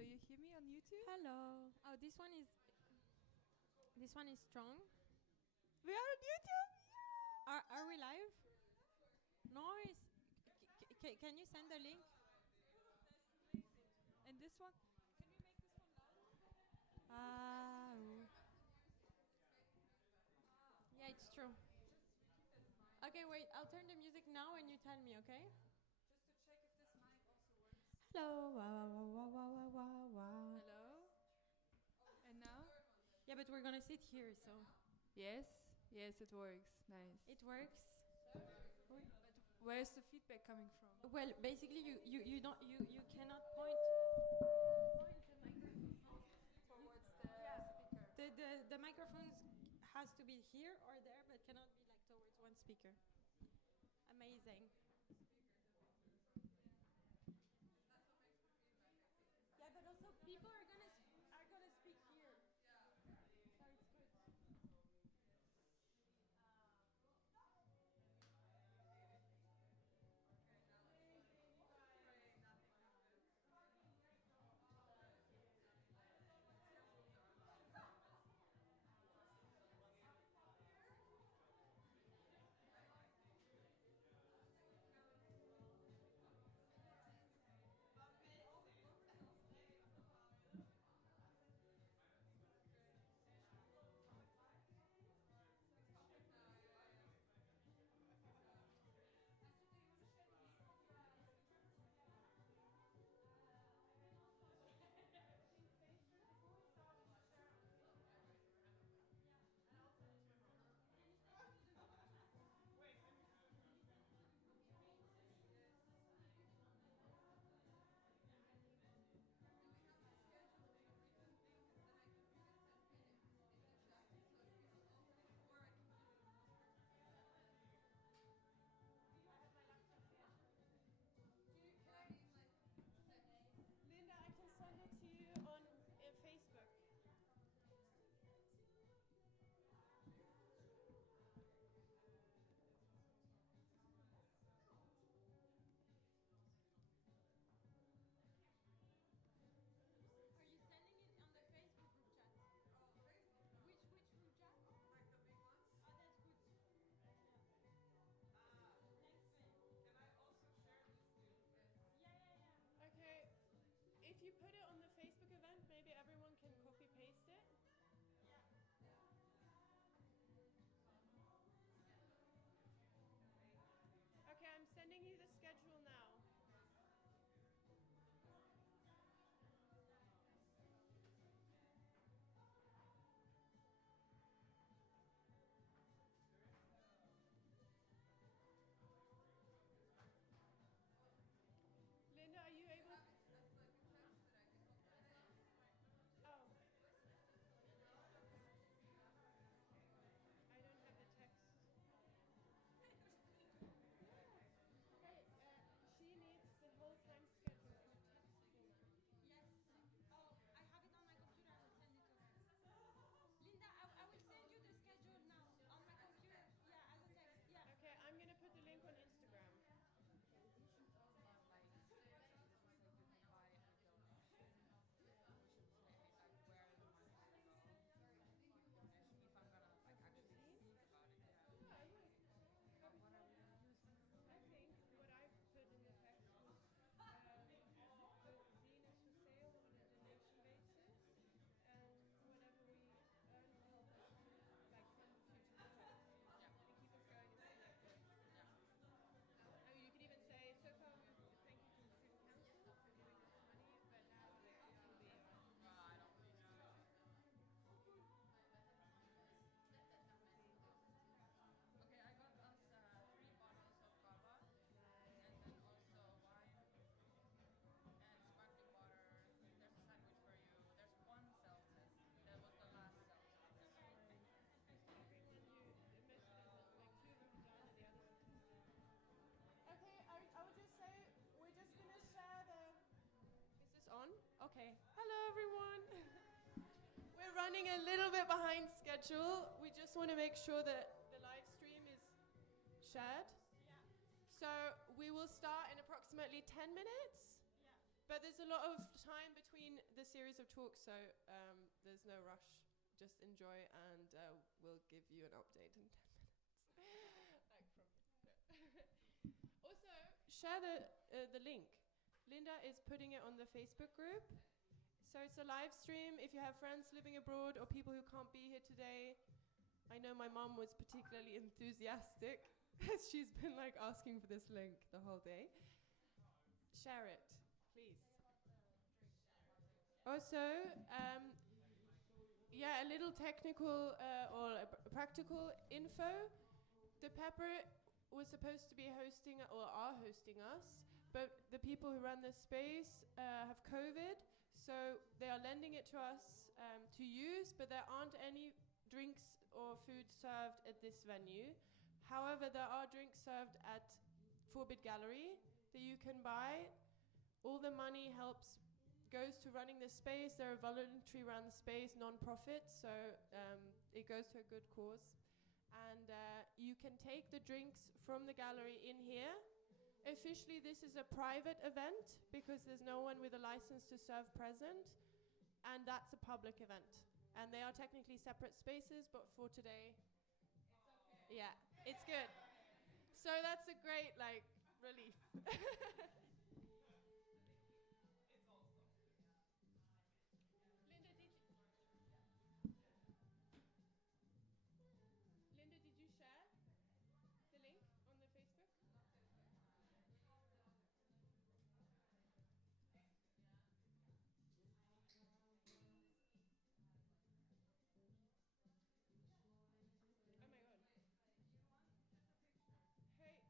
So you hear me on YouTube? Hello. Oh, this one is strong. We are on YouTube. Yeah. Are we live? Nice. Can you send the link? And this one? Can we make this one louder? Yeah, it's true. Okay, wait. I'll turn the music now, and you tell me, okay? Just to check if this mic also works. Hello. Wow. Hello. And now? Yeah, but we're gonna sit here, so. Yes, it works. Nice. It works. But where's the feedback coming from? Well, basically, you cannot point the microphone towards the speaker. The microphones has to be here or there, but cannot be like towards one speaker. Amazing. Yeah, but also people are gonna speak here. So it's good. Linda, I can send it to you on Facebook. Are you sending it on the Facebook group chat? Oh, Facebook. Which group chat? Like the big ones? Oh, that's good. Can I also share this too? Yeah. Okay. If you put it on the Facebook event, maybe everyone can copy paste it. Okay, I'm sending you the schedule now. Linda, are you able to? Oh. I don't have the text. Hey, she needs the whole time schedule for text format. Yes. Oh, I have it on my computer. I will send it to her. Linda, I will send you the schedule now on my computer. Yeah, as a text. Yeah. Okay, I'm gonna put the link on Instagram. I think what I put in the text was the zine is for sale on a donation basis, and whatever we earn will help us to fund future projects and keep us going as a collective. I mean, you could even say, so far thank you to the student council for giving us money, but now this will be. I don't believe so. Okay, I got us 3 bottles of kava, and then also wine and sparkling water. There's a sandwich for you. There's 1 Celsius. That was the last Celsius. Everyone, like 2 rooms down and the others are testing. Okay, I would just say we're just gonna share the. Is this on? Okay. Hello, everyone. We're running a little bit behind schedule. We just want to make sure that the live stream is shared. Yeah. So we will start in approximately 10 minutes. Yeah. But there's a lot of time between the series of talks, so there's no rush. Just enjoy, and we'll give you an update in 10 minutes. Also, share the link. Linda is putting it on the Facebook group. So it's a live stream. If you have friends living abroad or people who can't be here today, I know my mom was particularly enthusiastic. She's been like asking for this link the whole day. Share it, please. Also, a little technical or practical info. The Pepper was supposed to be hosting or are hosting us, but the people who run this space have COVID, so they are lending it to us to use, but there aren't any drinks or food served at this venue. However, there are drinks served at Forbid Gallery that you can buy. All the money goes to running this space. They're a voluntary run space, non-profit, so it goes to a good cause. And you can take the drinks from the gallery in here. Officially, this is a private event because there's no one with a license to serve present, and that's a public event. And they are technically separate spaces, but for today, yeah, it's good. So that's a great, relief. Linda, did you share the link on the Facebook? Oh my god. Hey.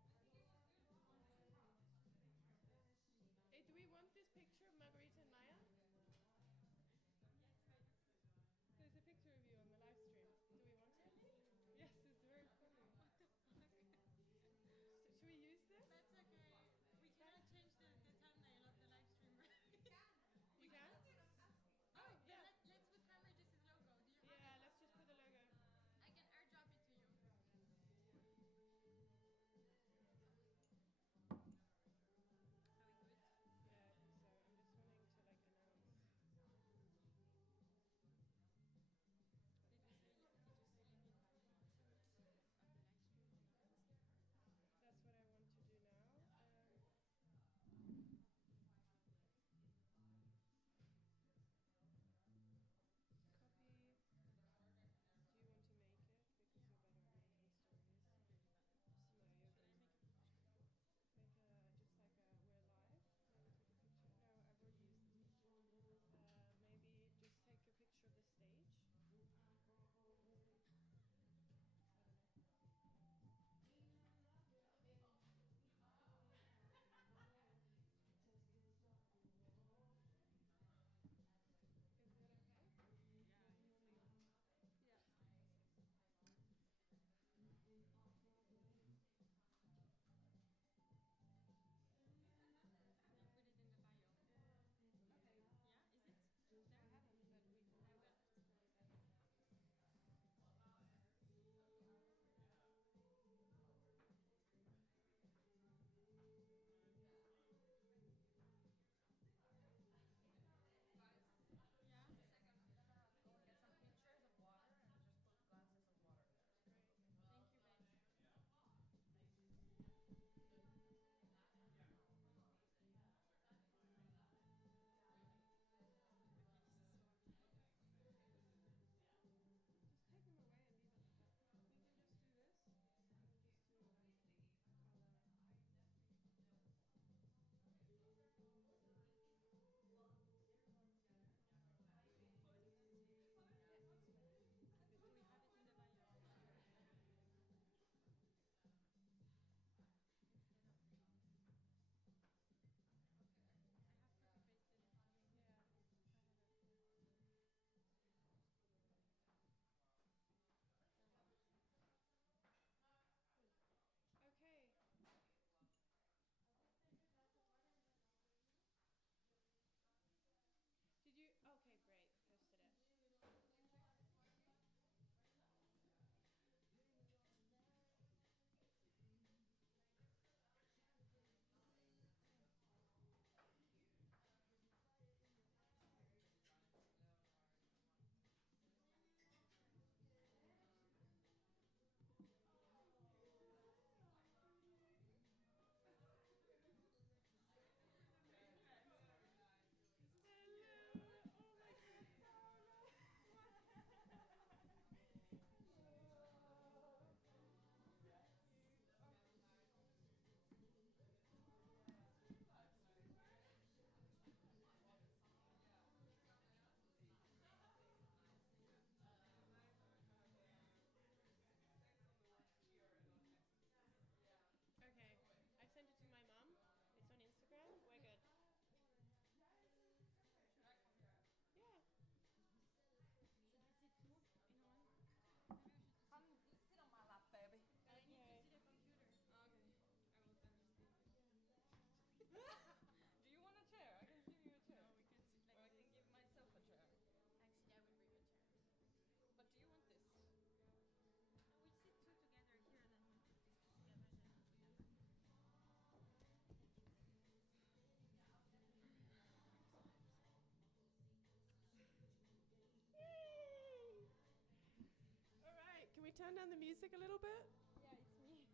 turn down the music a little bit? Yeah, it's me.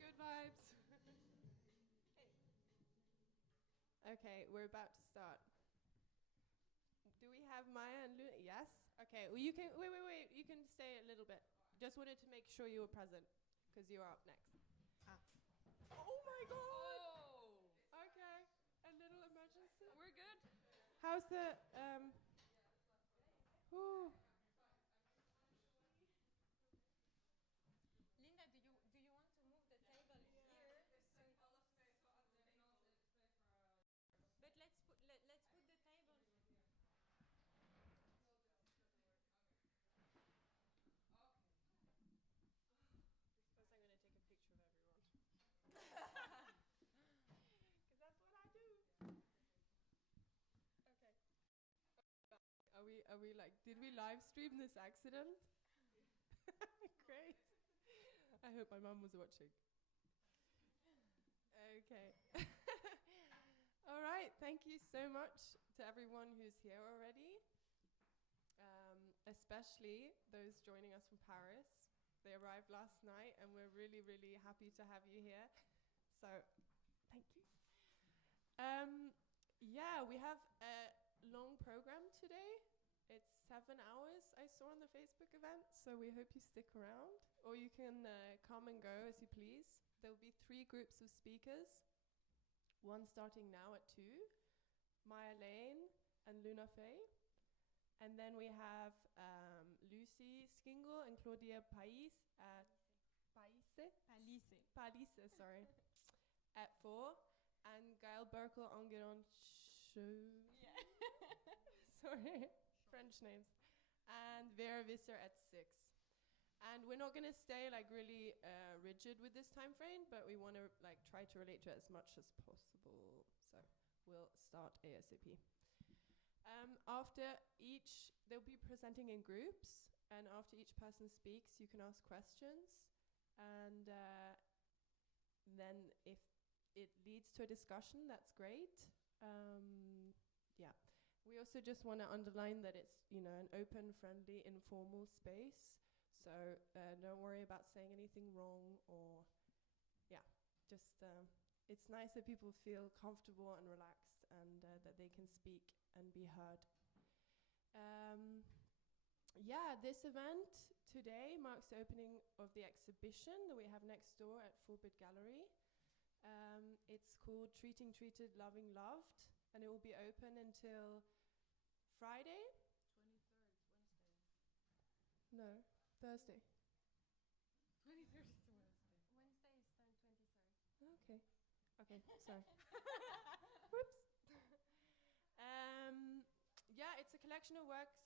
Good vibes. Okay, we're about to start. Do we have Maya and Luna? Yes? Okay, well you can, wait, you can stay a little bit. Just wanted to make sure you were present, because you're up next. Oh my god! Oh! Okay, a little emergency. We're good? How's the, ooh. Linda, do you want to move the table here? But let's put the table. First I'm going to take a picture of everyone. Because that's what I do. Okay. Are we like, did we live stream this accident? Great. I hope my mum was watching. Okay. All right. Thank you so much to everyone who's here already. Especially those joining us from Paris. They arrived last night and we're really, really happy to have you here. So, thank you. Yeah, we have a long program today. It's 7 hours I saw on the Facebook event, so we hope you stick around. Or you can come and go as you please. There will be 3 groups of speakers. One starting now at 2, Maya Lane and Luna Faye. And then we have Lucy Skingle and Cláudia Pallisé at Pallisé, sorry, at 4, and Gaëlle Burckle, Enguerran Chauve. Yeah. Sorry, French names. And Vera Visser at 6. And we're not going to stay like really rigid with this time frame, but we want to like try to relate to it as much as possible. So we'll start ASAP. After each, they'll be presenting in groups, and after each person speaks, you can ask questions. And then if it leads to a discussion, that's great. Yeah. We also just want to underline that it's, you know, an open, friendly, informal space. So don't worry about saying anything wrong or, yeah, just it's nice that people feel comfortable and relaxed and that they can speak and be heard. Yeah, this event today marks the opening of the exhibition that we have next door at Forbid Gallery. It's called Treating Treated, Loving Loved, and it will be open until Friday? 23rd, Wednesday. No, Thursday. 23rd is Wednesday. Wednesday is the 23rd. Okay. Okay, sorry. Whoops. Yeah, it's a collection of works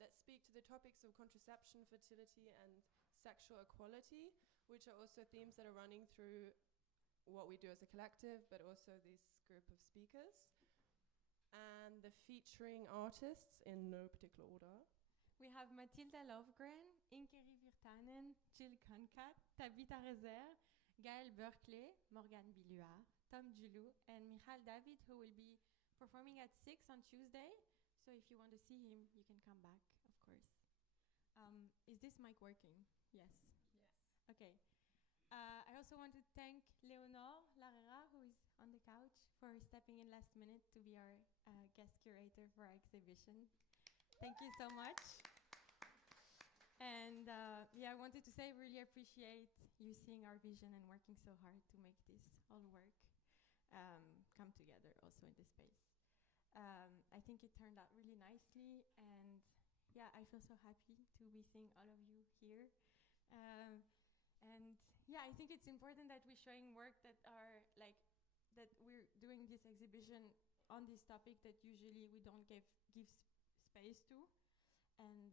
that speak to the topics of contraception, fertility, and sexual equality, which are also themes that are running through what we do as a collective, but also this group of speakers. And the featuring artists in no particular order. We have Mathilda Lovgren, Inkeri Virtanen, Jill Concat, Tabitha Rezer, Gaëlle Burckle, Morgane Billuard, Tom Julou, and Michal David, who will be performing at 6 on Tuesday. So if you want to see him, you can come back, of course. Is this mic working? Yes. Yes. Okay. I also want to thank Leonore Larrera, who is on the couch, for stepping in last minute to be our guest curator for our exhibition. Thank you so much. And yeah, I wanted to say I really appreciate you seeing our vision and working so hard to make this all work come together also in this space. I think it turned out really nicely, and yeah, I feel so happy to be seeing all of you here. And yeah, I think it's important that we're showing work that are like, that we're doing this exhibition on this topic that usually we don't give space to. And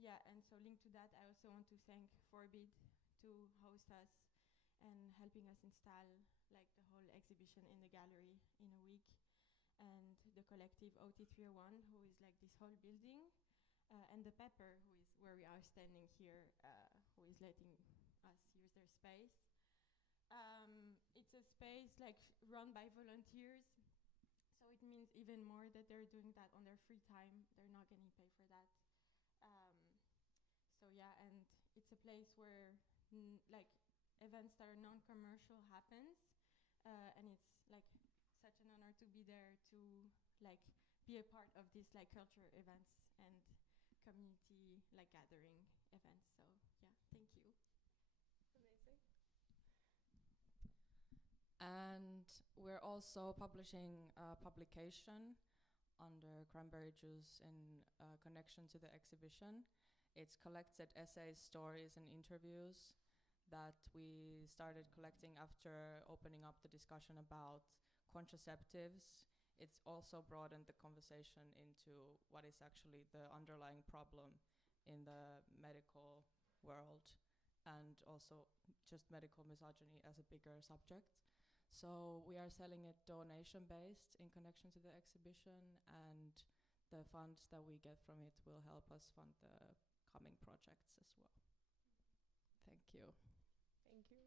yeah, and so linked to that, I also want to thank Forbid to host us and helping us install like the whole exhibition in the gallery in a week. And the collective OT301, who is like this whole building, and the Pepper, who is where we are standing here, who is letting us use their space. It's a space like run by volunteers, so it means even more that they're doing that on their free time. They're not getting paid for that. So yeah, and it's a place where like events that are non-commercial happens, and it's like such an honor to be there to like be a part of these like culture events and community like gathering events. So yeah, thank you. Amazing. And we're also publishing a publication under CranberryJuice in connection to the exhibition. It's collected essays, stories, and interviews that we started collecting after opening up the discussion about contraceptives. It's also broadened the conversation into what is actually the underlying problem in the medical world, and also just medical misogyny as a bigger subject. So we are selling it donation-based in connection to the exhibition, and the funds that we get from it will help us fund the coming projects as well. Thank you. Thank you.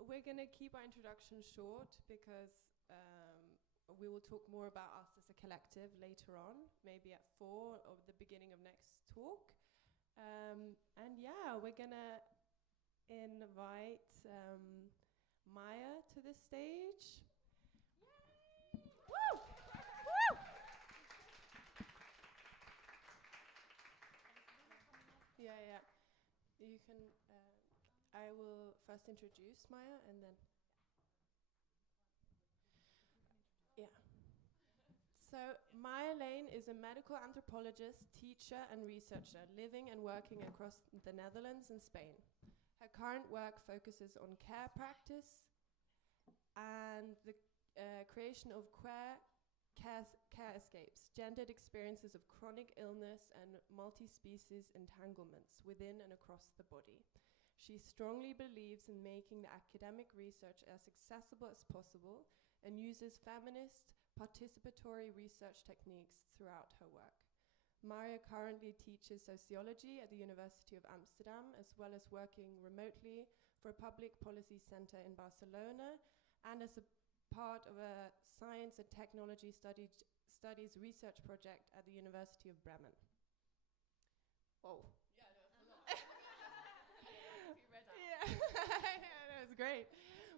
We're going to keep our introduction short because we will talk more about us as a collective later on, maybe at 4 or the beginning of next talk. And yeah, we're going to invite Maya to the stage. Yay! Woo! Woo! Yeah. You can. I will first introduce Maya, and then. Yeah. So Maya Lane is a medical anthropologist, teacher, and researcher living and working across the Netherlands and Spain. Her current work focuses on care practice and the creation of care escapes, gendered experiences of chronic illness and multi-species entanglements within and across the body. She strongly believes in making the academic research as accessible as possible and uses feminist, participatory research techniques throughout her work. Maria currently teaches sociology at the University of Amsterdam, as well as working remotely for a public policy center in Barcelona, and as a part of a science and technology studies research project at the University of Bremen. Oh. Yeah, that was a lot. Yeah, that was great.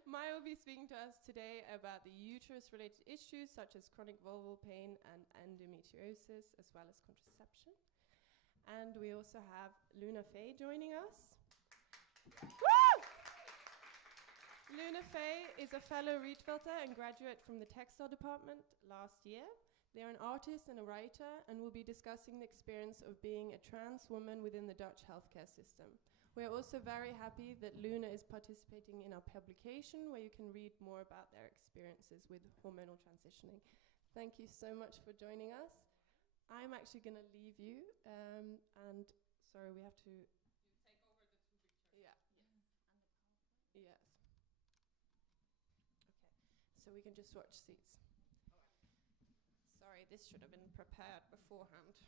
Maya will be speaking to us today about the uterus-related issues such as chronic vulval pain and endometriosis, as well as contraception. And we also have Luna Faye joining us. Woo! Luna Faye is a fellow Rietveld and graduate from the textile department last year. They are an artist and a writer and will be discussing the experience of being a trans woman within the Dutch healthcare system. We are also very happy that Luna is participating in our publication, where you can read more about their experiences with hormonal transitioning. Thank you so much for joining us. I'm actually going to leave you, and sorry, we have to... You take over the 2 pictures. Yeah. Yes. Yes. Okay, so we can just swatch seats. Sorry, this should have been prepared beforehand.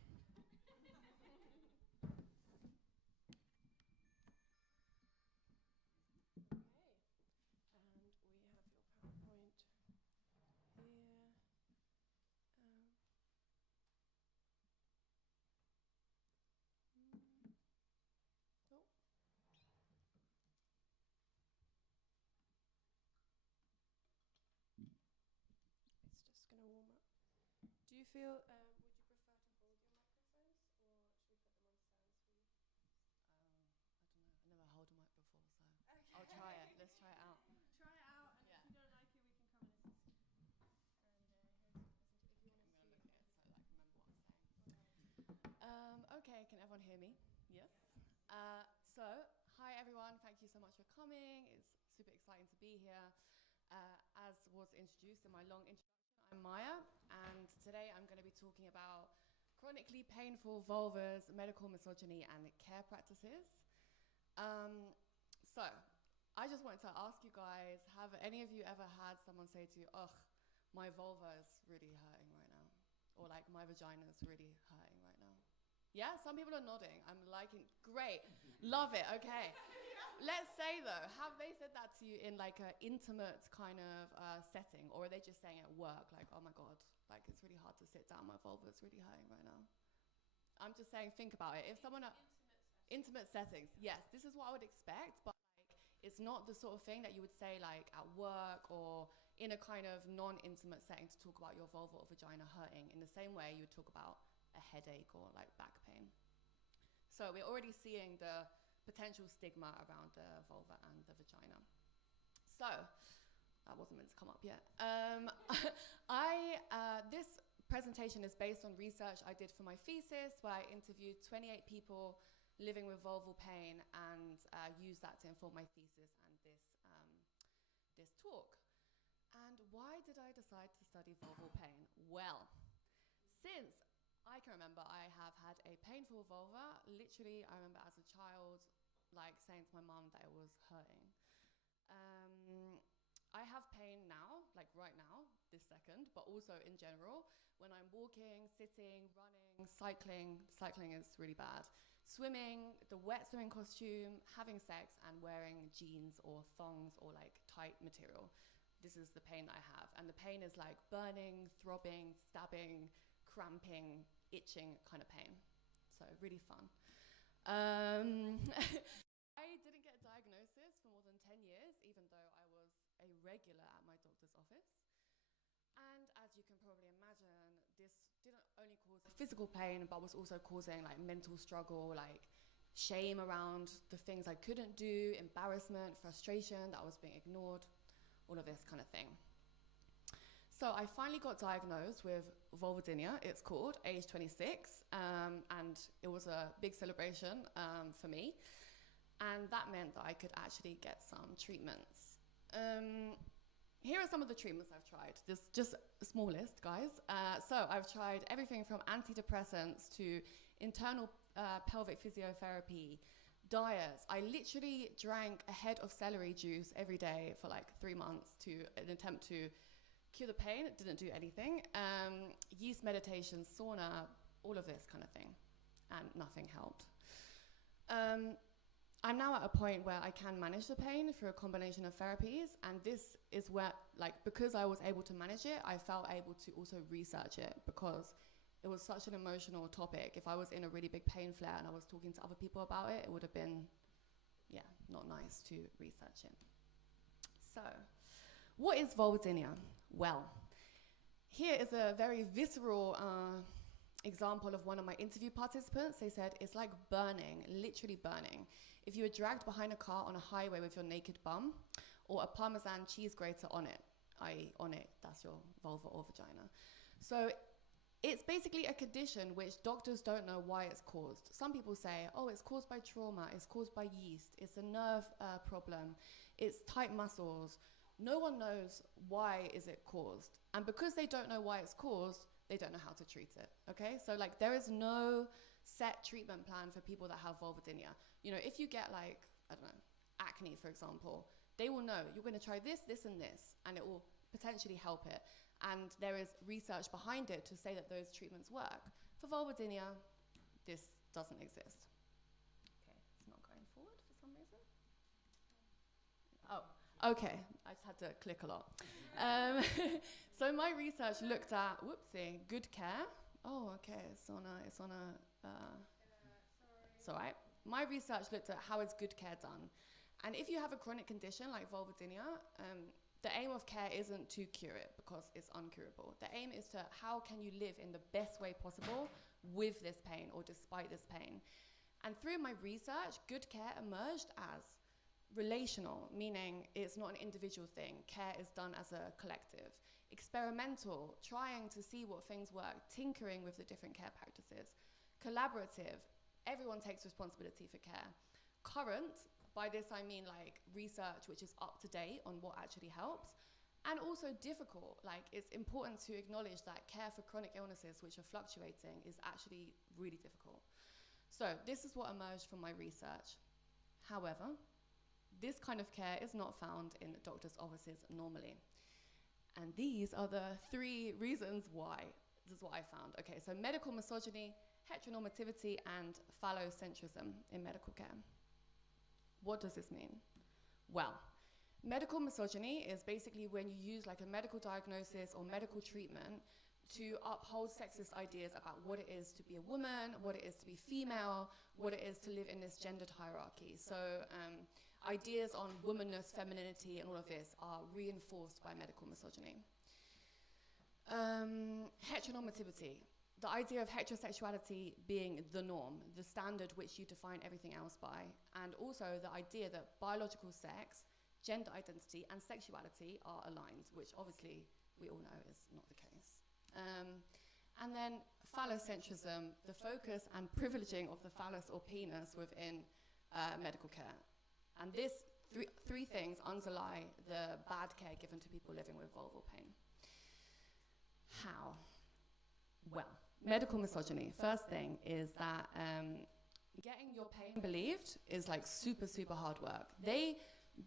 Do you feel, would you prefer to hold your microphones, or should we put them on stands for you? I don't know. I never held a mic before, so I'll try it. Let's try it out. Try it out, and Yeah. if you don't like it, we can come and assist. And here's listen to if you want to see. I'm gonna look at it so like remember what I'm saying. Okay, can everyone hear me? Yes. So hi everyone. Thank you so much for coming. It's super exciting to be here. As was introduced in my long introduction, I'm Maya, and today I'm going to be talking about chronically painful vulvas, medical misogyny, and care practices. So, I just wanted to ask you guys, have any of you ever had someone say to you, ugh, my vulva is really hurting right now? Or like, my vagina is really hurting right now? Yeah, some people are nodding. I'm liking, great, love it, okay. Let's say though, have they said that to you in like an intimate kind of setting, or are they just saying at work, like, oh my God, like it's really hard to sit down, my vulva is really hurting right now? I'm just saying, think about it. If someone... Intimate settings, yes, this is what I would expect, but like, it's not the sort of thing that you would say like at work or in a kind of non-intimate setting to talk about your vulva or vagina hurting in the same way you would talk about a headache or like back pain. So we're already seeing the potential stigma around the vulva and the vagina. So, that wasn't meant to come up yet. This presentation is based on research I did for my thesis, where I interviewed 28 people living with vulval pain and used that to inform my thesis and this talk. And why did I decide to study vulval pain? Well, since I can remember, I have had a painful vulva. Literally, I remember as a child, like saying to my mum that it was hurting. I have pain now, like right now, this second, but also in general, when I'm walking, sitting, running, cycling. Cycling is really bad. Swimming, the wet swimming costume, having sex, and wearing jeans or thongs or like tight material. This is the pain that I have. And the pain is like burning, throbbing, stabbing, cramping, itching kind of pain. So really fun. I didn't get a diagnosis for more than 10 years, even though I was a regular at my doctor's office. And as you can probably imagine, this didn't only cause physical pain, but was also causing like mental struggle, like shame around the things I couldn't do, embarrassment, frustration that I was being ignored, all of this kind of thing. So I finally got diagnosed with vulvodynia, it's called, age 26, and it was a big celebration for me. And that meant that I could actually get some treatments. Here are some of the treatments I've tried. This just a small list, guys. So I've tried everything from antidepressants to internal pelvic physiotherapy, diets. I literally drank a head of celery juice every day for like 3 months to an attempt to cure the pain. It didn't do anything. Yeast meditation, sauna, all of this kind of thing. And nothing helped. I'm now at a point where I can manage the pain through a combination of therapies, and this is where, like, because I was able to manage it, I felt able to also research it, because it was such an emotional topic. If I was in a really big pain flare and I was talking to other people about it, it would have been, yeah, not nice to research it. So, what is vulvodynia? Well, here is a very visceral example of one of my interview participants. They said, it's like burning, literally burning. If you were dragged behind a car on a highway with your naked bum, or a Parmesan cheese grater on it, i.e. on it, that's your vulva or vagina. So it's basically a condition which doctors don't know why it's caused. Some people say, oh, it's caused by trauma, it's caused by yeast, it's a nerve problem, it's tight muscles. No one knows why is it caused. And because they don't know why it's caused, they don't know how to treat it, okay? So like there is no set treatment plan for people that have vulvodynia. You know, if you get like, I don't know, acne, for example, they will know you're going to try this, this, and this, and it will potentially help it. And there is research behind it to say that those treatments work. For vulvodynia, this doesn't exist. Okay, it's not going forward for some reason. Oh, okay, I just had to click a lot. So my research looked at, whoopsie, good care. Oh, okay, it's on a, it's all right. My research looked at how is good care done. And if you have a chronic condition like vulvodynia, the aim of care isn't to cure it because it's uncurable. The aim is to how can you live in the best way possible with this pain or despite this pain. And through my research, good care emerged as relational, meaning it's not an individual thing. Care is done as a collective. Experimental, trying to see what things work, tinkering with the different care practices. Collaborative, everyone takes responsibility for care. Current, by this I mean like research which is up to date on what actually helps. And also difficult, like it's important to acknowledge that care for chronic illnesses which are fluctuating is actually really difficult. So this is what emerged from my research. However, this kind of care is not found in doctors' offices normally. And these are the 3 reasons why. This is what I found. Okay, so medical misogyny, heteronormativity, and phallocentrism in medical care. What does this mean? Well, medical misogyny is basically when you use like a medical diagnosis or medical treatment to uphold sexist ideas about what it is to be a woman, what it is to be female, what it is to live in this gendered hierarchy. So ideas on womanness, femininity, and all of this are reinforced by medical misogyny. Heteronormativity. The idea of heterosexuality being the norm, the standard which you define everything else by, and also the idea that biological sex, gender identity, and sexuality are aligned, which obviously we all know is not the case. And then phallocentrism, the focus and privileging of the phallus or penis within medical care. And this three things underlie the bad care given to people living with vulval pain. How? Well, medical misogyny. First thing is that getting your pain believed is like super, super hard work. They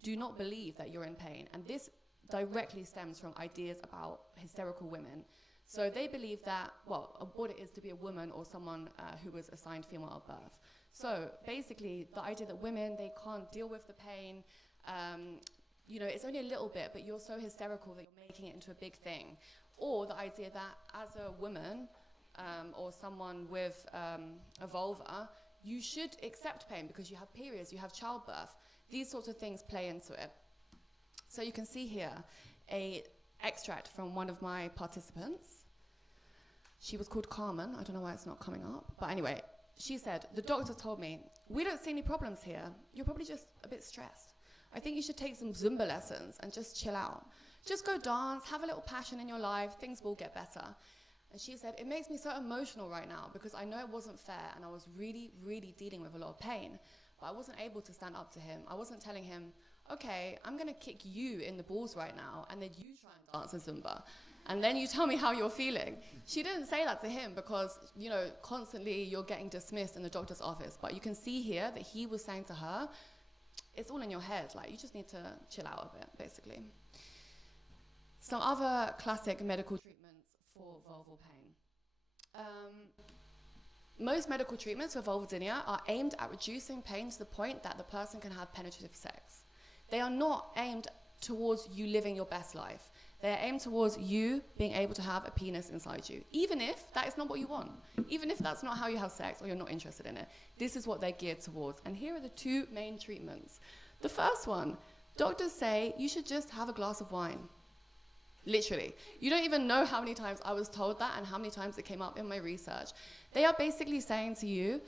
do not believe that you're in pain. And this directly stems from ideas about hysterical women. So they believe that, well, what it is to be a woman or someone who was assigned female at birth. So basically, the idea that women, they can't deal with the pain, you know, it's only a little bit, but you're so hysterical that you're making it into a big thing. Or the idea that as a woman or someone with a vulva, you should accept pain because you have periods, you have childbirth. These sorts of things play into it. So you can see here an extract from one of my participants. She was called Carmen. I don't know why it's not coming up. But anyway, she said, the doctor told me, we don't see any problems here. You're probably just a bit stressed. I think you should take some Zumba lessons and just chill out. Just go dance, have a little passion in your life, things will get better. And she said, it makes me so emotional right now because I know it wasn't fair and I was really, really dealing with a lot of pain. But I wasn't able to stand up to him. I wasn't telling him, okay, I'm gonna kick you in the balls right now and then you try and dance a Zumba. And then you tell me how you're feeling. She didn't say that to him because, you know, constantly you're getting dismissed in the doctor's office. But you can see here that he was saying to her, it's all in your head. Like, you just need to chill out a bit, basically. Some other classic medical treatments for vulval pain. Most medical treatments for vulvodynia are aimed at reducing pain to the point that the person can have penetrative sex. They are not aimed towards you living your best life. They are aimed towards you being able to have a penis inside you, even if that is not what you want, even if that's not how you have sex or you're not interested in it. This is what they're geared towards. And here are the two main treatments. The first one, doctors say you should just have a glass of wine. Literally. You don't even know how many times I was told that and how many times it came up in my research. They are basically saying to you,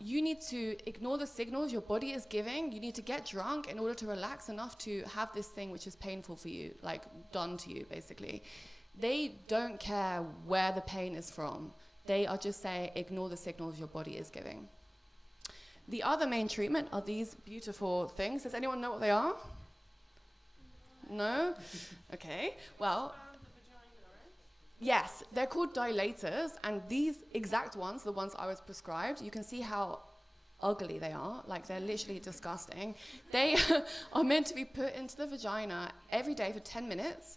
you need to ignore the signals your body is giving. You need to get drunk in order to relax enough to have this thing which is painful for you, like done to you, basically. They don't care where the pain is from. They are just saying, ignore the signals your body is giving. The other main treatment are these beautiful things. Does anyone know what they are? No? Okay, well, yes, they're called dilators, and these exact ones, the ones I was prescribed, you can see how ugly they are, like they're literally disgusting. They are meant to be put into the vagina every day for 10 minutes,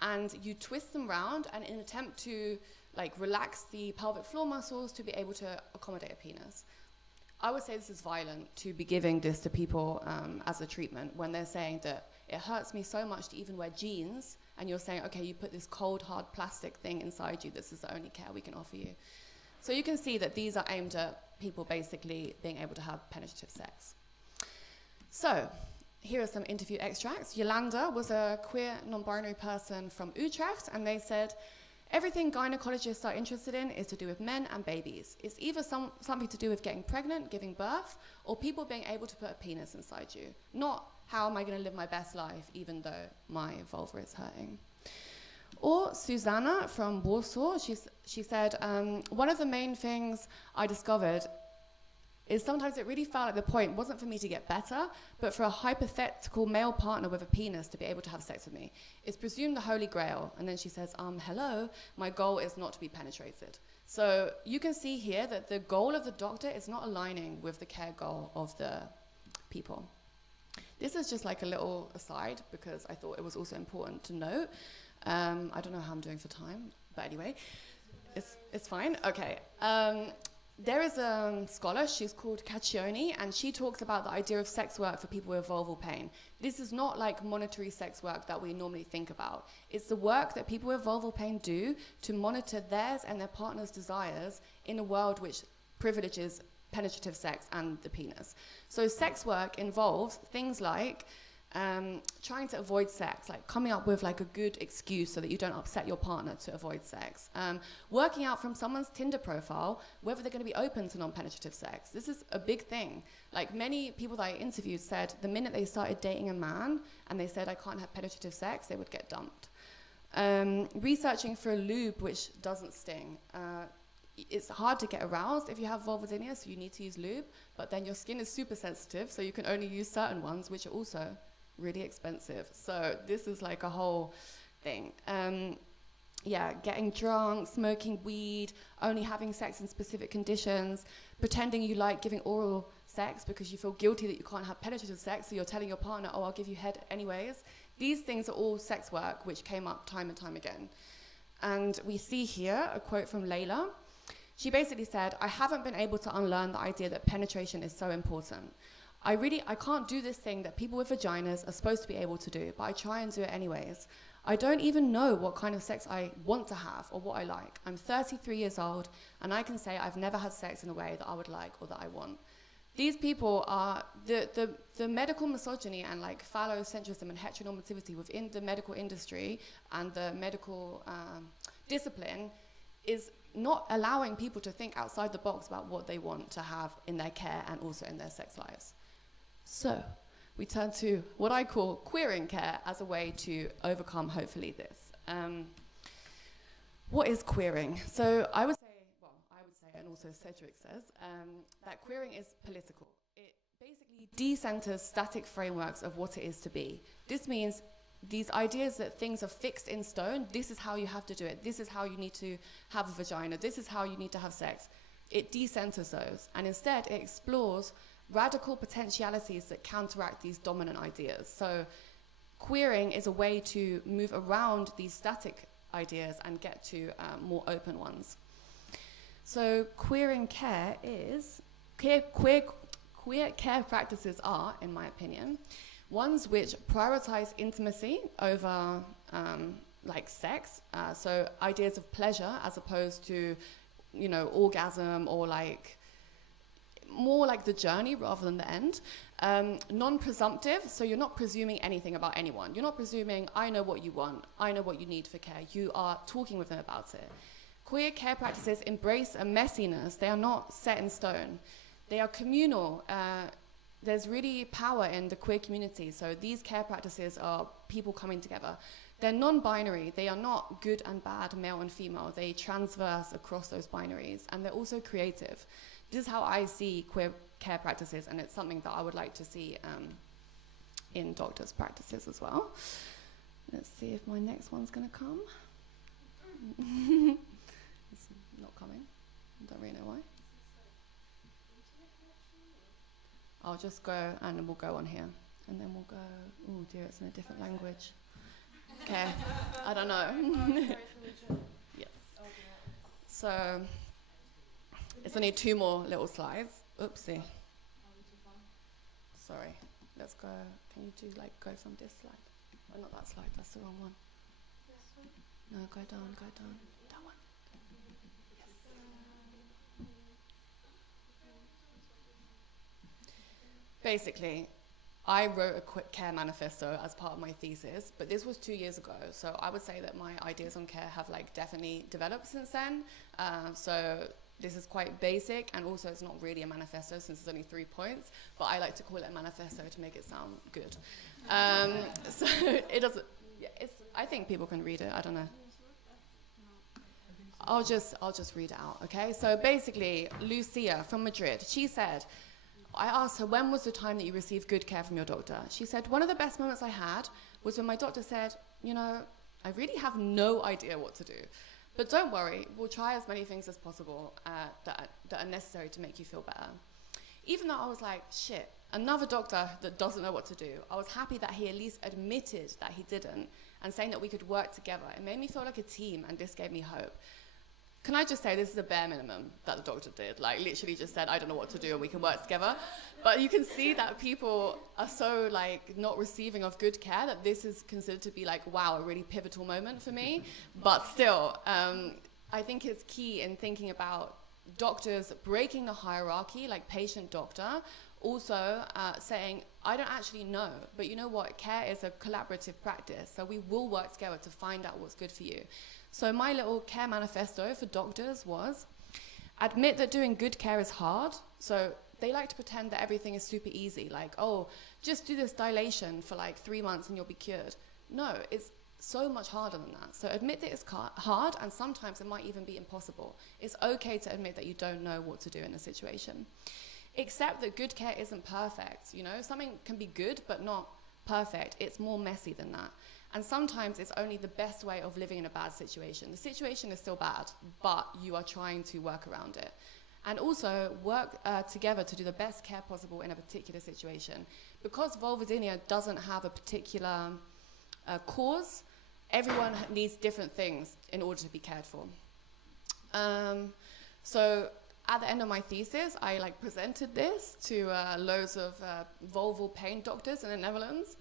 and you twist them round and in an attempt to like relax the pelvic floor muscles to be able to accommodate a penis. I would say this is violent to be giving this to people as a treatment when they're saying that it hurts me so much to even wear jeans, and you're saying, okay, you put this cold, hard plastic thing inside you, this is the only care we can offer you. So you can see that these are aimed at people basically being able to have penetrative sex. So here are some interview extracts. Yolanda was a queer, non-binary person from Utrecht, and they said, everything gynecologists are interested in is to do with men and babies. It's either something to do with getting pregnant, giving birth, or people being able to put a penis inside you. Not how am I going to live my best life even though my vulva is hurting. Or Susanna from Warsaw, she said, one of the main things I discovered is sometimes it really felt like the point wasn't for me to get better, but for a hypothetical male partner with a penis to be able to have sex with me. It's presumed the holy grail. And then she says, hello, my goal is not to be penetrated. So you can see here that the goal of the doctor is not aligning with the care goal of the people. This is just like a little aside because I thought it was also important to note. I don't know how I'm doing for time, but anyway, it's fine. Okay. there is a scholar, she's called Caccioni, and she talks about the idea of sex work for people with vulval pain. This is not like monetary sex work that we normally think about. It's the work that people with vulval pain do to monitor theirs and their partner's desires in a world which privileges penetrative sex and the penis. So sex work involves things like trying to avoid sex, like coming up with like a good excuse so that you don't upset your partner to avoid sex. Working out from someone's Tinder profile whether they're going to be open to non-penetrative sex. This is a big thing. Like many people that I interviewed said the minute they started dating a man and they said I can't have penetrative sex, they would get dumped. Researching for a lube which doesn't sting. It's hard to get aroused if you have vulvodynia, so you need to use lube, but then your skin is super sensitive, so you can only use certain ones, which are also really expensive. So this is like a whole thing. Yeah, getting drunk, smoking weed, only having sex in specific conditions, pretending you like giving oral sex because you feel guilty that you can't have penetrative sex, so you're telling your partner, oh, I'll give you head anyways. These things are all sex work, which came up time and time again. And we see here a quote from Layla. She basically said, I haven't been able to unlearn the idea that penetration is so important. I can't do this thing that people with vaginas are supposed to be able to do, but I try and do it anyways. I don't even know what kind of sex I want to have or what I like. I'm 33 years old, and I can say I've never had sex in a way that I would like or that I want. These people are, the medical misogyny and like phallocentrism and heteronormativity within the medical industry and the medical discipline is not allowing people to think outside the box about what they want to have in their care and also in their sex lives. So we turn to what I call queering care as a way to overcome, hopefully, this. What is queering? So I would say, and also Cedric says, that queering is political. It basically decenters static frameworks of what it is to be. This means these ideas that things are fixed in stone, this is how you have to do it, this is how you need to have a vagina, this is how you need to have sex. It decenters those, and instead it explores radical potentialities that counteract these dominant ideas. So queering is a way to move around these static ideas and get to more open ones. So queering care is, queer care practices are, in my opinion, ones which prioritize intimacy over like sex, so ideas of pleasure as opposed to, you know, orgasm or like more like the journey rather than the end. Non-presumptive, so you're not presuming anything about anyone. You're not presuming, I know what you want, I know what you need for care. You are talking with them about it. Queer care practices embrace a messiness. They are not set in stone. They are communal. There's really power in the queer community. So these care practices are people coming together. They're non-binary. They are not good and bad, male and female. They transverse across those binaries. And they're also creative. This is how I see queer care practices, and it's something that I would like to see in doctors' practices as well. Let's see if my next one's going to come. It's not coming. I don't really know why. I'll just go and we'll go on here. And then we'll go, oh dear, it's in a different language. Okay, I don't know. Yes. So, it's only 2 more little slides. Oopsie. Sorry, let's go. Can you do like, go from this slide? Oh, not that slide, that's the wrong one. No, go down, that one. Yes. Basically, I wrote a quick care manifesto as part of my thesis, but this was 2 years ago, so I would say that my ideas on care have like definitely developed since then. So this is quite basic, and also it's not really a manifesto since it's only 3 points, but I like to call it a manifesto to make it sound good. So it doesn't, yeah, I think people can read it, I don't know. I'll just read it out, okay? So basically, Lucia from Madrid, she said, I asked her, when was the time that you received good care from your doctor? She said, one of the best moments I had was when my doctor said, you know, I really have no idea what to do. But don't worry, we'll try as many things as possible that are necessary to make you feel better. Even though I was like, shit, another doctor that doesn't know what to do, I was happy that he at least admitted that he didn't and saying that we could work together. It made me feel like a team, and this gave me hope. can I just say this is a bare minimum that the doctor did. Like, literally just said, I don't know what to do and we can work together. But you can see that people are so, like, not receiving of good care that this is considered to be, like, wow, a really pivotal moment for me. But still, I think it's key in thinking about doctors breaking the hierarchy, like patient-doctor, also saying, I don't actually know, but you know what, care is a collaborative practice, so we will work together to find out what's good for you. So my little care manifesto for doctors was, admit that doing good care is hard. So they like to pretend that everything is super easy, like, oh, just do this dilation for like 3 months and you'll be cured. No, it's so much harder than that. So admit that it's hard, and sometimes it might even be impossible. It's okay to admit that you don't know what to do in a situation. Accept that good care isn't perfect, you know? Something can be good, but not perfect. It's more messy than that. And sometimes it's only the best way of living in a bad situation. The situation is still bad, but you are trying to work around it. And also work together to do the best care possible in a particular situation. Because vulvodynia doesn't have a particular cause, everyone needs different things in order to be cared for. So at the end of my thesis, I presented this to loads of vulval pain doctors in the Netherlands.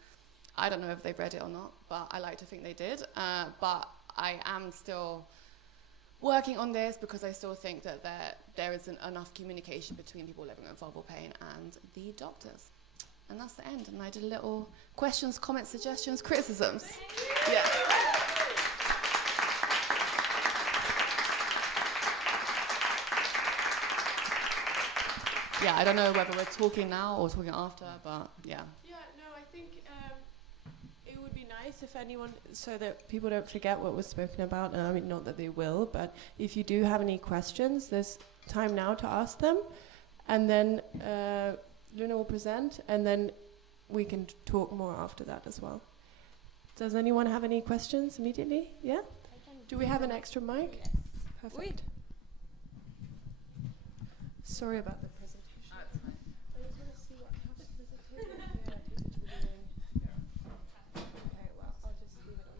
I don't know if they've read it or not, but I like to think they did. But I am still working on this because I still think that there isn't enough communication between people living with vulval pain and the doctors. And that's the end. And I did a little questions, comments, suggestions, criticisms. Yeah. Yeah, I don't know whether we're talking now or talking after, but yeah. Yeah, no, I think it would be nice if anyone, so that people don't forget what was spoken about, and I mean, not that they will, but if you do have any questions, there's time now to ask them, and then Luna will present, and then we can talk more after that as well. Does anyone have any questions immediately? Yeah? Do we have an extra mic? Yes. Perfect. Oui. Sorry about the presentation. I just want to see what happens. Okay, well, I'll just leave it on.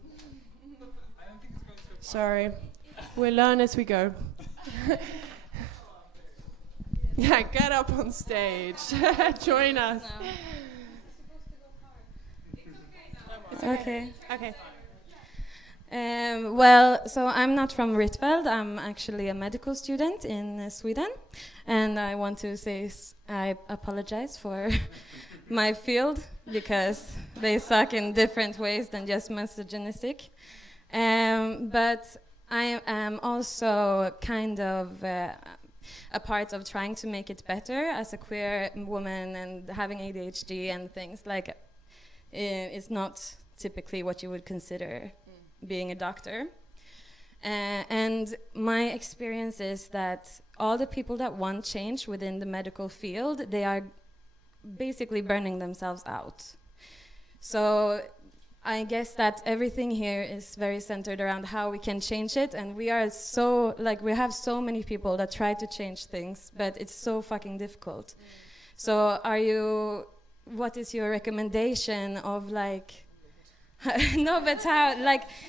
I don't think it's going to. Sorry. We'll learn as we go. Yeah, get up on stage. Join us. Okay. Okay. Well, so I'm not from Rietveld. I'm actually a medical student in Sweden, and I want to say I apologize for my field because they suck in different ways than just misogynistic. But I am also kind of a part of trying to make it better as a queer woman and having ADHD and things like. It's not typically what you would consider being a doctor. And my experience is that all the people that want change within the medical field, they are basically burning themselves out. So I guess that everything here is very centered around how we can change it, and we are so, we have so many people that try to change things, but it's so fucking difficult. So what is your recommendation of no, but how,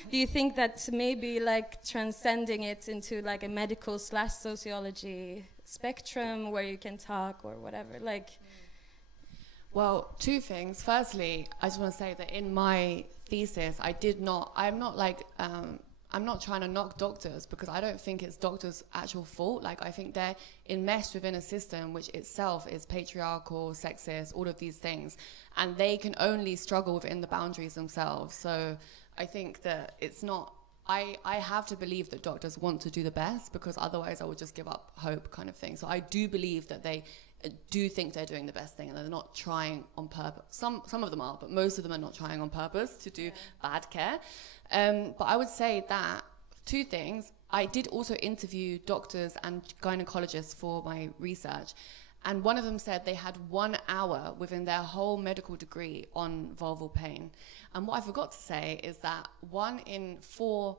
do you think that maybe transcending it into a medical / sociology spectrum where you can talk or whatever, Well, two things. Firstly, I just want to say that in my thesis, I'm not trying to knock doctors because I don't think it's doctors' actual fault. I think they're enmeshed within a system which itself is patriarchal, sexist, all of these things. And they can only struggle within the boundaries themselves. So I think that it's not, I have to believe that doctors want to do the best because otherwise I would just give up hope kind of thing. So I do believe that they do think they're doing the best thing and they're not trying on purpose. Some of them are, but most of them are not trying on purpose to do bad care. But I would say that two things. I did also interview doctors and gynecologists for my research, and one of them said they had 1 hour within their whole medical degree on vulval pain. And what I forgot to say is that 1 in 4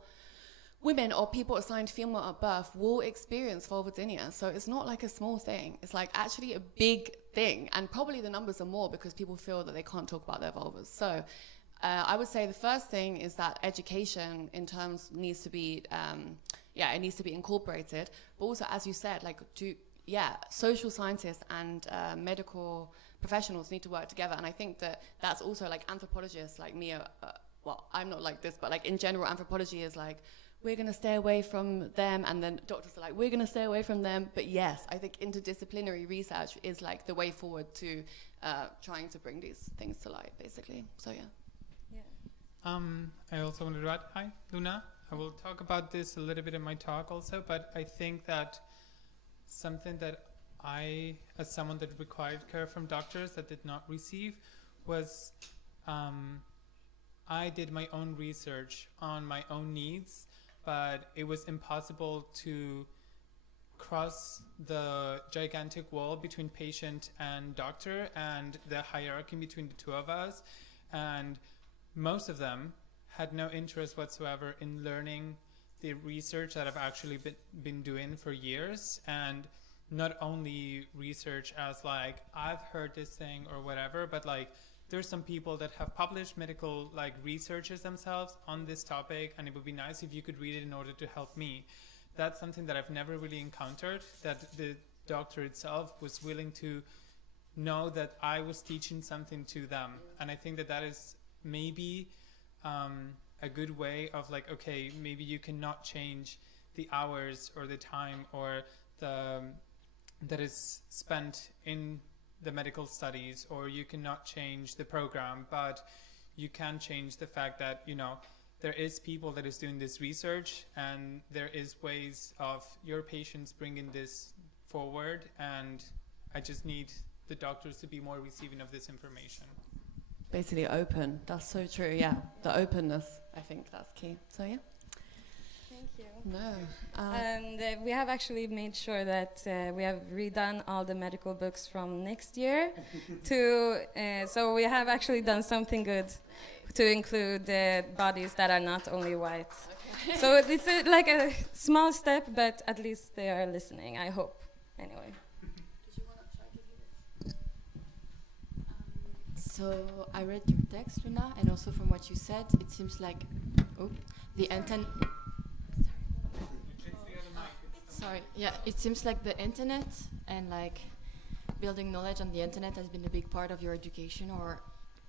women or people assigned female at birth will experience vulvodynia. So it's not a small thing. It's actually a big thing. And probably the numbers are more because people feel that they can't talk about their vulvas. So I would say the first thing is that education in terms needs to be yeah, it needs to be incorporated. But also, as you said, like, social scientists and medical professionals need to work together. And I think that that's also, like, anthropologists like me, well, I'm not like this, but like in general, anthropology is like, we're going to stay away from them, and then doctors are like, we're going to stay away from them. But yes, I think interdisciplinary research is like the way forward to trying to bring these things to light, basically. So yeah. I also wanted to add, hi, Luna. I will talk about this a little bit in my talk also, but I think that something that I, as someone that required care from doctors that did not receive, was I did my own research on my own needs, but it was impossible to cross the gigantic wall between patient and doctor and the hierarchy between the two of us. And most of them had no interest whatsoever in learning the research that I've actually been doing for years. And not only research as like, I've heard this thing or whatever, but like, there's some people that have published medical like researches themselves on this topic, and it would be nice if you could read it in order to help me. That's something that I've never really encountered, that the doctor itself was willing to know that I was teaching something to them. And I think that that is maybe a good way of like, okay, maybe you cannot change the hours or the time or the that is spent in the medical studies, or you cannot change the program, but you can change the fact that, you know, there is people that is doing this research, and there is ways of your patients bringing this forward, and I just need the doctors to be more receiving of this information. Basically open. That's so true, yeah. The openness, I think that's key. So yeah. Thank you. No. And we have actually made sure that we have redone all the medical books from next year so we have actually done something good to include bodies that are not only white. Okay. So it's like a small step, but at least they are listening, I hope. Anyway. So I read your text, Luna, and also from what you said, it seems like the internet. Sorry, yeah, it seems like the internet and like building knowledge on the internet has been a big part of your education, or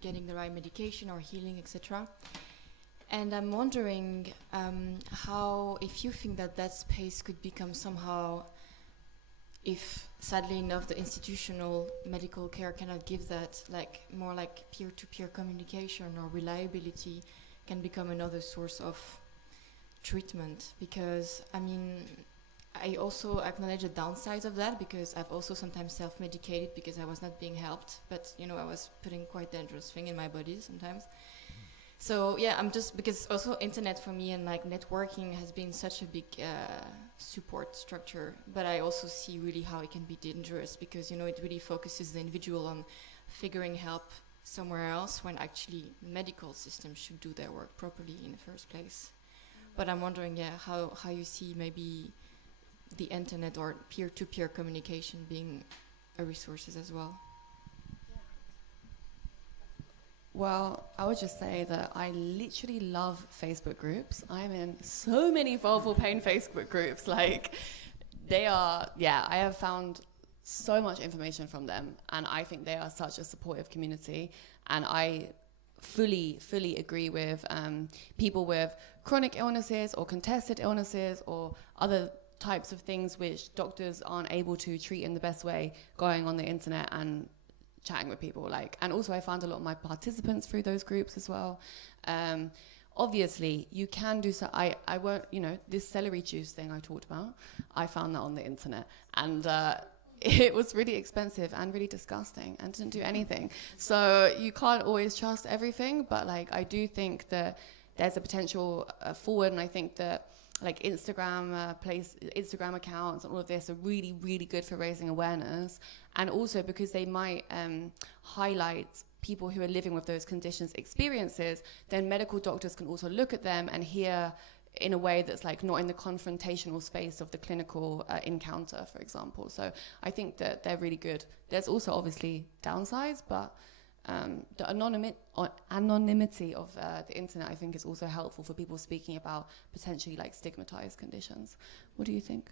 getting the right medication or healing, etc. And I'm wondering how, if you think that that space could become somehow, if sadly enough the institutional medical care cannot give that, like more like peer-to-peer communication or reliability can become another source of treatment. Because I mean, I also acknowledge the downsides of that, because I've also sometimes self-medicated because I was not being helped, but you know, I was putting quite dangerous thing in my body sometimes. So yeah, I'm just, because also internet for me and like networking has been such a big support structure, but I also see really how it can be dangerous, because you know, it really focuses the individual on figuring help somewhere else, when actually medical systems should do their work properly in the first place. But I'm wondering, yeah, how you see maybe the internet or peer-to-peer communication being a resources as well. Well, I would just say that I literally love Facebook groups. I'm in so many Vulval Pain Facebook groups. Like, they are, yeah, I have found so much information from them, and I think they are such a supportive community. And I fully agree with people with chronic illnesses or contested illnesses or other types of things which doctors aren't able to treat in the best way, going on the internet and chatting with people. Like, and also I found a lot of my participants through those groups as well. Obviously you can do so. I won't, you know, this celery juice thing I talked about, I found that on the internet, and it was really expensive and really disgusting and didn't do anything. So you can't always trust everything, but like, I do think that there's a potential forward, and I think that like Instagram accounts and all of this are really good for raising awareness, and also because they might highlight people who are living with those conditions experiences, then medical doctors can also look at them and hear in a way that's like not in the confrontational space of the clinical encounter, for example. So I think that they're really good. There's also obviously downsides, but the anonymity of the internet, I think, is also helpful for people speaking about potentially like stigmatized conditions. What do you think?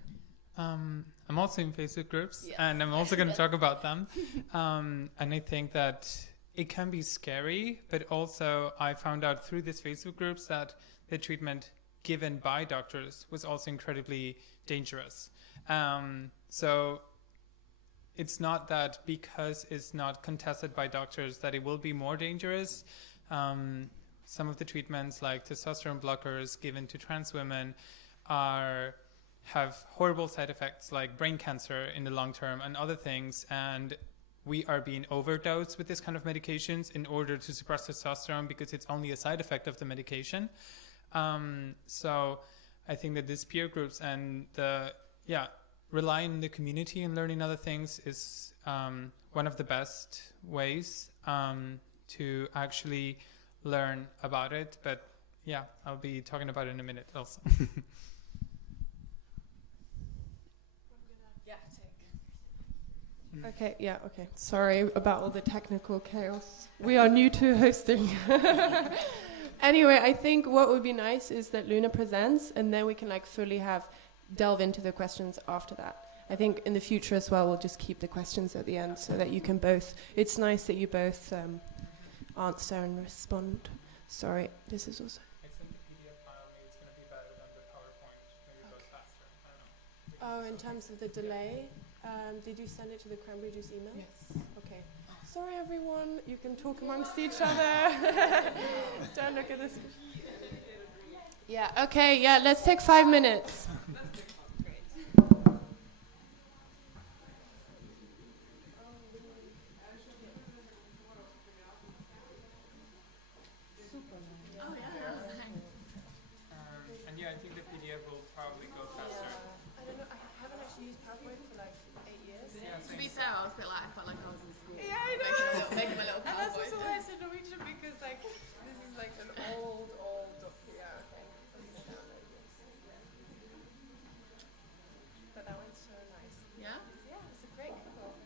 I'm also in Facebook groups, and I'm also going to talk about them. And I think that it can be scary, but also I found out through these Facebook groups that the treatment given by doctors was also incredibly dangerous. So it's not that because it's not contested by doctors that it will be more dangerous. Some of the treatments like testosterone blockers given to trans women have horrible side effects like brain cancer in the long term and other things. And we are being overdosed with this kind of medications in order to suppress testosterone because it's only a side effect of the medication. So I think that these peer groups and relying on the community and learning other things is one of the best ways to actually learn about it. But yeah, I'll be talking about it in a minute also. Okay, sorry about all the technical chaos. We are new to hosting. Anyway, I think what would be nice is that Luna presents, and then we can like fully delve into the questions after that. I think in the future as well, we'll just keep the questions at the end so that you can both, it's nice that you both answer and respond. Sorry, this is also... I sent the PDF file, maybe it's going to be better than the PowerPoint, maybe it goes faster, I don't know. Oh, in terms of the delay, did you send it to the CranberryJuice email? Yes. Okay. Sorry everyone, you can talk amongst each other. Don't look at this. Yeah, okay, let's take 5 minutes. And I think the PDF will probably go faster. I don't know, I haven't actually used PowerPoint for like 8 years. Yeah, To be fair, I was a bit like, I felt like I was in school. Yeah, I know. Making my little And that's PowerPoint. also why I said Norwegian, because like this is like an old yeah, okay. Understand it. But that one's so nice. Yeah? Yeah, it's a great kickoff.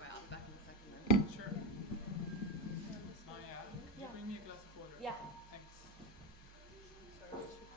Right, I'll be back in a second then. Sure. Maya, could you bring me a glass of water? Yeah. Thanks. Sorry, we should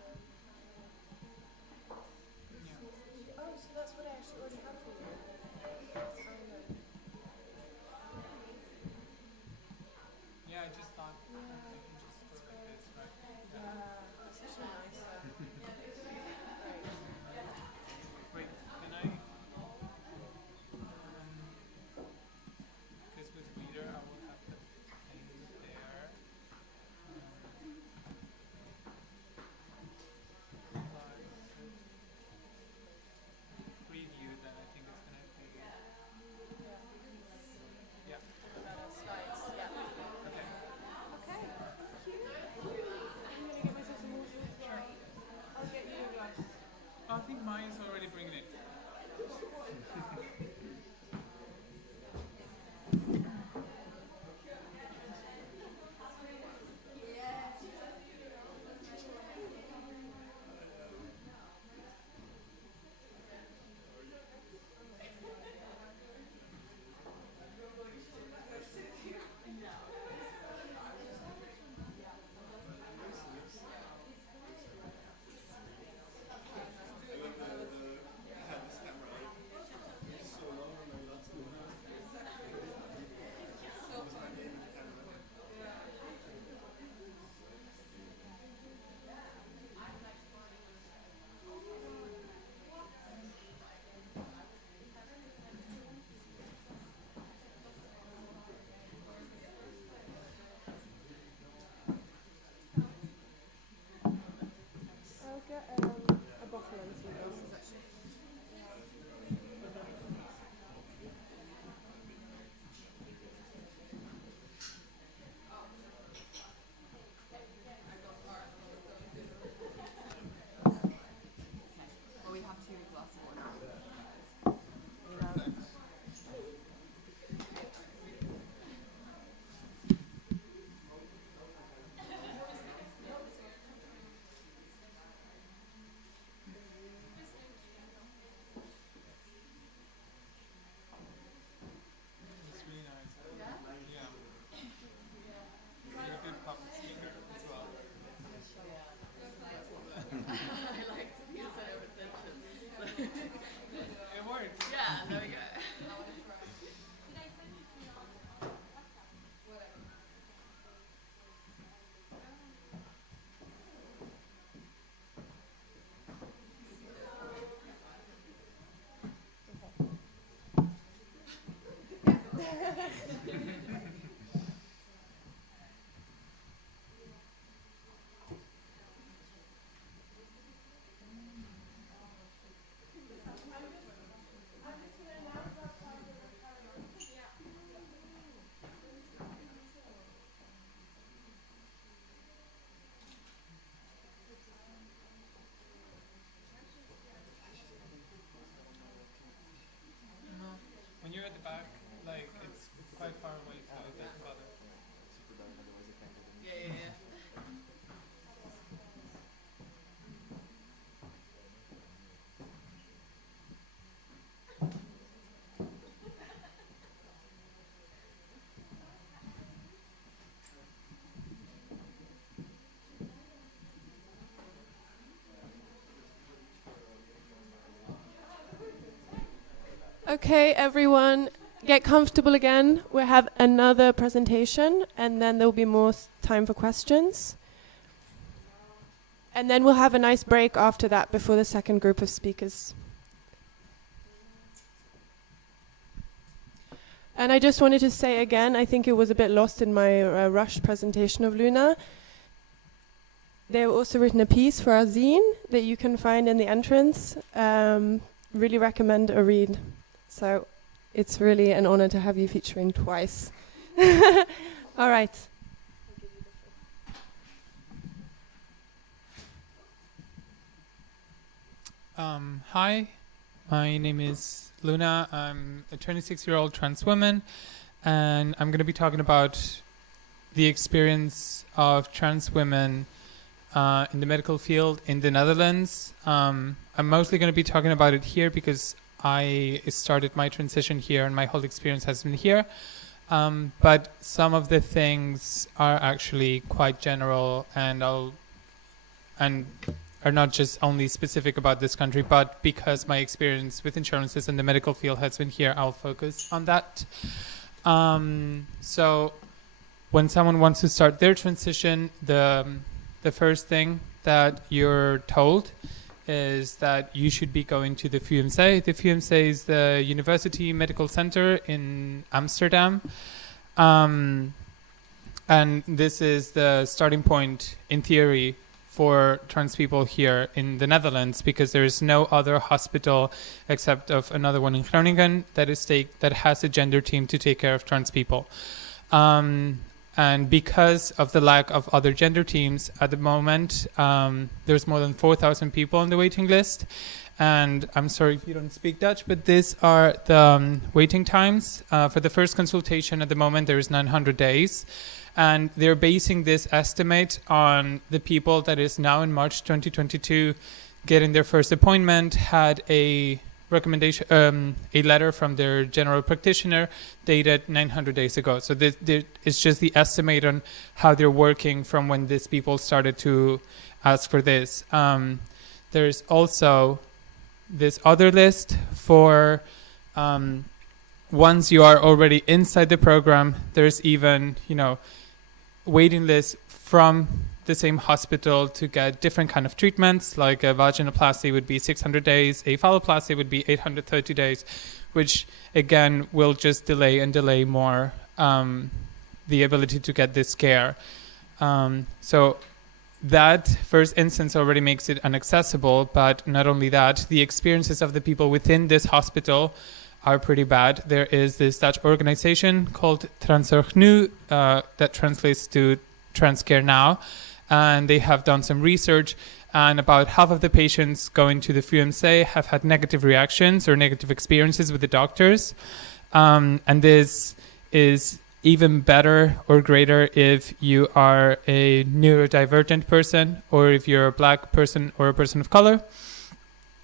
There we go. When you're at the back, like it's quite far away, so it doesn't bother. Yeah, yeah, yeah. Okay, everyone, get comfortable again. We'll have another presentation, and then there will be more time for questions. And then we'll have a nice break after that before the second group of speakers. And I just wanted to say again, I think it was a bit lost in my rushed presentation of Luna. They've also written a piece for our zine that you can find in the entrance. Really recommend a read. So it's really an honor to have you featuring twice. All right. Hi, my name is Luna. I'm a 26-year-old trans woman, and I'm going to be talking about the experience of trans women in the medical field in the Netherlands. I'm mostly going to be talking about it here because I started my transition here and my whole experience has been here. But some of the things are actually quite general and are not just only specific about this country, but because my experience with insurances in the medical field has been here, I'll focus on that. So when someone wants to start their transition, the first thing that you're told is that you should be going to the VUMC. The VUMC is the University Medical Center in Amsterdam. And this is the starting point, in theory, for trans people here in the Netherlands, because there is no other hospital except of another one in Groningen that has a gender team to take care of trans people. And because of the lack of other gender teams at the moment, there's more than 4,000 people on the waiting list. And I'm sorry if you don't speak Dutch, but these are the waiting times. For the first consultation at the moment, there is 900 days. And they're basing this estimate on the people that is now in March 2022 getting their first appointment, had a recommendation, a letter from their general practitioner dated 900 days ago. So it's just the estimate on how they're working from when these people started to ask for this. There's also this other list for once you are already inside the program. There's even, waiting lists from the same hospital to get different kind of treatments, like a vaginoplasty would be 600 days, a phalloplasty would be 830 days, which again will just delay more the ability to get this care. So that first instance already makes it inaccessible, but not only that, the experiences of the people within this hospital are pretty bad. There is this Dutch organization called Transzorg Nu that translates to Transcare Now, and they have done some research, and about half of the patients going to the VUMC have had negative reactions or negative experiences with the doctors. And this is even better or greater if you are a neurodivergent person or if you're a black person or a person of color.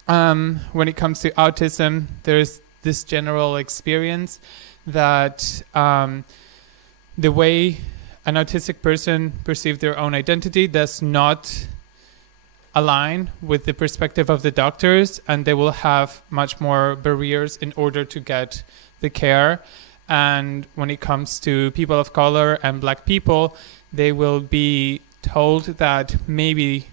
When it comes to autism, there's this general experience that the way an autistic person perceives their own identity does not align with the perspective of the doctors, and they will have much more barriers in order to get the care. And when it comes to people of color and black people, they will be told that maybe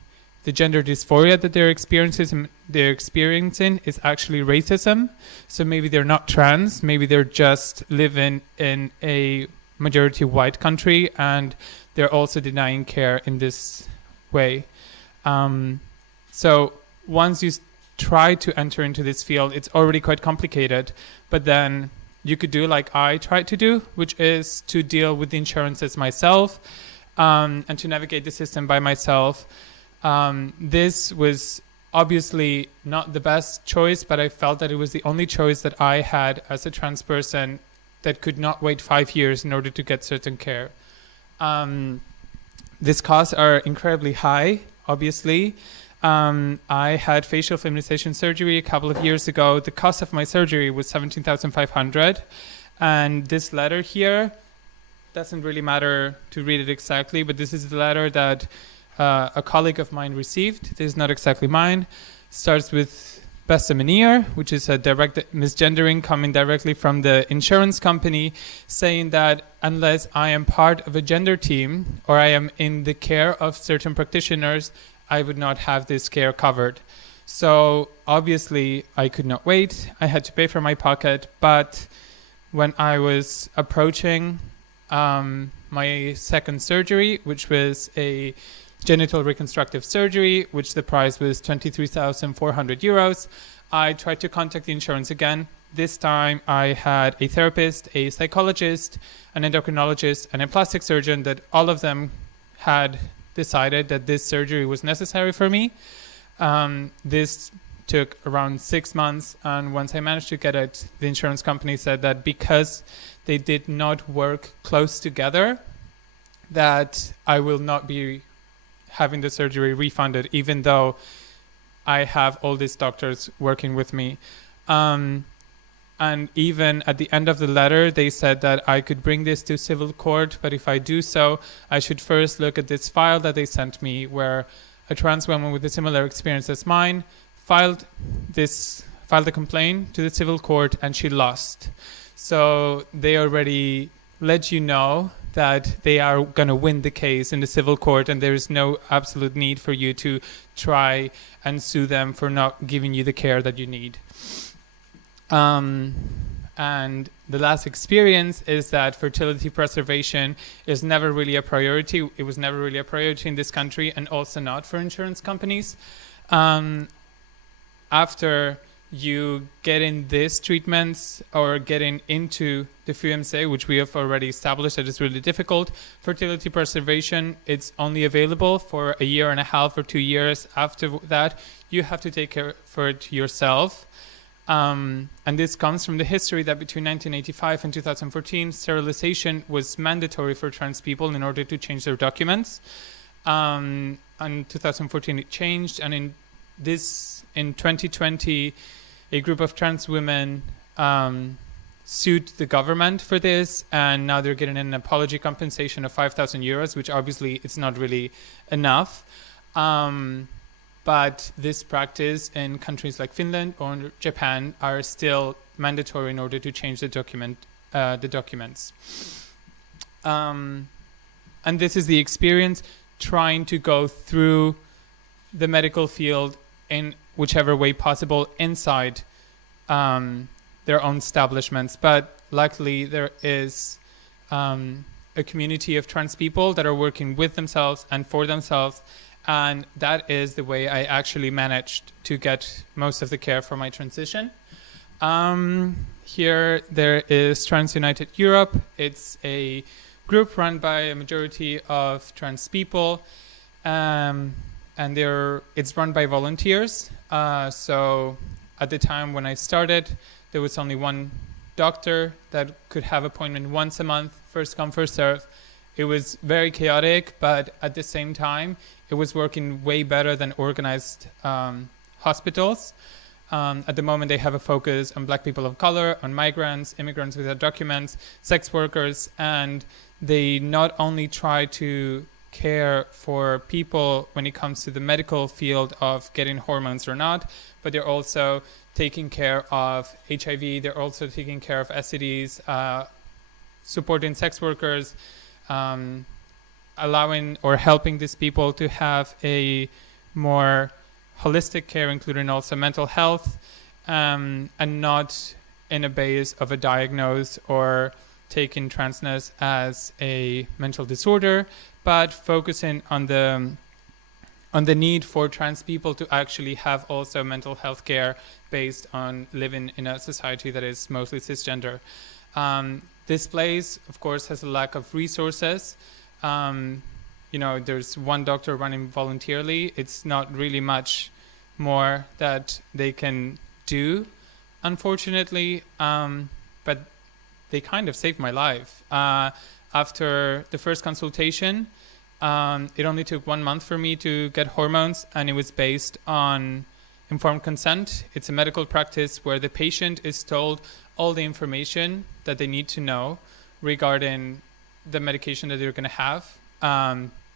the gender dysphoria that they're experiencing is actually racism. So maybe they're not trans, maybe they're just living in a majority white country, and they're also denying care in this way. So once you try to enter into this field, it's already quite complicated, but then you could do like I tried to do, which is to deal with the insurances myself, and to navigate the system by myself. This was obviously not the best choice, but I felt that it was the only choice that I had as a trans person that could not wait 5 years in order to get certain care. These costs are incredibly high, obviously. I had facial feminization surgery a couple of years ago. The cost of my surgery was $17,500. And this letter here, doesn't really matter to read it exactly, but this is the letter that a colleague of mine received. This is not exactly mine. Starts with best manier, which is a direct misgendering coming directly from the insurance company, saying that unless I am part of a gender team or I am in the care of certain practitioners, I would not have this care covered. So obviously I could not wait. I had to pay from my pocket. But when I was approaching my second surgery, which was a genital reconstructive surgery, which the price was 23,400 euros, I tried to contact the insurance again. This time I had a therapist, a psychologist, an endocrinologist, and a plastic surgeon that all of them had decided that this surgery was necessary for me. This took around 6 months, and once I managed to get it, the insurance company said that because they did not work close together, that I will not be having the surgery refunded, even though I have all these doctors working with me. And even at the end of the letter, they said that I could bring this to civil court, but if I do so, I should first look at this file that they sent me, where a trans woman with a similar experience as mine filed a complaint to the civil court, and she lost. So they already let you know that they are going to win the case in the civil court, and there is no absolute need for you to try and sue them for not giving you the care that you need. And the last experience is that fertility preservation is never really a priority. It was never really a priority in this country, and also not for insurance companies. After you get in these treatments or getting into the FUMC, which we have already established that is really difficult, fertility preservation, it's only available for a year and a half or 2 years. After that, you have to take care for it yourself. And this comes from the history that between 1985 and 2014, sterilization was mandatory for trans people in order to change their documents. In 2014 it changed, and in 2020, a group of trans women sued the government for this, and now they're getting an apology compensation of 5,000 euros, which obviously it's not really enough. But this practice in countries like Finland or Japan are still mandatory in order to change the documents. And this is the experience trying to go through the medical field in whichever way possible inside their own establishments. But luckily there is a community of trans people that are working with themselves and for themselves, and that is the way I actually managed to get most of the care for my transition. Here there is Trans United Europe. It's a group run by a majority of trans people, and it's run by volunteers. So at the time when I started, there was only one doctor that could have appointment once a month, first come, first serve. It was very chaotic, but at the same time, it was working way better than organized hospitals. At the moment, they have a focus on Black people of color, on migrants, immigrants without documents, sex workers, and they not only try to care for people when it comes to the medical field of getting hormones or not, but they're also taking care of HIV, they're also taking care of STDs, supporting sex workers, allowing or helping these people to have a more holistic care, including also mental health, and not in a base of a diagnose or taking transness as a mental disorder, but focusing on the need for trans people to actually have also mental health care based on living in a society that is mostly cisgender. This place, of course, has a lack of resources. You know, there's one doctor running voluntarily. It's not really much more that they can do, unfortunately, but they kind of saved my life. After the first consultation, it only took 1 month for me to get hormones, and it was based on informed consent. It's a medical practice where the patient is told all the information that they need to know regarding the medication that they're going to have,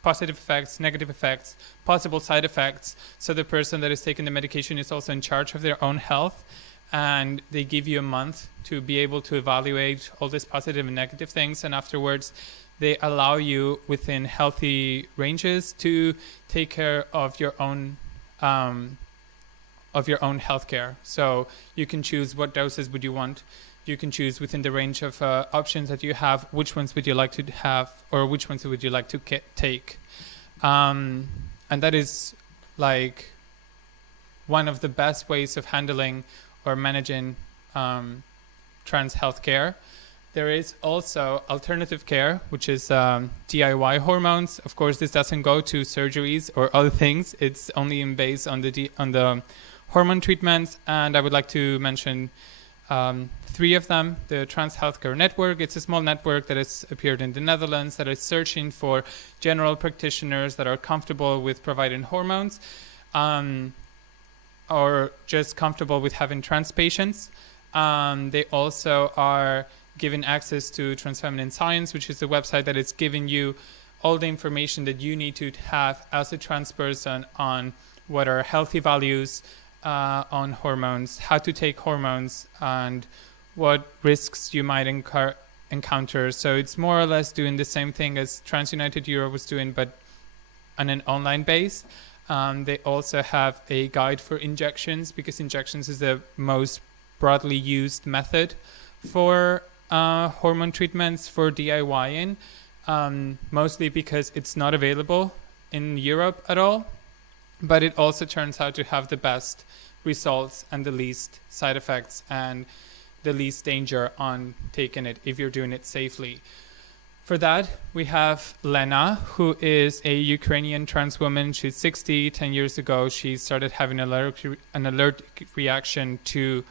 positive effects, negative effects, possible side effects. So the person that is taking the medication is also in charge of their own health, and they give you a month to be able to evaluate all these positive and negative things, and afterwards they allow you within healthy ranges to take care of your own healthcare. So you can choose what doses would you want. You can choose within the range of options that you have, which ones would you like to have, or which ones would you like to take. And that is like one of the best ways of handling or managing trans healthcare. There is also alternative care, which is DIY hormones. Of course, this doesn't go to surgeries or other things. It's only based on the hormone treatments. And I would like to mention 3 of them. The Trans Healthcare Network. It's a small network that has appeared in the Netherlands that is searching for general practitioners that are comfortable with providing hormones, or just comfortable with having trans patients. They also are giving access to Trans Feminine Science, which is a website that is giving you all the information that you need to have as a trans person on what are healthy values on hormones, how to take hormones, and what risks you might encounter. So it's more or less doing the same thing as Trans United Europe was doing, but on an online base. They also have a guide for injections, because injections is the most broadly used method for hormone treatments for DIYing, mostly because it's not available in Europe at all, but it also turns out to have the best results and the least side effects and the least danger on taking it if you're doing it safely. For that, we have Lena, who is a Ukrainian trans woman. She's 60. 10 years ago, she started having an allergic reaction to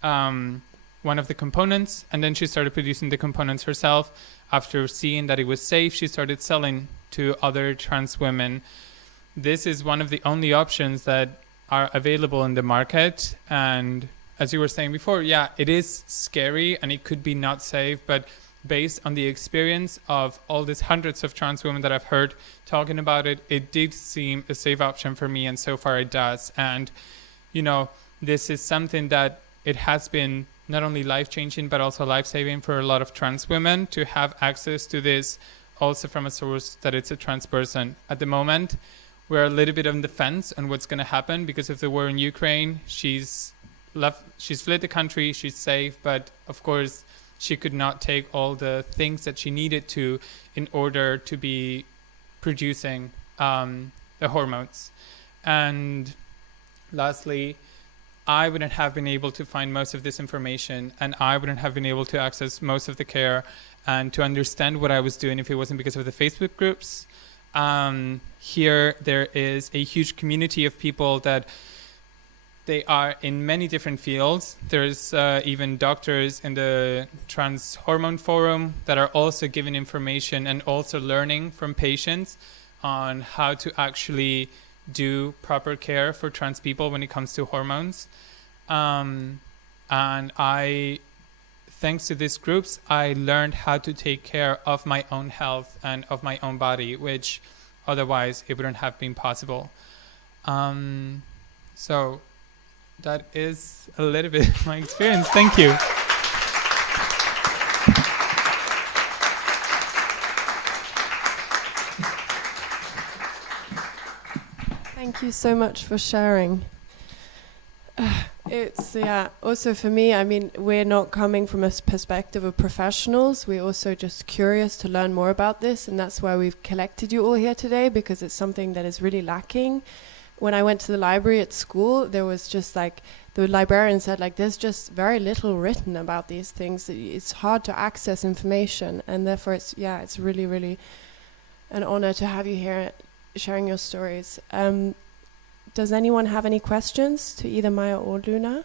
one of the components, and then she started producing the components herself. After seeing that it was safe, she started selling to other trans women. This is one of the only options that are available in the market, and as you were saying before, yeah, it is scary and it could be not safe, but based on the experience of all these hundreds of trans women that I've heard talking about it, it did seem a safe option for me, and so far it does. And, you know, this is something that it has been not only life-changing, but also life-saving for a lot of trans women to have access to this, also from a source that it's a trans person. At the moment, we're a little bit on the fence on what's going to happen because of the war in Ukraine. She's fled the country, she's safe, but of course, she could not take all the things that she needed to in order to be producing the hormones. And lastly, I wouldn't have been able to find most of this information, and I wouldn't have been able to access most of the care and to understand what I was doing if it wasn't because of the Facebook groups. Here, there is a huge community of people that they are in many different fields. There's even doctors in the Trans Hormone Forum that are also giving information and also learning from patients on how to actually do proper care for trans people when it comes to hormones. And thanks to these groups, I learned how to take care of my own health and of my own body, which otherwise it wouldn't have been possible. So that is a little bit of my experience. Thank you. Thank you so much for sharing. It's, also for me, I mean, we're not coming from a perspective of professionals. We're also just curious to learn more about this, and that's why we've collected you all here today, because it's something that is really lacking. When I went to the library at school, there was just like, the librarian said, like, there's just very little written about these things. It's hard to access information, and therefore it's really, really an honor to have you here sharing your stories. Does anyone have any questions to either Maya or Luna?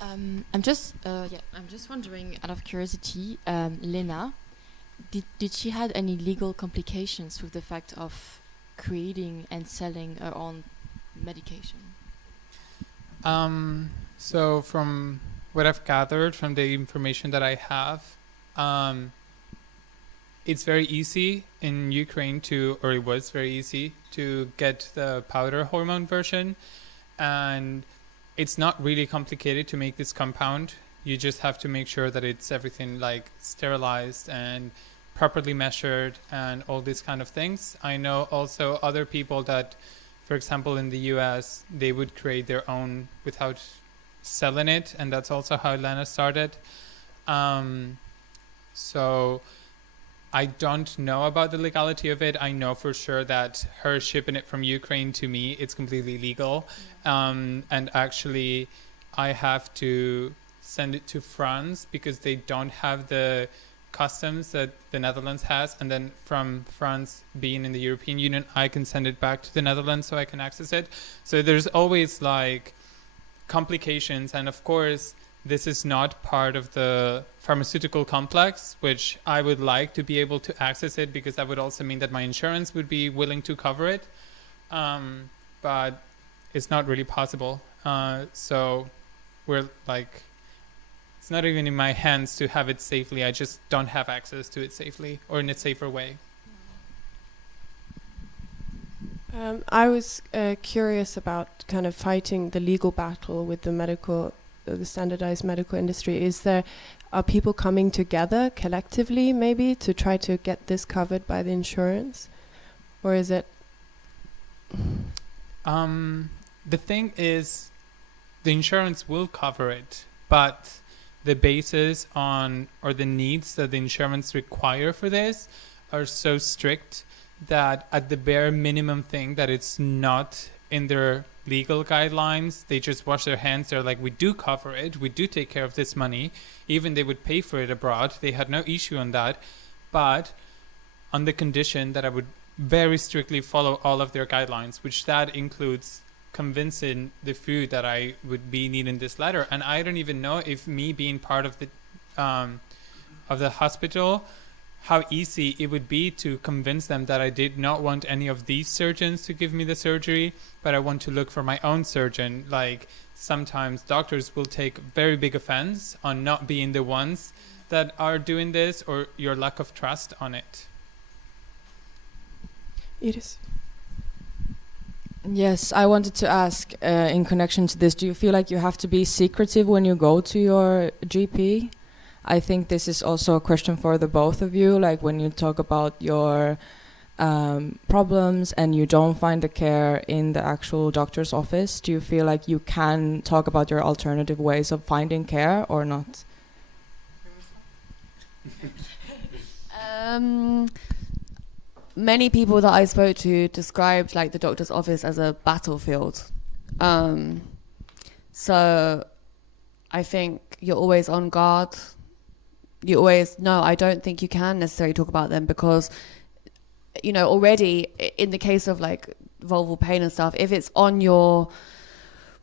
I'm just wondering, out of curiosity, Lena, did she had any legal complications with the fact of creating and selling her own medication? So from what I've gathered from the information that I have, it's very easy in Ukraine or it was very easy to get the powder hormone version, and it's not really complicated to make this compound. You just have to make sure that it's everything like sterilized and properly measured and all these kind of things. I know also other people that, for example, in the US, they would create their own without selling it, and that's also how Lena started. So I don't know about the legality of it. I know for sure that her shipping it from Ukraine to me, it's completely legal. And actually, I have to send it to France because they don't have the customs that the Netherlands has. And then from France being in the European Union, I can send it back to the Netherlands so I can access it. So there's always like complications. And of course, this is not part of the pharmaceutical complex, which I would like to be able to access it, because that would also mean that my insurance would be willing to cover it. But it's not really possible. So we're like, it's not even in my hands to have it safely. I just don't have access to it safely or in a safer way. I was curious about kind of fighting the legal battle with the standardized medical industry. Are people coming together collectively maybe to try to get this covered by the insurance? Or is it? The thing is, the insurance will cover it, but the basis on, or the needs that the insurance require for this are so strict that at the bare minimum thing that it's not in their legal guidelines, they just wash their hands. They're like, we do cover it, we do take care of this money. Even they would pay for it abroad. They had no issue on that, but on the condition that I would very strictly follow all of their guidelines, which that includes convincing the food that I would be needing this letter. And I don't even know if me being part of the hospital, how easy it would be to convince them that I did not want any of these surgeons to give me the surgery, but I want to look for my own surgeon. Like, sometimes doctors will take very big offense on not being the ones that are doing this, or your lack of trust on it. Iris. Yes, I wanted to ask, in connection to this, do you feel like you have to be secretive when you go to your GP? I think this is also a question for the both of you, like when you talk about your problems and you don't find the care in the actual doctor's office, do you feel like you can talk about your alternative ways of finding care or not? Many people that I spoke to described like the doctor's office as a battlefield. So I think you're always on guard. I don't think you can necessarily talk about them because, you know, already in the case of like vulval pain and stuff, if it's on your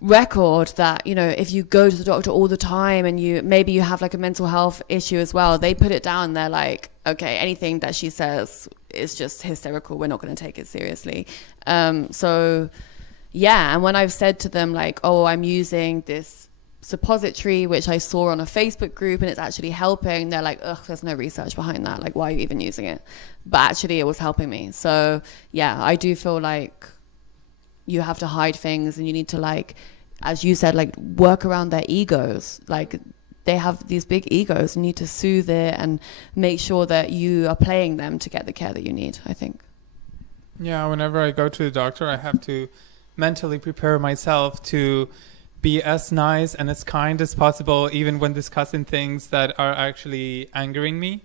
record that, you know, if you go to the doctor all the time and maybe you have like a mental health issue as well, they put it down. They're like, okay, anything that she says is just hysterical. We're not going to take it seriously. So yeah. And when I've said to them like, oh, I'm using this suppository, which I saw on a Facebook group, and it's actually helping. They're like, ugh, there's no research behind that. Like, why are you even using it? But actually it was helping me. So yeah, I do feel like you have to hide things, and you need to, like, as you said, like, work around their egos. Like, they have these big egos. You need to soothe it and make sure that you are playing them to get the care that you need, I think. Yeah, whenever I go to the doctor, I have to mentally prepare myself to be as nice and as kind as possible, even when discussing things that are actually angering me.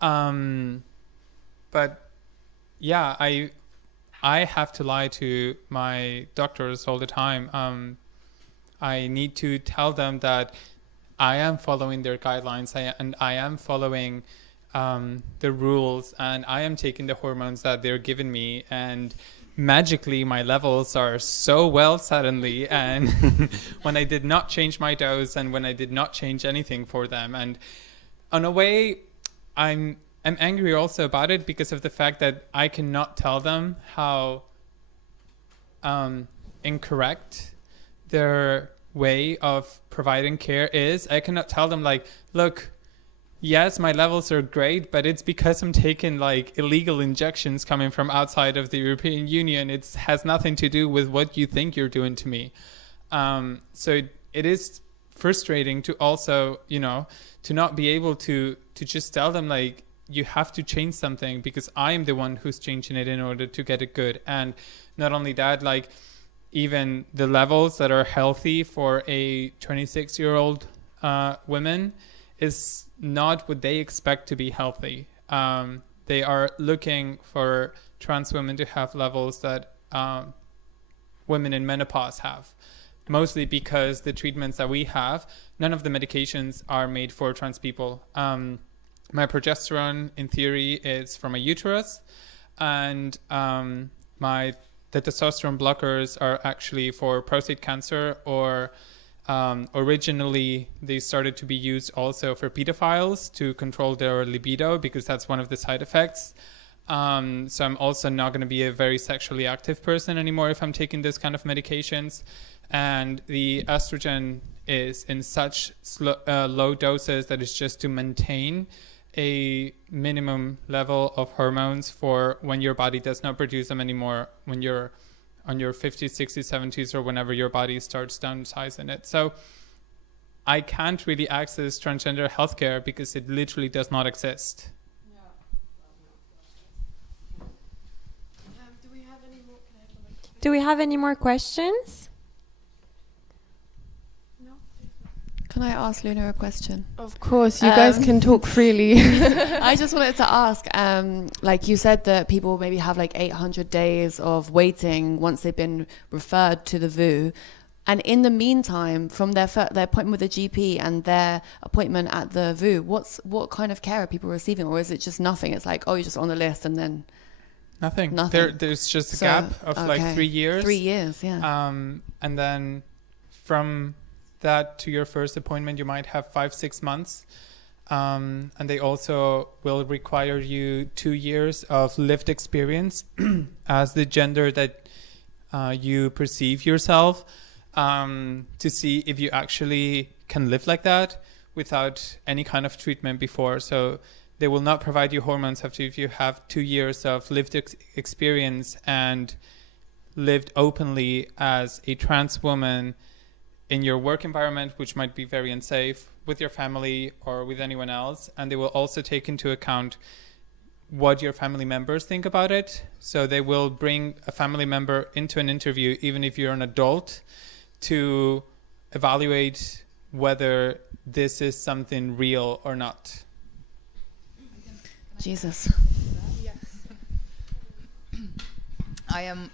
But yeah, I have to lie to my doctors all the time. I need to tell them that I am following their guidelines, and I am following the rules, and I am taking the hormones that they're giving me, and magically my levels are so well suddenly, and when I did not change my dose, and when I did not change anything for them. And in a way, I'm angry also about it, because of the fact that I cannot tell them how incorrect their way of providing care is. I cannot tell them, like, look, yes, my levels are great, but it's because I'm taking, like, illegal injections coming from outside of the European Union. It has nothing to do with what you think you're doing to me. So it is frustrating to also, you know, to not be able to just tell them, like, you have to change something, because I am the one who's changing it in order to get it good. And not only that, like, even the levels that are healthy for a 26-year-old woman is not what they expect to be healthy. They are looking for trans women to have levels that women in menopause have, mostly because the treatments that we have, none of the medications are made for trans people. My progesterone, in theory, is from a uterus, and the testosterone blockers are actually for prostate cancer, or originally they started to be used also for pedophiles to control their libido, because that's one of the side effects. So I'm also not going to be a very sexually active person anymore if I'm taking this kind of medications. And the estrogen is in such low doses that it's just to maintain a minimum level of hormones for when your body does not produce them anymore, when you're on your 50s, 60s, 70s, or whenever your body starts downsizing it. So I can't really access transgender healthcare because it literally does not exist. Do we have any more questions? Can I ask Luna a question? Of course, you guys can talk freely. I just wanted to ask, like you said that people maybe have like 800 days of waiting once they've been referred to the VU. And in the meantime, from their appointment with the GP and their appointment at the VU, what kind of care are people receiving? Or is it just nothing? It's like, oh, you're just on the list and then... Nothing. There's just a gap of like 3 years. 3 years, yeah. And then from that to your first appointment, you might have 5-6 months. And they also will require you 2 years of lived experience as the gender that you perceive yourself, to see if you actually can live like that without any kind of treatment before. So they will not provide you hormones after if you have 2 years of lived experience and lived openly as a trans woman in your work environment, which might be very unsafe, with your family or with anyone else. And they will also take into account what your family members think about it. So they will bring a family member into an interview, even if you're an adult, to evaluate whether this is something real or not. Jesus. Yes. I am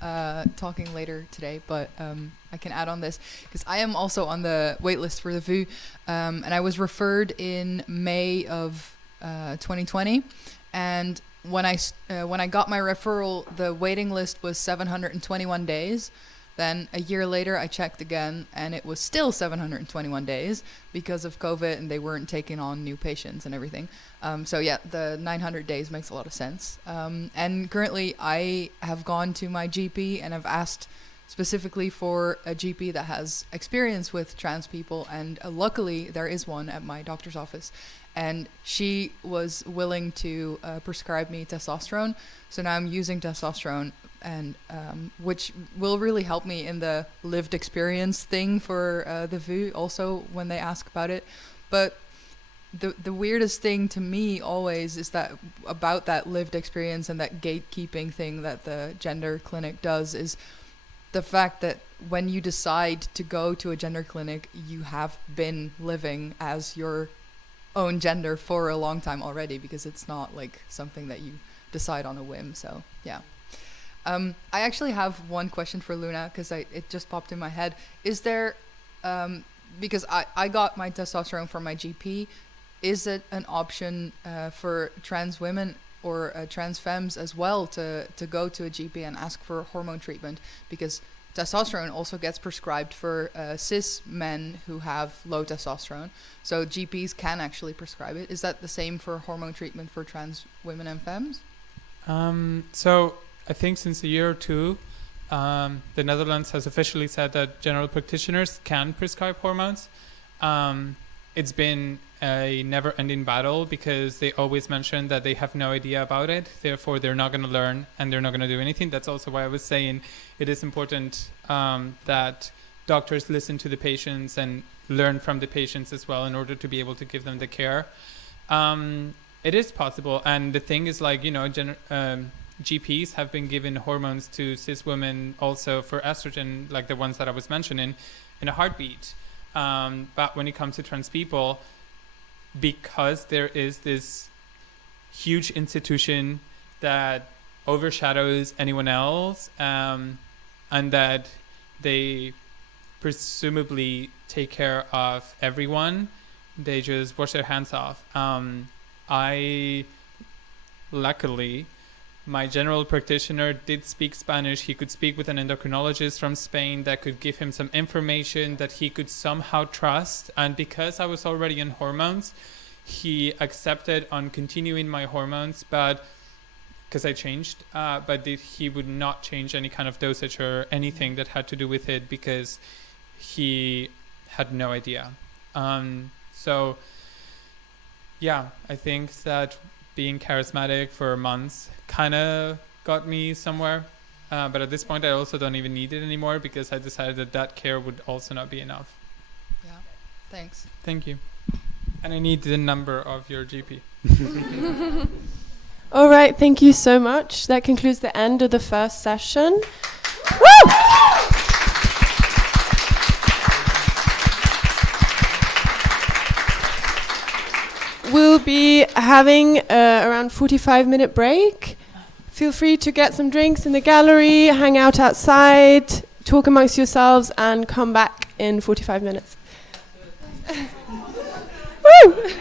talking later today, but I can add on this because I am also on the wait list for the VU, and I was referred in May of 2020, and when I got my referral, the waiting list was 721 days. Then a year later, I checked again, and it was still 721 days because of COVID, and they weren't taking on new patients and everything. So yeah, the 900 days makes a lot of sense. And currently, I have gone to my GP and I've asked specifically for a GP that has experience with trans people, and luckily there is one at my doctor's office, and she was willing to prescribe me testosterone. So now I'm using testosterone, and which will really help me in the lived experience thing for the VU also when they ask about it. But the weirdest thing to me always is that about that lived experience and that gatekeeping thing that the gender clinic does is the fact that when you decide to go to a gender clinic, you have been living as your own gender for a long time already, because it's not like something that you decide on a whim. So yeah. I actually have one question for Luna, because it just popped in my head. Is there, because I got my testosterone from my GP, is it an option for trans women or trans femmes as well to go to a GP and ask for hormone treatment? Because testosterone also gets prescribed for cis men who have low testosterone. So GPs can actually prescribe it. Is that the same for hormone treatment for trans women and femmes? So I think since a year or two, the Netherlands has officially said that general practitioners can prescribe hormones. It's been a never-ending battle because they always mention that they have no idea about it, therefore they're not going to learn and they're not going to do anything. That's also why I was saying it is important that doctors listen to the patients and learn from the patients as well in order to be able to give them the care. It is possible, and the thing is, like, you know, GPs have been given hormones to cis women also for estrogen, like the ones that I was mentioning, in a heartbeat. But when it comes to trans people, because there is this huge institution that overshadows anyone else, and that they presumably take care of everyone, they just wash their hands off. Luckily, my general practitioner did speak Spanish. He could speak with an endocrinologist from Spain that could give him some information that he could somehow trust. And because I was already on hormones, he accepted on continuing my hormones, but because I changed, but he would not change any kind of dosage or anything that had to do with it because he had no idea. So yeah, I think that being charismatic for months kind of got me somewhere. But at this point, I also don't even need it anymore because I decided that that care would also not be enough. Yeah, thanks. Thank you. And I need the number of your GP. All right, thank you so much. That concludes the end of the first session. Woo! We'll be having around 45-minute break. Feel free to get some drinks in the gallery, hang out outside, talk amongst yourselves, and come back in 45 minutes. Woo!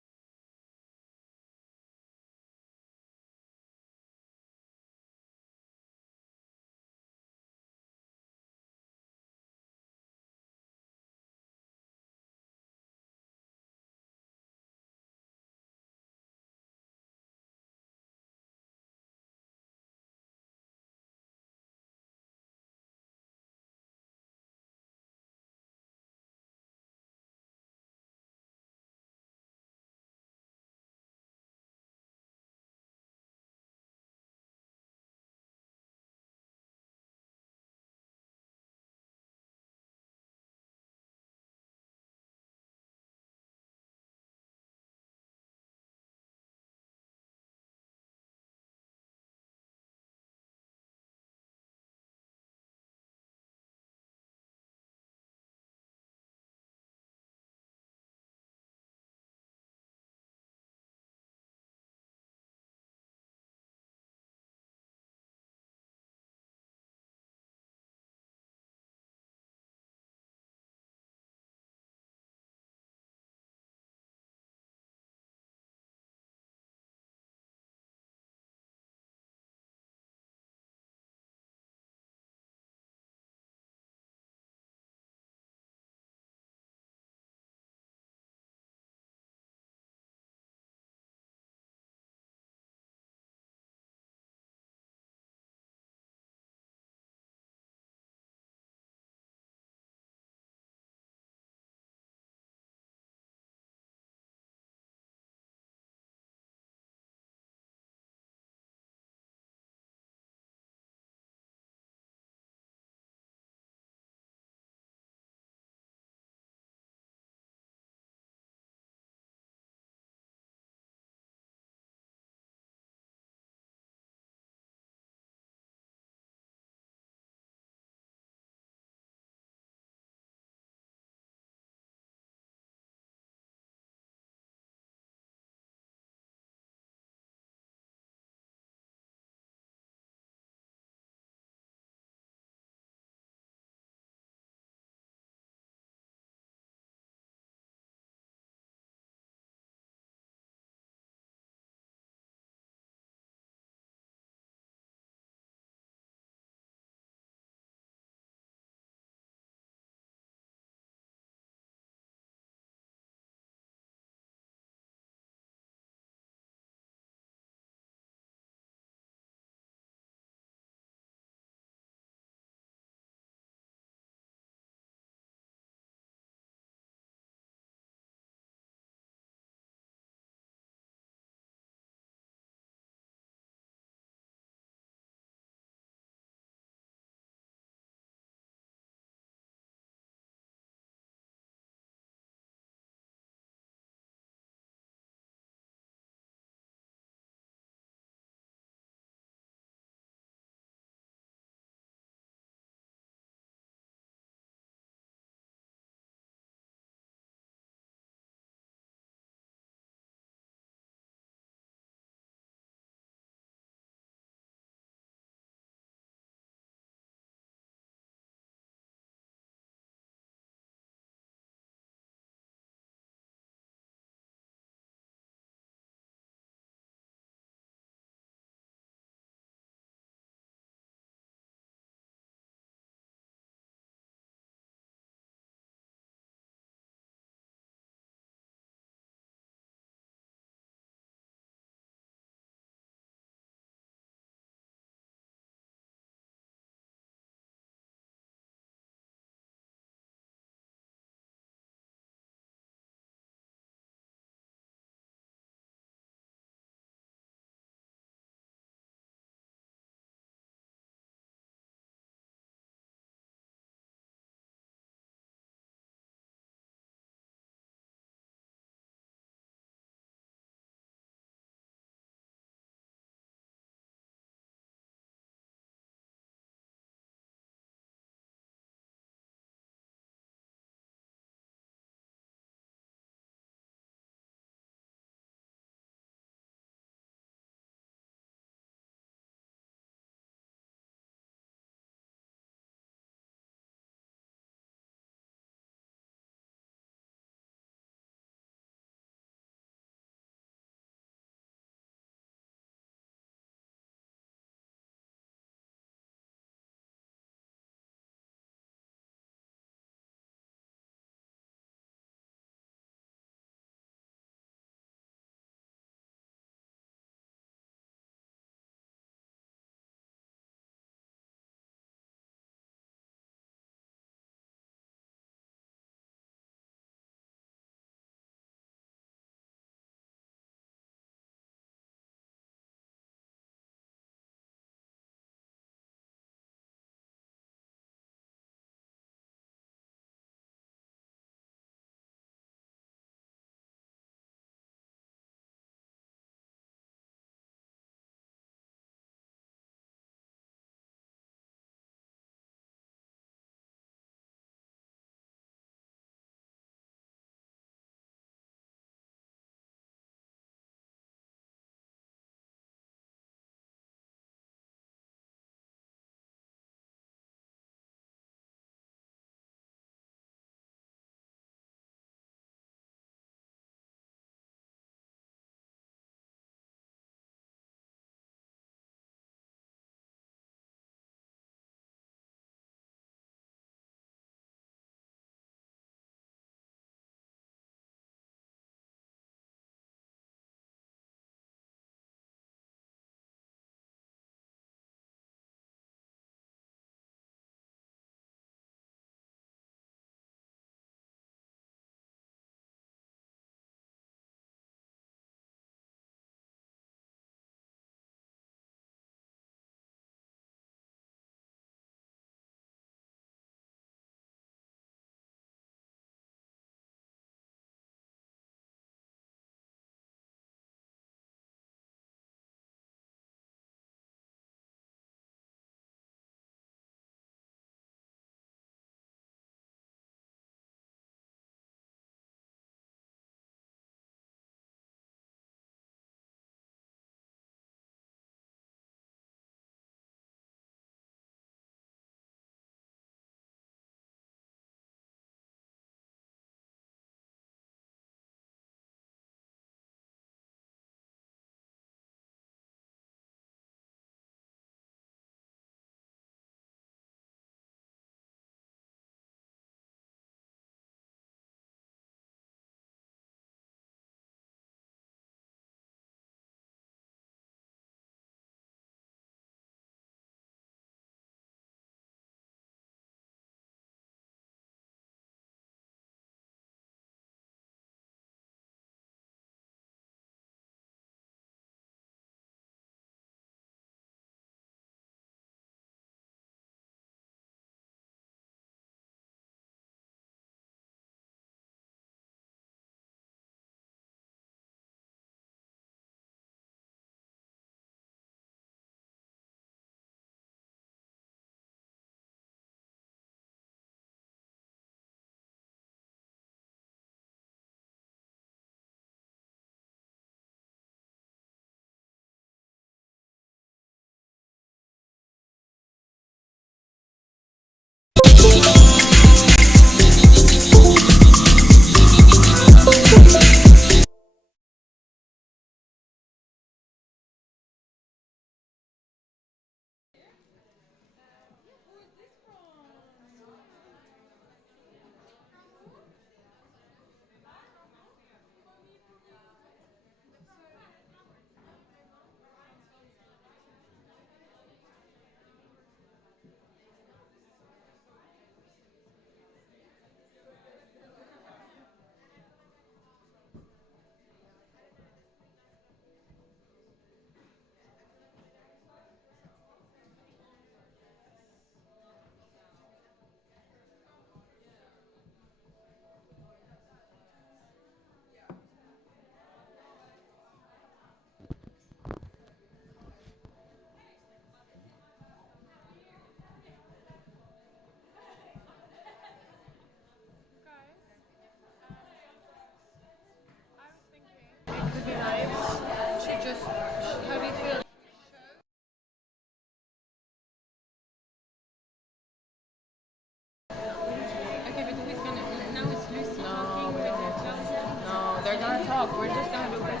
gonna talk. We're just gonna do this.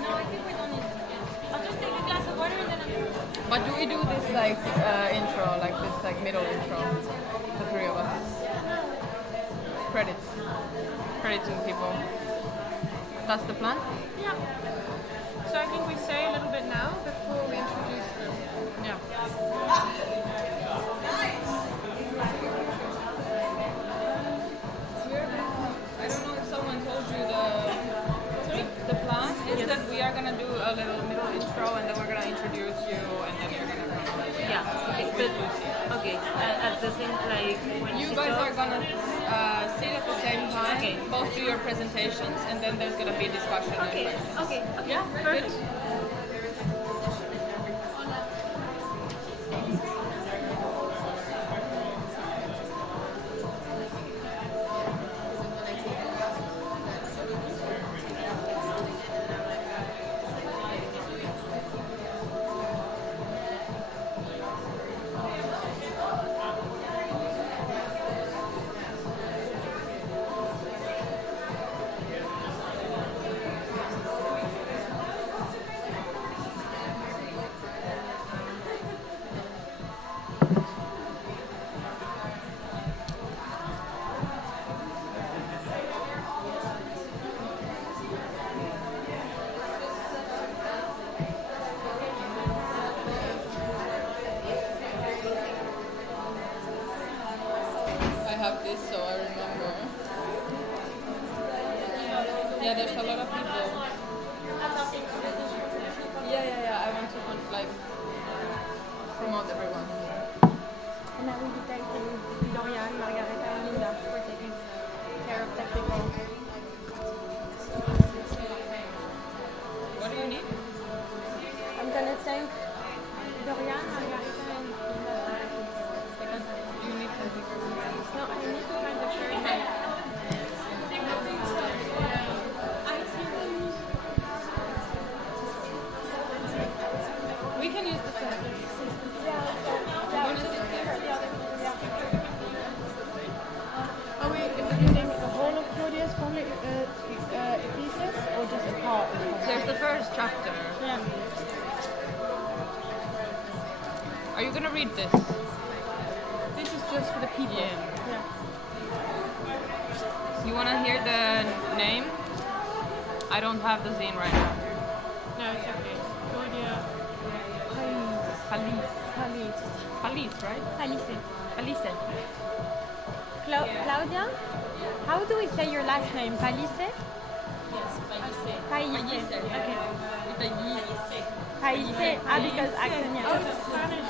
No, I think we don't need to. I'll just take a glass of water and then But do we do this like intro, like this like middle intro, the three of us? Credits to the people. That's the plan? Yeah. So I think we say a little bit now before we introduce them. Yeah. I don't know if someone told you the plan is that we are gonna do a little middle intro and then we're gonna introduce you and then you're gonna come. Yeah, okay, but, okay, at the same, like, when You she guys talks, are gonna sit at the same time, Okay. both do your presentations, and then there's gonna be discussion and okay, questions. okay, Yeah, perfect. good. I have this, so I remember. Yeah, there's a lot of people. Yeah. I want to like promote everyone. And I will be thanking Dorian, Margareta, and Linda for taking care of technical. What do you need? I'm gonna thank Dorian, Margareta, and Linda for taking care of technical. You need something for me. No, I need to find the shirt. We can use the set. Are we including the whole of Claudia's family thesis or just a part? There's the first chapter. Yeah. Are you gonna read this? This is just for the people. Yeah. You wanna hear the name? I don't have the zine right now. No, it's okay. Claudia Pallisé, right? Pallisé. Claudia, how do we say your last name? Pallisé? yes, Pallisé. Pallisé. Okay. With a Y. Pallisé. Ah, because accent. Yeah. Oh, Spanish.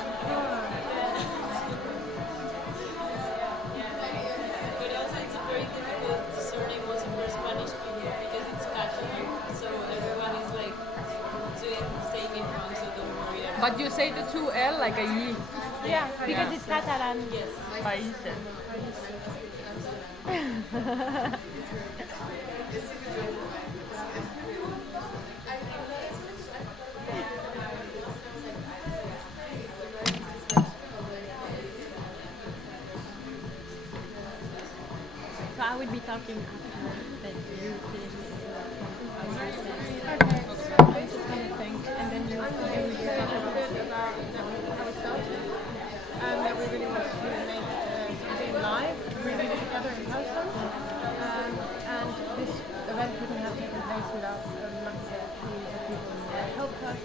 But also it's a very difficult surname also for Spanish people because it's Catalan, so everyone is like saying it wrong, so don't worry. But you say the two L like a Y. Yeah, because it's Catalan. Yes. Pallisé. So I will be talking after that you finish it. Okay, so I'm just going to think, and then you will say a little bit about how it started, and that we really wanted to make something live, really together in person, and this event couldn't have taken place without a massive team of people who helped us.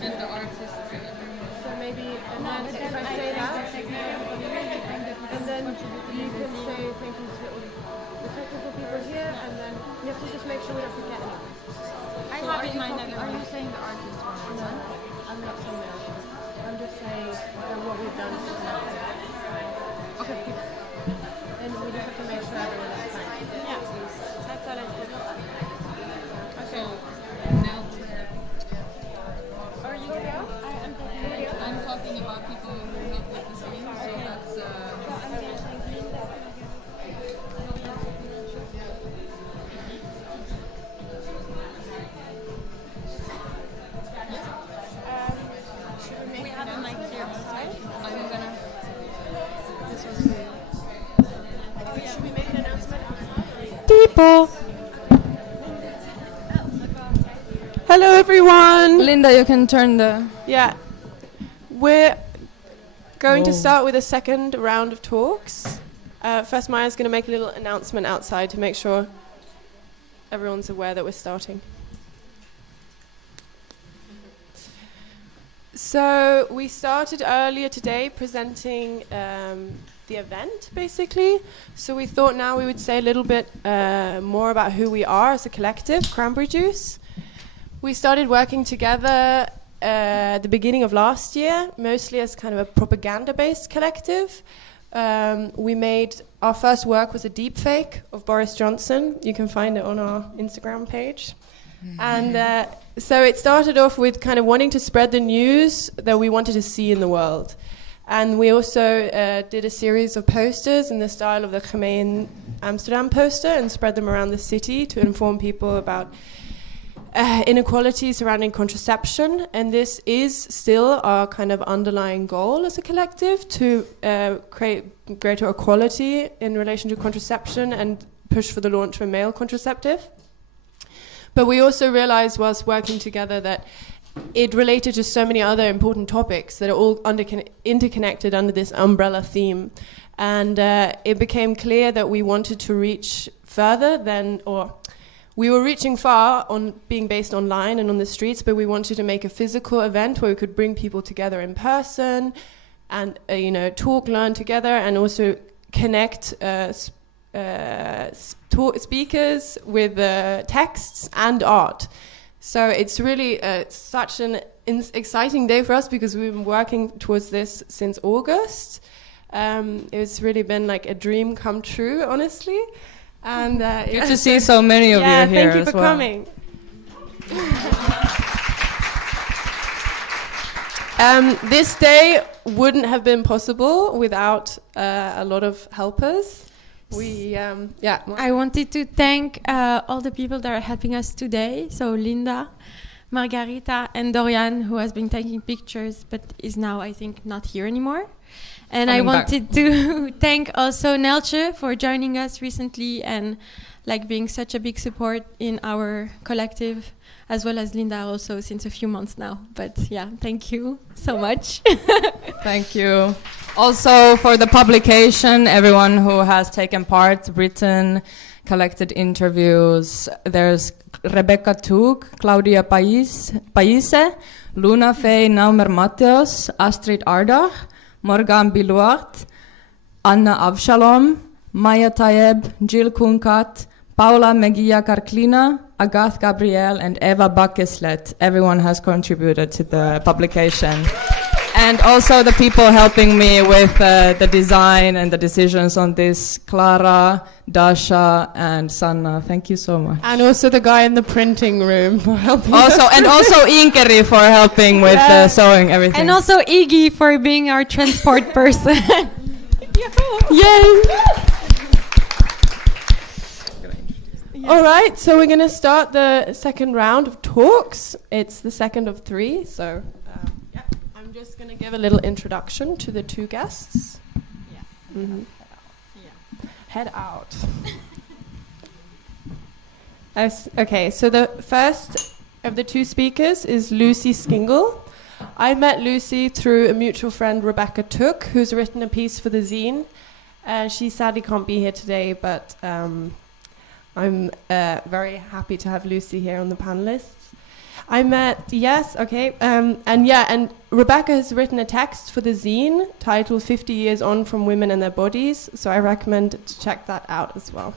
And the artists and everyone. So maybe, and then if I say that, and then you can say thank you to all the technical people here, and then you have to just make sure we don't forget anyone. I have in mind that. Are you saying the artist one? No, I'm not saying the artist. I'm just saying what we've done. Okay. And we just have to make sure everyone is fine. Yeah, that's all I did. Okay. Now Are you there? I'm taking video. I'm talking about people who help with the zine, so that's So I'm going to thank Linda. We have a mic here outside. I'm gonna. This was for you. Should we make an announcement outside? People. Hello, everyone. Linda, you can turn the... Yeah. We're going to start with a second round of talks. First, Maya's going to make a little announcement outside to make sure everyone's aware that we're starting. So we started earlier today presenting the event, basically. So we thought now we would say a little bit more about who we are as a collective, CranberryJuice. We started working together at the beginning of last year, mostly as kind of a propaganda-based collective. We made, our first work was a deep fake of Boris Johnson. You can find it on our Instagram page. And so it started off with kind of wanting to spread the news that we wanted to see in the world. And we also did a series of posters in the style of the Gemeene Amsterdam poster and spread them around the city to inform people about inequality surrounding contraception. And this is still our kind of underlying goal as a collective, to create greater equality in relation to contraception and push for the launch of a male contraceptive. But we also realized whilst working together that it related to so many other important topics that are all interconnected under this umbrella theme. And it became clear that we wanted to reach further than, or we were reaching far on being based online and on the streets, but we wanted to make a physical event where we could bring people together in person and, talk, learn together, and also connect speakers with texts and art. So it's really such an exciting day for us because we've been working towards this since August. It's really been like a dream come true, honestly. And good to see so many of you here. Thank you for coming. This day wouldn't have been possible without a lot of helpers. I wanted to thank all the people that are helping us today. So Linda, Margarita, and Dorian, who has been taking pictures but is now, I think, not here anymore. And I wanted to thank also Nelce for joining us recently and being such a big support in our collective, as well as Linda also since a few months now. But thank you so much. Thank you. Also for the publication, everyone who has taken part, written, collected interviews. There's Rebecca Tug, Cláudia Pallisé, Luna Faye Naumer Mateos, Astrid Ardach, Morgan Biluart, Anna Avshalom, Maya Tayeb, Jill Kunkat, Paula Megia Karklina, Agath Gabriel, and Eva Bakeslet. Everyone has contributed to the publication. And also the people helping me with the design and the decisions on this, Clara, Dasha, and Sanna. Thank you so much. And also the guy in the printing room for helping. Also Inkeri for helping with sewing everything. And also Iggy for being our transport person. Yay! All right, so we're going to start the second round of talks. It's the second of 3, so I'm just going to give a little introduction to the 2 guests. Head out. Okay, so the first of the 2 speakers is Lucy Skingle. I met Lucy through a mutual friend, Rebecca Tug, who's written a piece for the zine. She sadly can't be here today, but I'm very happy to have Lucy here on the panelists. And Rebecca has written a text for the zine titled 50 Years On from Women and Their Bodies, so I recommend to check that out as well.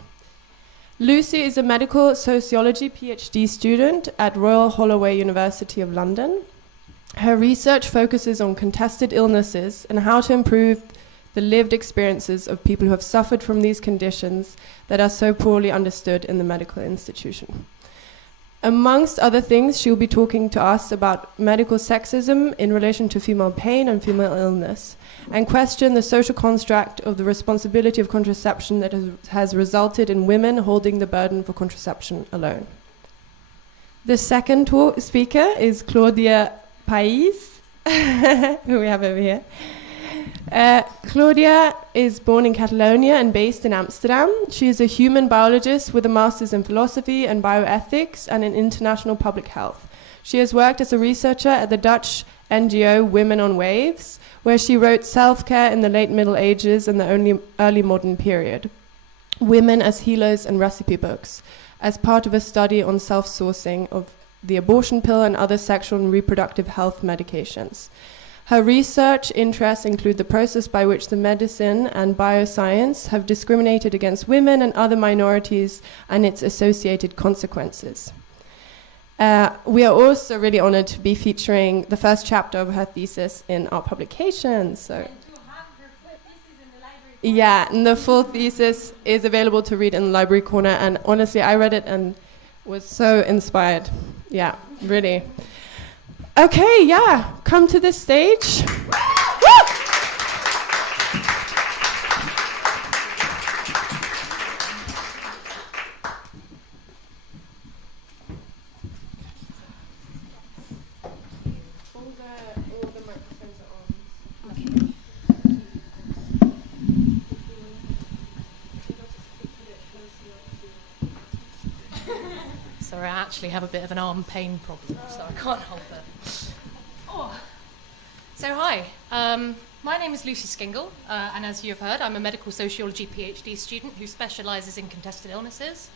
Lucy is a medical sociology PhD student at Royal Holloway University of London. Her research focuses on contested illnesses and how to improve the lived experiences of people who have suffered from these conditions that are so poorly understood in the medical institution. Amongst other things, she'll be talking to us about medical sexism in relation to female pain and female illness, and question the social construct of the responsibility of contraception that has resulted in women holding the burden for contraception alone. The second speaker is Cláudia Pallisé, who we have over here. Cláudia is born in Catalonia and based in Amsterdam. She is a human biologist with a master's in philosophy and bioethics and in international public health. She has worked as a researcher at the Dutch NGO Women on Waves, where she wrote Self-Care in the Late Middle Ages and the early modern period, Women as Healers and Recipe Books, as part of a study on self-sourcing of the abortion pill and other sexual and reproductive health medications. Her research interests include the process by which the medicine and bioscience have discriminated against women and other minorities and its associated consequences. We are also really honored to be featuring the first chapter of her thesis in our publication. So, and to have her full thesis in the library corner. Yeah, and the full thesis is available to read in the library corner. And honestly, I read it and was so inspired. Yeah, really. Okay, yeah, come to this stage. Sorry, I actually have a bit of an arm pain problem, so I can't hold it. Oh. So hi, my name is Lucy Skingle, and as you have heard, I'm a medical sociology PhD student who specialises in contested illnesses.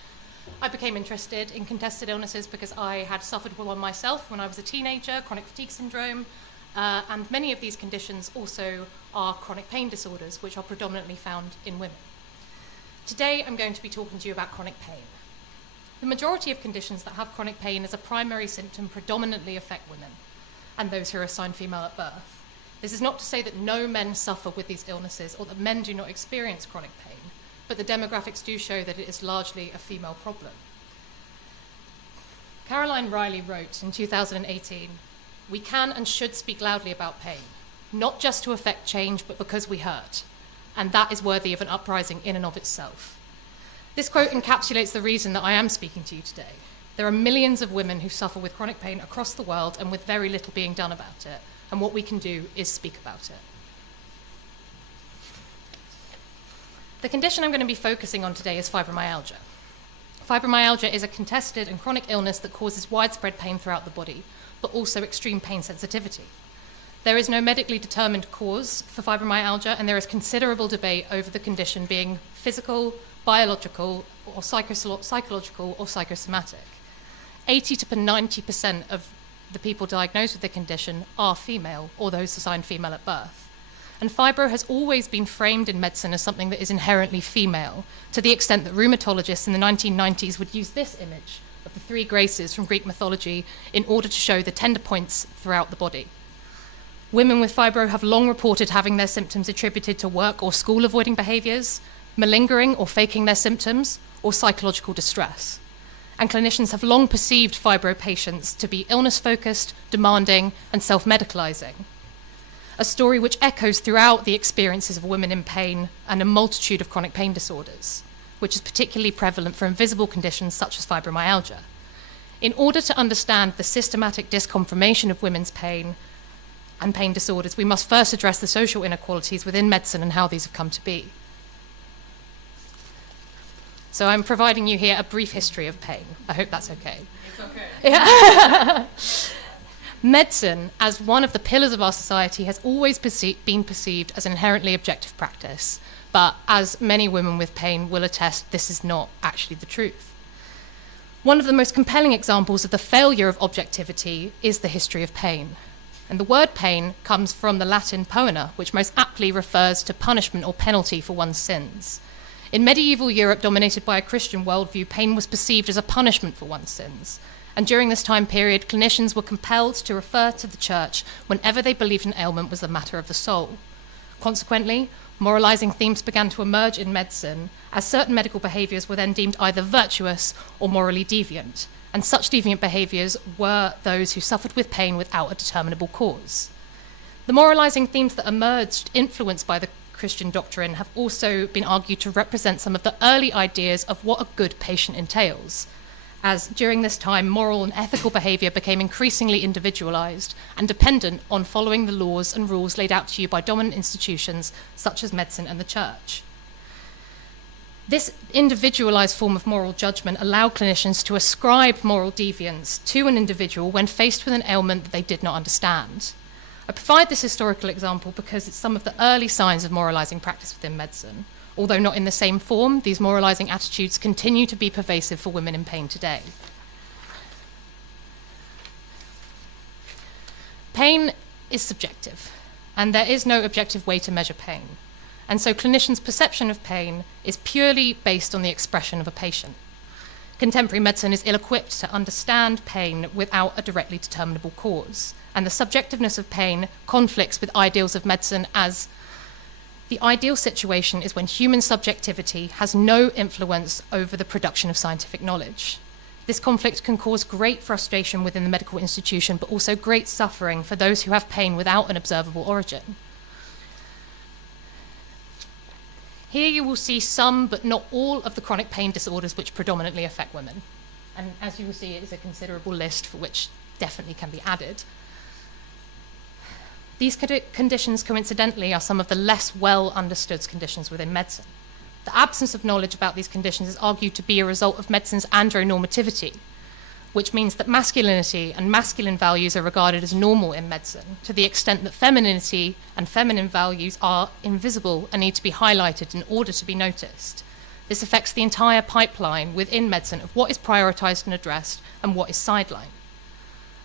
I became interested in contested illnesses because I had suffered with one myself when I was a teenager, chronic fatigue syndrome, and many of these conditions also are chronic pain disorders, which are predominantly found in women. Today, I'm going to be talking to you about chronic pain. The majority of conditions that have chronic pain as a primary symptom predominantly affect women and those who are assigned female at birth. This is not to say that no men suffer with these illnesses or that men do not experience chronic pain, but the demographics do show that it is largely a female problem. Caroline Riley wrote in 2018, "We can and should speak loudly about pain, not just to effect change, but because we hurt, and that is worthy of an uprising in and of itself." This quote encapsulates the reason that I am speaking to you today. There are millions of women who suffer with chronic pain across the world and with very little being done about it, and what we can do is speak about it. The condition I'm going to be focusing on today is fibromyalgia. Fibromyalgia is a contested and chronic illness that causes widespread pain throughout the body, but also extreme pain sensitivity. There is no medically determined cause for fibromyalgia, and there is considerable debate over the condition being physical, biological, or psychological, or psychosomatic. 80 to 90% of the people diagnosed with the condition are female, or those assigned female at birth. And fibro has always been framed in medicine as something that is inherently female, to the extent that rheumatologists in the 1990s would use this image of the three graces from Greek mythology in order to show the tender points throughout the body. Women with fibro have long reported having their symptoms attributed to work or school avoiding behaviours, malingering or faking their symptoms, or psychological distress. And clinicians have long perceived fibro patients to be illness-focused, demanding, and self-medicalising. A story which echoes throughout the experiences of women in pain and a multitude of chronic pain disorders, which is particularly prevalent for invisible conditions such as fibromyalgia. In order to understand the systematic disconfirmation of women's pain and pain disorders, we must first address the social inequalities within medicine and how these have come to be. So I'm providing you here a brief history of pain. I hope that's okay. It's okay. Yeah. Medicine, as one of the pillars of our society, has always been perceived as an inherently objective practice. But as many women with pain will attest, this is not actually the truth. One of the most compelling examples of the failure of objectivity is the history of pain. And the word pain comes from the Latin poena, which most aptly refers to punishment or penalty for one's sins. In medieval Europe, dominated by a Christian worldview, pain was perceived as a punishment for one's sins. And during this time period, clinicians were compelled to refer to the church whenever they believed an ailment was the matter of the soul. Consequently, moralizing themes began to emerge in medicine, as certain medical behaviors were then deemed either virtuous or morally deviant. And such deviant behaviors were those who suffered with pain without a determinable cause. The moralizing themes that emerged, influenced by the Christian doctrine, have also been argued to represent some of the early ideas of what a good patient entails, as during this time moral and ethical behaviour became increasingly individualised and dependent on following the laws and rules laid out to you by dominant institutions such as medicine and the church. This individualized form of moral judgment allowed clinicians to ascribe moral deviance to an individual when faced with an ailment that they did not understand. I provide this historical example because it's some of the early signs of moralizing practice within medicine. Although not in the same form, these moralizing attitudes continue to be pervasive for women in pain today. Pain is subjective, and there is no objective way to measure pain. And so clinicians' perception of pain is purely based on the expression of a patient. Contemporary medicine is ill-equipped to understand pain without a directly determinable cause, and the subjectiveness of pain conflicts with ideals of medicine, as the ideal situation is when human subjectivity has no influence over the production of scientific knowledge. This conflict can cause great frustration within the medical institution, but also great suffering for those who have pain without an observable origin. Here you will see some, but not all, of the chronic pain disorders which predominantly affect women. And as you will see, it is a considerable list for which definitely can be added. These conditions, coincidentally, are some of the less well understood conditions within medicine. The absence of knowledge about these conditions is argued to be a result of medicine's andronormativity, which means that masculinity and masculine values are regarded as normal in medicine, to the extent that femininity and feminine values are invisible and need to be highlighted in order to be noticed. This affects the entire pipeline within medicine of what is prioritized and addressed and what is sidelined.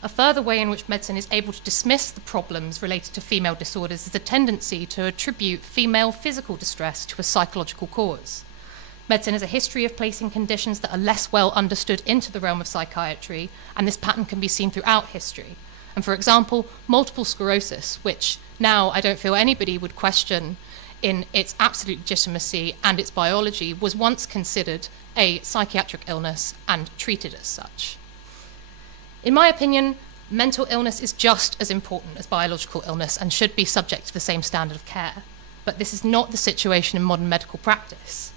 A further way in which medicine is able to dismiss the problems related to female disorders is a tendency to attribute female physical distress to a psychological cause. Medicine has a history of placing conditions that are less well understood into the realm of psychiatry, and this pattern can be seen throughout history. And for example, multiple sclerosis, which now I don't feel anybody would question in its absolute legitimacy and its biology, was once considered a psychiatric illness and treated as such. In my opinion, mental illness is just as important as biological illness and should be subject to the same standard of care. But this is not the situation in modern medical practice.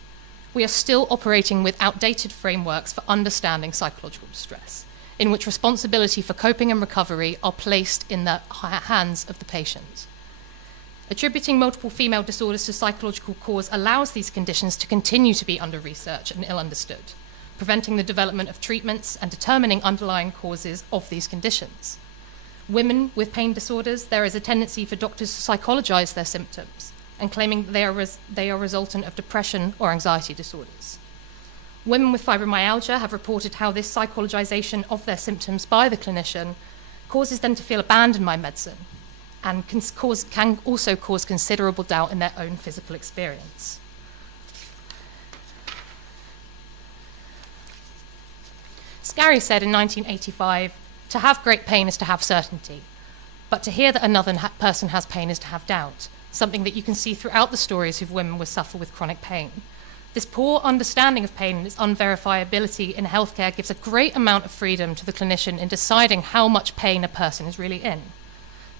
We are still operating with outdated frameworks for understanding psychological distress, in which responsibility for coping and recovery are placed in the hands of the patient. Attributing multiple female disorders to psychological cause allows these conditions to continue to be under-researched and ill-understood, preventing the development of treatments and determining underlying causes of these conditions. Women with pain disorders, there is a tendency for doctors to psychologize their symptoms and claiming that they are resultant of depression or anxiety disorders. Women with fibromyalgia have reported how this psychologization of their symptoms by the clinician causes them to feel abandoned by medicine and can also cause considerable doubt in their own physical experience. Scarry said in 1985, "To have great pain is to have certainty, but to hear that another person has pain is to have doubt," something that you can see throughout the stories of women who suffer with chronic pain. This poor understanding of pain and its unverifiability in healthcare gives a great amount of freedom to the clinician in deciding how much pain a person is really in.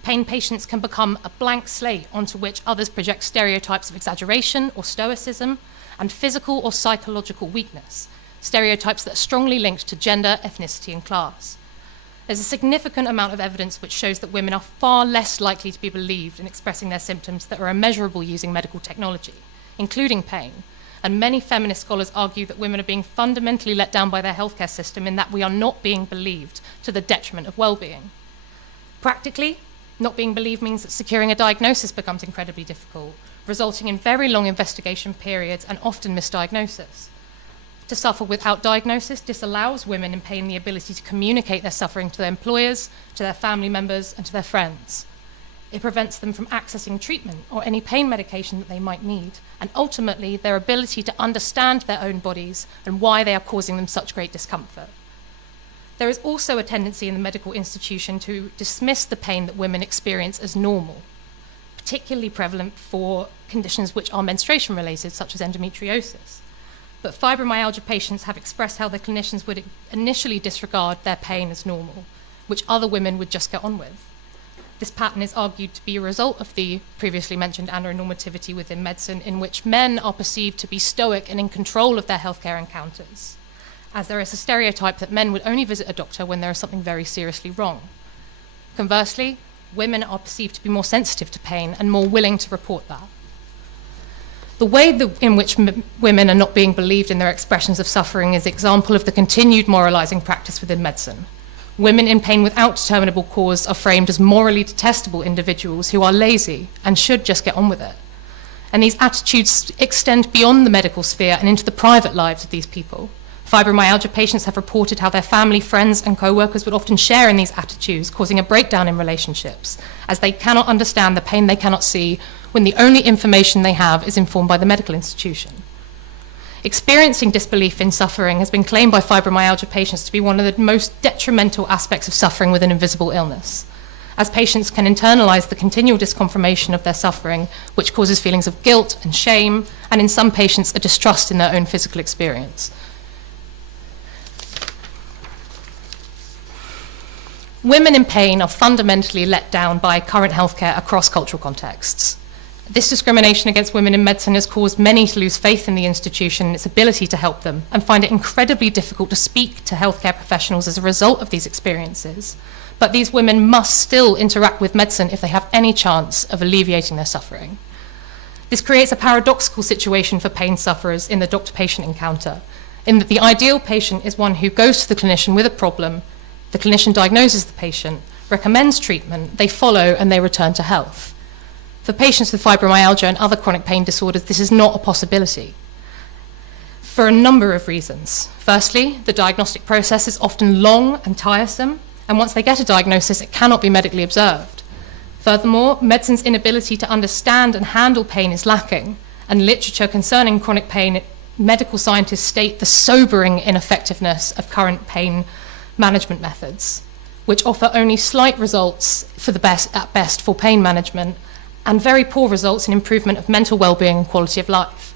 Pain patients can become a blank slate onto which others project stereotypes of exaggeration or stoicism and physical or psychological weakness, stereotypes that are strongly linked to gender, ethnicity, and class. There's a significant amount of evidence which shows that women are far less likely to be believed in expressing their symptoms that are immeasurable using medical technology, including pain. And many feminist scholars argue that women are being fundamentally let down by their healthcare system in that we are not being believed to the detriment of well-being. Practically, not being believed means that securing a diagnosis becomes incredibly difficult, resulting in very long investigation periods and often misdiagnosis. To suffer without diagnosis disallows women in pain the ability to communicate their suffering to their employers, to their family members, and to their friends. It prevents them from accessing treatment or any pain medication that they might need, and ultimately their ability to understand their own bodies and why they are causing them such great discomfort. There is also a tendency in the medical institution to dismiss the pain that women experience as normal, particularly prevalent for conditions which are menstruation related, such as endometriosis. But fibromyalgia patients have expressed how their clinicians would initially disregard their pain as normal, which other women would just get on with. This pattern is argued to be a result of the previously mentioned andronormativity within medicine, in which men are perceived to be stoic and in control of their healthcare encounters, as there is a stereotype that men would only visit a doctor when there is something very seriously wrong. Conversely, women are perceived to be more sensitive to pain and more willing to report that. The way in which women are not being believed in their expressions of suffering is an example of the continued moralizing practice within medicine. Women in pain without determinable cause are framed as morally detestable individuals who are lazy and should just get on with it. And these attitudes extend beyond the medical sphere and into the private lives of these people. Fibromyalgia patients have reported how their family, friends, and co-workers would often share in these attitudes, causing a breakdown in relationships, as they cannot understand the pain they cannot see when the only information they have is informed by the medical institution. Experiencing disbelief in suffering has been claimed by fibromyalgia patients to be one of the most detrimental aspects of suffering with an invisible illness, as patients can internalize the continual disconfirmation of their suffering, which causes feelings of guilt and shame, and in some patients, a distrust in their own physical experience. Women in pain are fundamentally let down by current healthcare across cultural contexts. This discrimination against women in medicine has caused many to lose faith in the institution and its ability to help them, and find it incredibly difficult to speak to healthcare professionals as a result of these experiences. But these women must still interact with medicine if they have any chance of alleviating their suffering. This creates a paradoxical situation for pain sufferers in the doctor-patient encounter, in that the ideal patient is one who goes to the clinician with a problem, the clinician diagnoses the patient, recommends treatment, they follow, and they return to health. For patients with fibromyalgia and other chronic pain disorders, this is not a possibility, for a number of reasons. Firstly, the diagnostic process is often long and tiresome, and once they get a diagnosis, it cannot be medically observed. Furthermore, medicine's inability to understand and handle pain is lacking, and literature concerning chronic pain, medical scientists state the sobering ineffectiveness of current pain management methods, which offer only slight results at best for pain management, and very poor results in improvement of mental well-being and quality of life.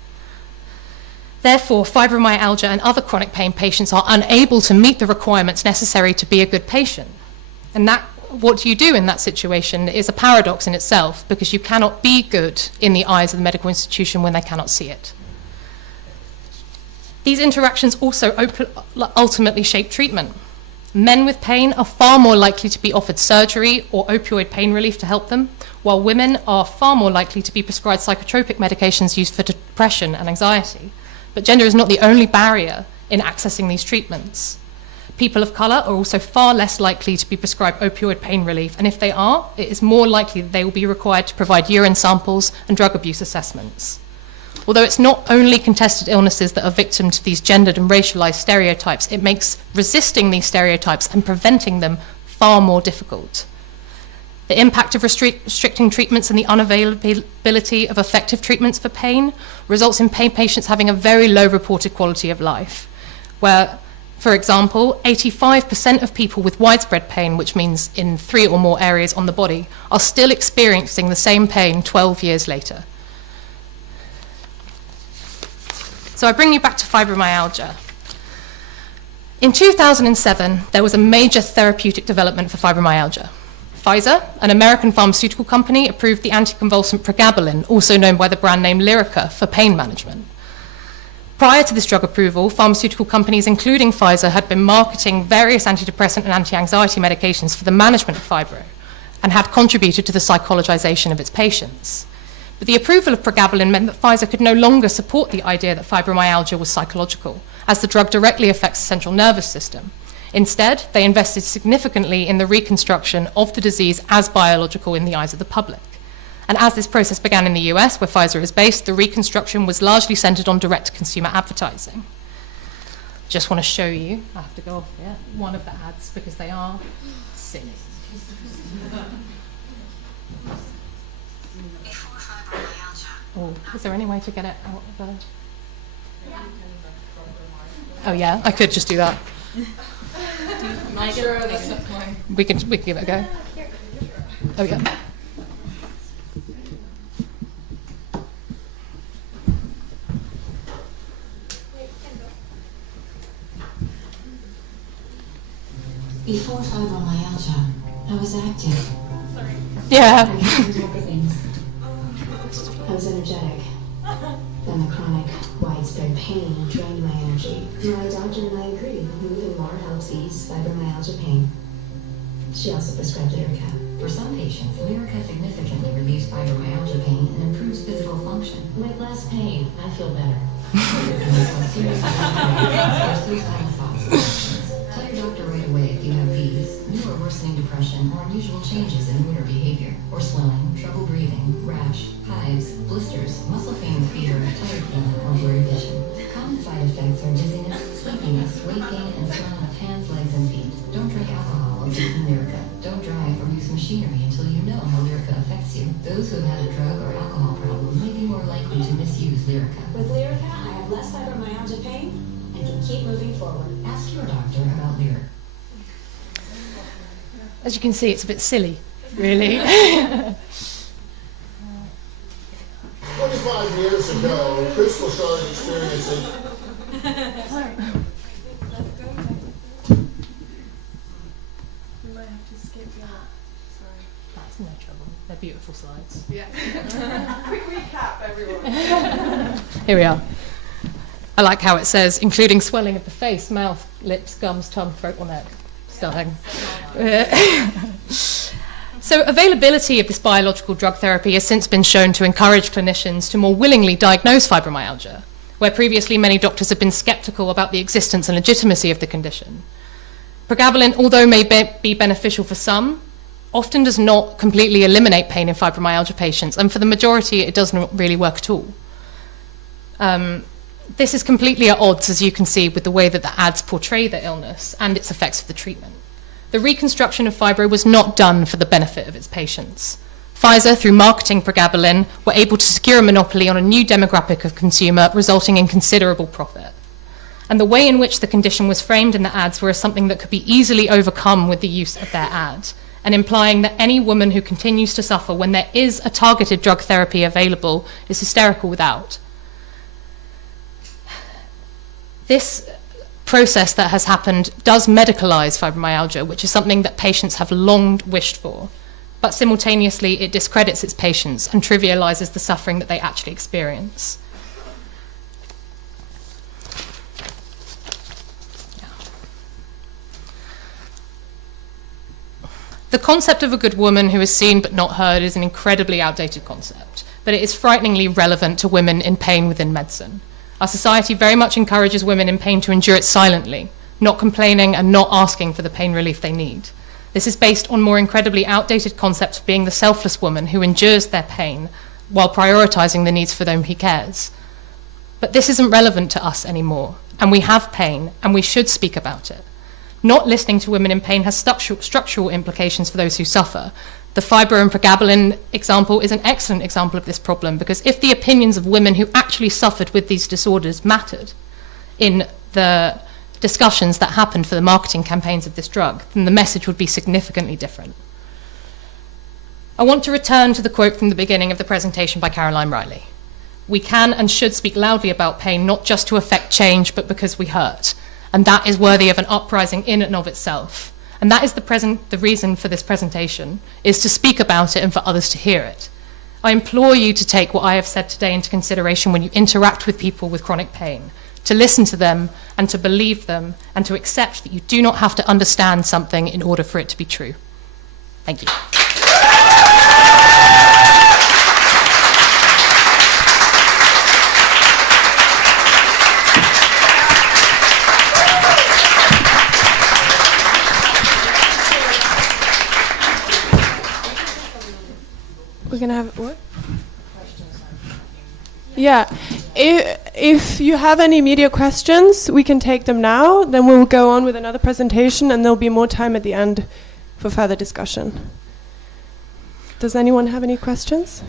Therefore, fibromyalgia and other chronic pain patients are unable to meet the requirements necessary to be a good patient. And what do you do in that situation is a paradox in itself, because you cannot be good in the eyes of the medical institution when they cannot see it. These interactions also ultimately shape treatment. Men with pain are far more likely to be offered surgery or opioid pain relief to help them, while women are far more likely to be prescribed psychotropic medications used for depression and anxiety. But gender is not the only barrier in accessing these treatments. People of colour are also far less likely to be prescribed opioid pain relief, and if they are, it is more likely that they will be required to provide urine samples and drug abuse assessments. Although it's not only contested illnesses that are victim to these gendered and racialized stereotypes, it makes resisting these stereotypes and preventing them far more difficult. The impact of restricting treatments and the unavailability of effective treatments for pain results in pain patients having a very low reported quality of life, where, for example, 85% of people with widespread pain, which means in 3 or more areas on the body, are still experiencing the same pain 12 years later. So I bring you back to fibromyalgia. In 2007, there was a major therapeutic development for fibromyalgia. Pfizer, an American pharmaceutical company, approved the anticonvulsant pregabalin, also known by the brand name Lyrica, for pain management. Prior to this drug approval, pharmaceutical companies, including Pfizer, had been marketing various antidepressant and anti-anxiety medications for the management of fibro, and had contributed to the psychologization of its patients. But the approval of pregabalin meant that Pfizer could no longer support the idea that fibromyalgia was psychological, as the drug directly affects the central nervous system. Instead, they invested significantly in the reconstruction of the disease as biological in the eyes of the public. And as this process began in the US, where Pfizer is based, the reconstruction was largely centered on direct-to-consumer advertising. Just want to show you, I have to go off here, one of the ads, because they are silly. Oh, is there any way to get it out of the... Oh yeah, I could just do that. We can give it a go. Oh yeah. Before fibromyalgia, I was active. Sorry. Yeah. I was energetic. Then the chronic, widespread pain drained my energy. My doctor and I agreed moving more helps ease fibromyalgia pain. She also prescribed Lyrica. For some patients, Lyrica significantly relieves fibromyalgia pain and improves physical function. With less pain, I feel better. Serious suicidal thoughts or actions. Tell your doctor right away if you have these, new or worsening depression, or unusual changes in mood or behavior, or swelling, trouble breathing, rash, hives, blisters, muscle pain, fever, tired feeling, or blurry vision. Common side effects are dizziness, sleepiness, weight gain, and swelling of hands, legs, and feet. Don't drink alcohol while taking Lyrica. Don't drive or use machinery until you know how Lyrica affects you. Those who have had a drug or alcohol problem may be more likely to misuse Lyrica. With Lyrica, I have less fibromyalgia pain and can keep moving forward. Ask your doctor about Lyrica. As you can see, it's a bit silly, really. 25 years ago, Crystal started experiencing. We might have to skip that. Sorry. That's no trouble. They're beautiful slides. Yeah. Quick recap, everyone. Here we are. I like how it says, including swelling of the face, mouth, lips, gums, tongue, throat, or neck. Stunning. So availability of this biological drug therapy has since been shown to encourage clinicians to more willingly diagnose fibromyalgia, where previously many doctors have been skeptical about the existence and legitimacy of the condition. Pregabalin, although may be beneficial for some, often does not completely eliminate pain in fibromyalgia patients, and for the majority it doesn't really work at all. This is completely at odds, as you can see, with the way that the ads portray the illness and its effects of the treatment. The reconstruction of fibro was not done for the benefit of its patients. Pfizer, through marketing pregabalin, were able to secure a monopoly on a new demographic of consumer, resulting in considerable profit. And the way in which the condition was framed in the ads were as something that could be easily overcome with the use of their ad, and implying that any woman who continues to suffer when there is a targeted drug therapy available is hysterical without. This process that has happened does medicalize fibromyalgia, which is something that patients have long wished for, but simultaneously it discredits its patients and trivializes the suffering that they actually experience. The concept of a good woman who is seen but not heard is an incredibly outdated concept, but it is frighteningly relevant to women in pain within medicine. Our society very much encourages women in pain to endure it silently, not complaining and not asking for the pain relief they need. This is based on more incredibly outdated concepts of being the selfless woman who endures their pain while prioritizing the needs for those he cares. But this isn't relevant to us anymore, and we have pain, and we should speak about it. Not listening to women in pain has structural implications for those who suffer. The fibro and pregabalin example is an excellent example of this problem, because if the opinions of women who actually suffered with these disorders mattered in the discussions that happened for the marketing campaigns of this drug, then the message would be significantly different. I want to return to the quote from the beginning of the presentation by Caroline Riley. We can and should speak loudly about pain, not just to effect change, but because we hurt. And that is worthy of an uprising in and of itself. And that is the reason for this presentation, is to speak about it and for others to hear it. I implore you to take what I have said today into consideration when you interact with people with chronic pain, to listen to them and to believe them and to accept that you do not have to understand something in order for it to be true. Thank you. We're gonna have what? Yeah, if you have any media questions, we can take them now. Then we'll go on with another presentation, and there'll be more time at the end for further discussion. Does anyone have any questions?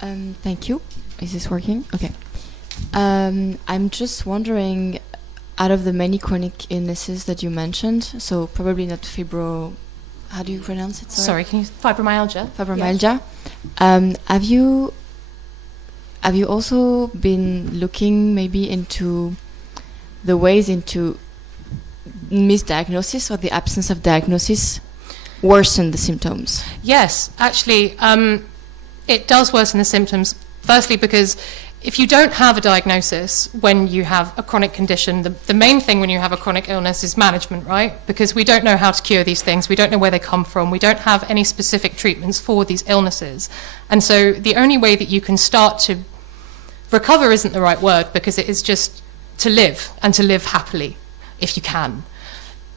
Thank you. Is this working? Okay. I'm just wondering, out of the many chronic illnesses that you mentioned, so probably not how do you pronounce it? Sorry, can you fibromyalgia? Fibromyalgia. Yes. Have you also been looking maybe into the ways into misdiagnosis or the absence of diagnosis worsen the symptoms? Yes, actually, it does worsen the symptoms. Firstly, because if you don't have a diagnosis when you have a chronic condition, the main thing when you have a chronic illness is management, right? Because we don't know how to cure these things, we don't know where they come from, we don't have any specific treatments for these illnesses. And so the only way that you can start to recover isn't the right word, because it is just to live, and to live happily, if you can,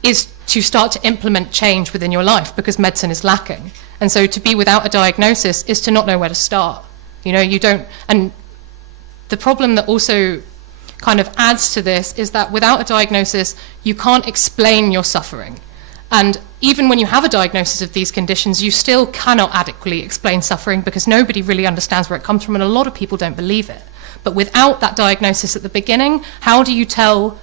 is to start to implement change within your life, because medicine is lacking. And so to be without a diagnosis is to not know where to start. You know, you don't, and the problem that also kind of adds to this is that without a diagnosis, you can't explain your suffering. And even when you have a diagnosis of these conditions, you still cannot adequately explain suffering, because nobody really understands where it comes from, and a lot of people don't believe it. But without that diagnosis at the beginning, how do you tell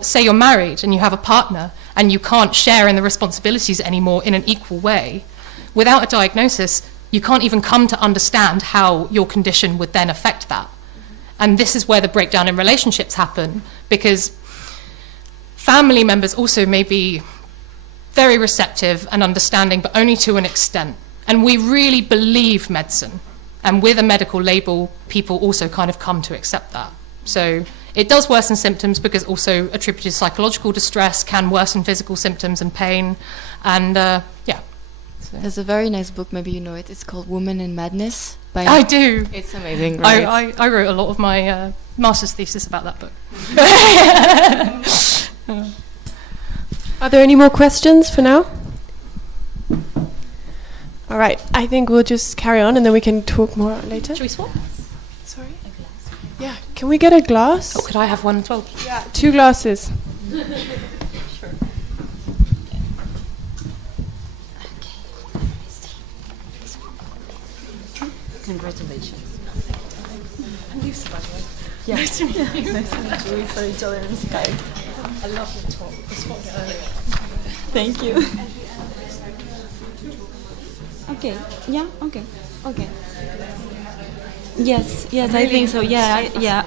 say you're married and you have a partner and you can't share in the responsibilities anymore in an equal way? Without a diagnosis, you can't even come to understand how your condition would then affect that. And this is where the breakdown in relationships happen, because family members also may be very receptive and understanding, but only to an extent. And we really believe medicine. And with a medical label, people also kind of come to accept that. So it does worsen symptoms, because also attributed psychological distress can worsen physical symptoms and pain. And yeah. So. There's a very nice book, maybe you know it. It's called Woman in Madness. I do. It's amazing, right? I wrote a lot of my master's thesis about that book. Are there any more questions for now? All right, I think we'll just carry on and then we can talk more later. Should we swap? Sorry? A glass. Yeah, can we get a glass? Oh, could I have one as well? Yeah, 2 glasses. Sure. Congratulations. I'm Lisa, by the way. Yeah. Nice to meet you. Nice to meet you. We saw each other in Skype. I love your talk. We spoke earlier. Thank you. Okay. Yeah. Okay. Okay. Yes. Yes. I think so. Yeah.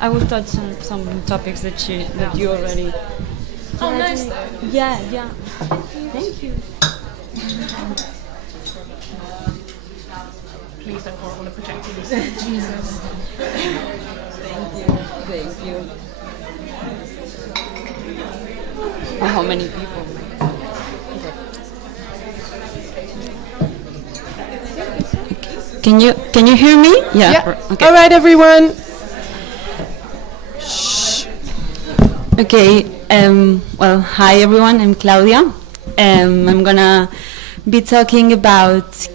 I will touch on some topics that you already. Oh, nice. Yeah. Yeah. Thank you. Please don't want to protect you. Jesus. Thank you. Thank you. Oh, how many people? Okay. Can you hear me? Yeah. Okay. All right, everyone. Shh. Okay. Well, hi everyone. I'm Cláudia. I'm gonna be talking about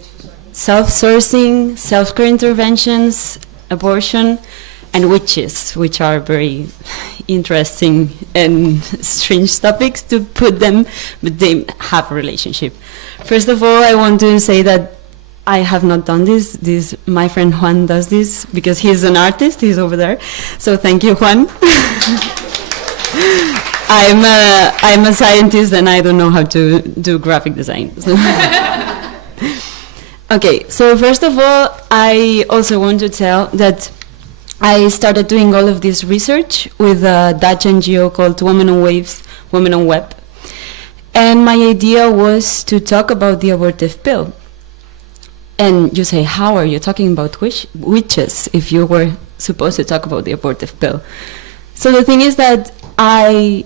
self-sourcing, self-care interventions, abortion, and witches, which are very interesting and strange topics to put them, but they have a relationship. First of all, I want to say that I have not done this. My friend Juan does this because he's an artist. He's over there. So thank you, Juan. I'm a scientist and I don't know how to do graphic design. So okay, so first of all, I also want to tell that I started doing all of this research with a Dutch NGO called Women on Waves, Women on Web. And my idea was to talk about the abortive pill. And you say, how are you talking about witches if you were supposed to talk about the abortive pill? So the thing is that I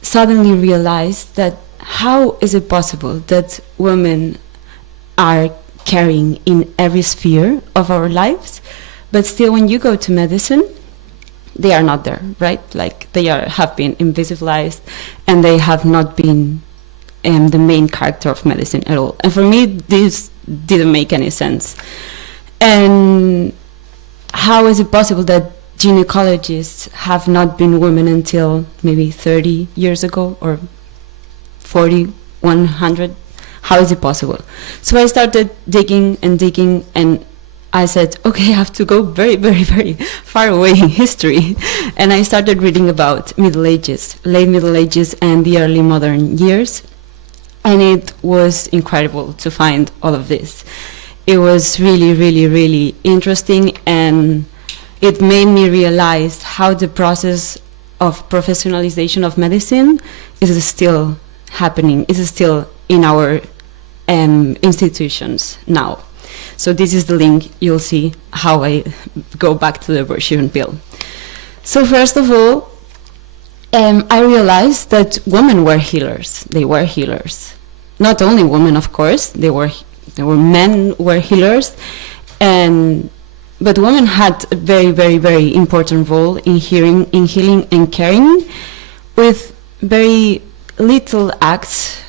suddenly realized that how is it possible that women are carrying in every sphere of our lives, but still when you go to medicine, they are not there, right? Like they have been invisibilized and they have not been the main character of medicine at all. And for me, this didn't make any sense. And how is it possible that gynecologists have not been women until maybe 30 years ago or 40, 100? How is it possible? So I started digging, and I said, okay, I have to go very, very, very far away in history. And I started reading about Middle Ages, late Middle Ages and the early modern years. And it was incredible to find all of this. It was really, really, really interesting, and it made me realize how the process of professionalization of medicine is still happening, is still in our institutions now. So this is the link. You'll see how I go back to the abortion pill. So first of all, I realized that women were healers. They were healers. Not only women, of course. There were men who were healers, but women had a very, very, very important role in healing and caring, with very little acts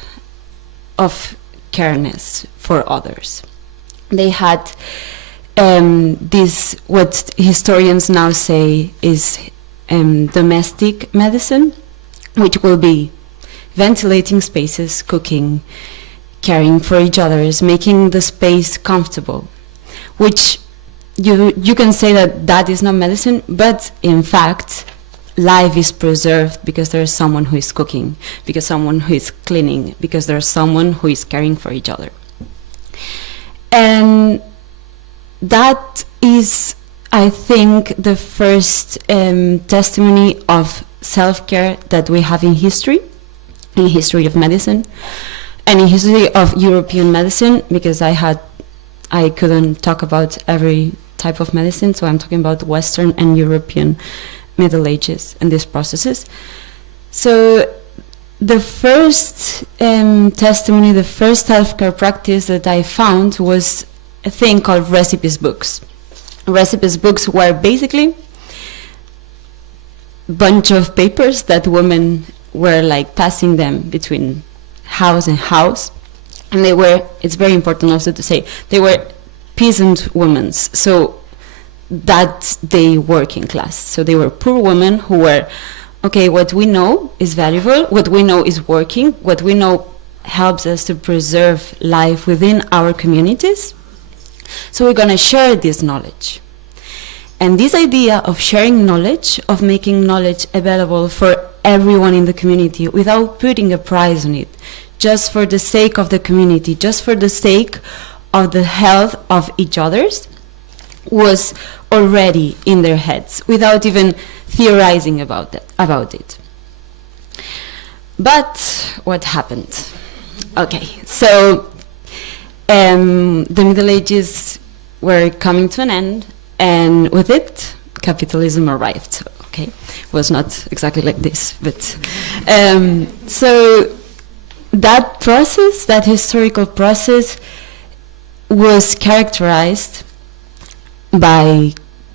of careness for others. They had this, what historians now say is domestic medicine, which will be ventilating spaces, cooking, caring for each other, making the space comfortable, which you can say that is not medicine, but in fact life is preserved because there's someone who is cooking, because someone who is cleaning, because there's someone who is caring for each other. And that is, I think, the first testimony of self-care that we have in history of medicine, and in history of European medicine, because I couldn't talk about every type of medicine, so I'm talking about Western and European Middle Ages and these processes. So the first testimony, the first healthcare practice that I found was a thing called recipes books. Recipes books were basically a bunch of papers that women were like passing them between house and house, and they were, it's very important also to say, they were peasant women, so that they working class. So they were poor women who were, okay, what we know is valuable, what we know is working, what we know helps us to preserve life within our communities. So we're going to share this knowledge. And this idea of sharing knowledge, of making knowledge available for everyone in the community without putting a price on it, just for the sake of the community, just for the sake of the health of each other's, was already in their heads without even theorizing about it. But what happened? Okay, so the Middle Ages were coming to an end, and with it, capitalism arrived. Okay, it was not exactly like this, but so that process, that historical process, was characterized by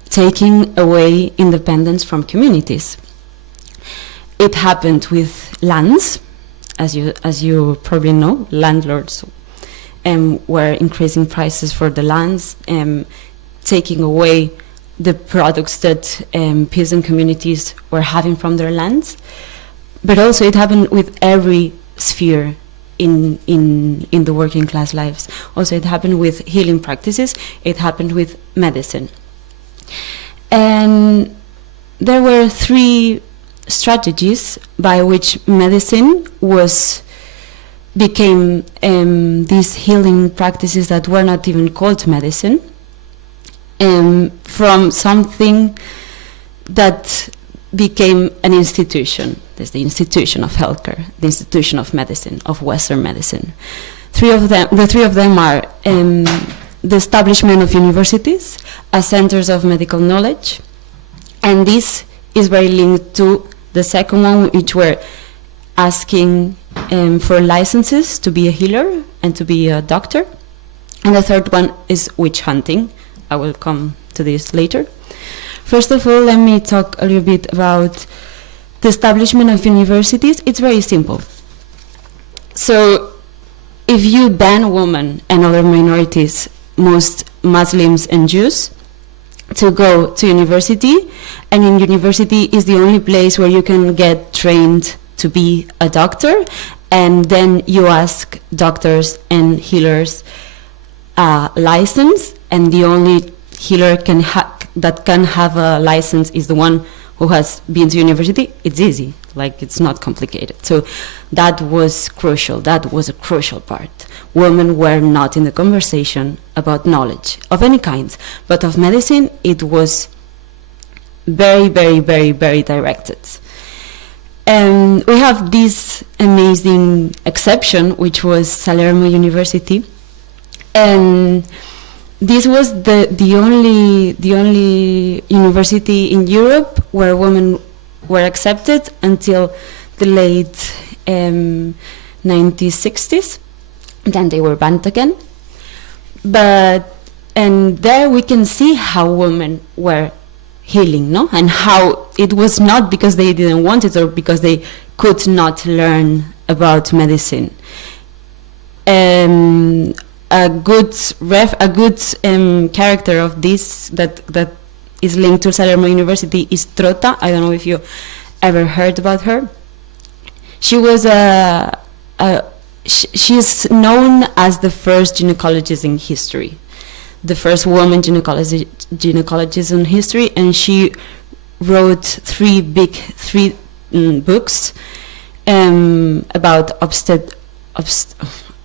taking away independence from communities. It happened with lands, as you probably know. Landlords were increasing prices for the lands, taking away the products that peasant communities were having from their lands. But also it happened with every sphere in the working class lives. Also it happened with healing practices, it happened with medicine. And there were three strategies by which medicine became these healing practices that were not even called medicine, from something that became an institution. There's the institution of healthcare, the institution of medicine, of Western medicine. The three of them are the establishment of universities as centers of medical knowledge, and this is very linked to the second one, which were asking for licenses to be a healer and to be a doctor. And the third one is witch hunting. I will come to this later. First of all, let me talk a little bit about the establishment of universities. It's very simple. So if you ban women and other minorities, most Muslims and Jews, to go to university, and in university is the only place where you can get trained to be a doctor, and then you ask doctors and healers license, and the only healer that can have a license is the one who has been to university. It's easy, like it's not complicated. So that was crucial. That was a crucial part. Women were not in the conversation about knowledge of any kind, but of medicine it was very, very, very, very directed. And we have this amazing exception, which was Salerno University. And this was the only university in Europe where women were accepted until the late 1960s. Then they were banned again. And there we can see how women were healing, no? And how it was not because they didn't want it or because they could not learn about medicine. A good character of this that is linked to Salerno University is Trota. I don't know if you ever heard about her. She was she's known as the first gynecologist in history, the first woman gynecologist in history, and she wrote three books about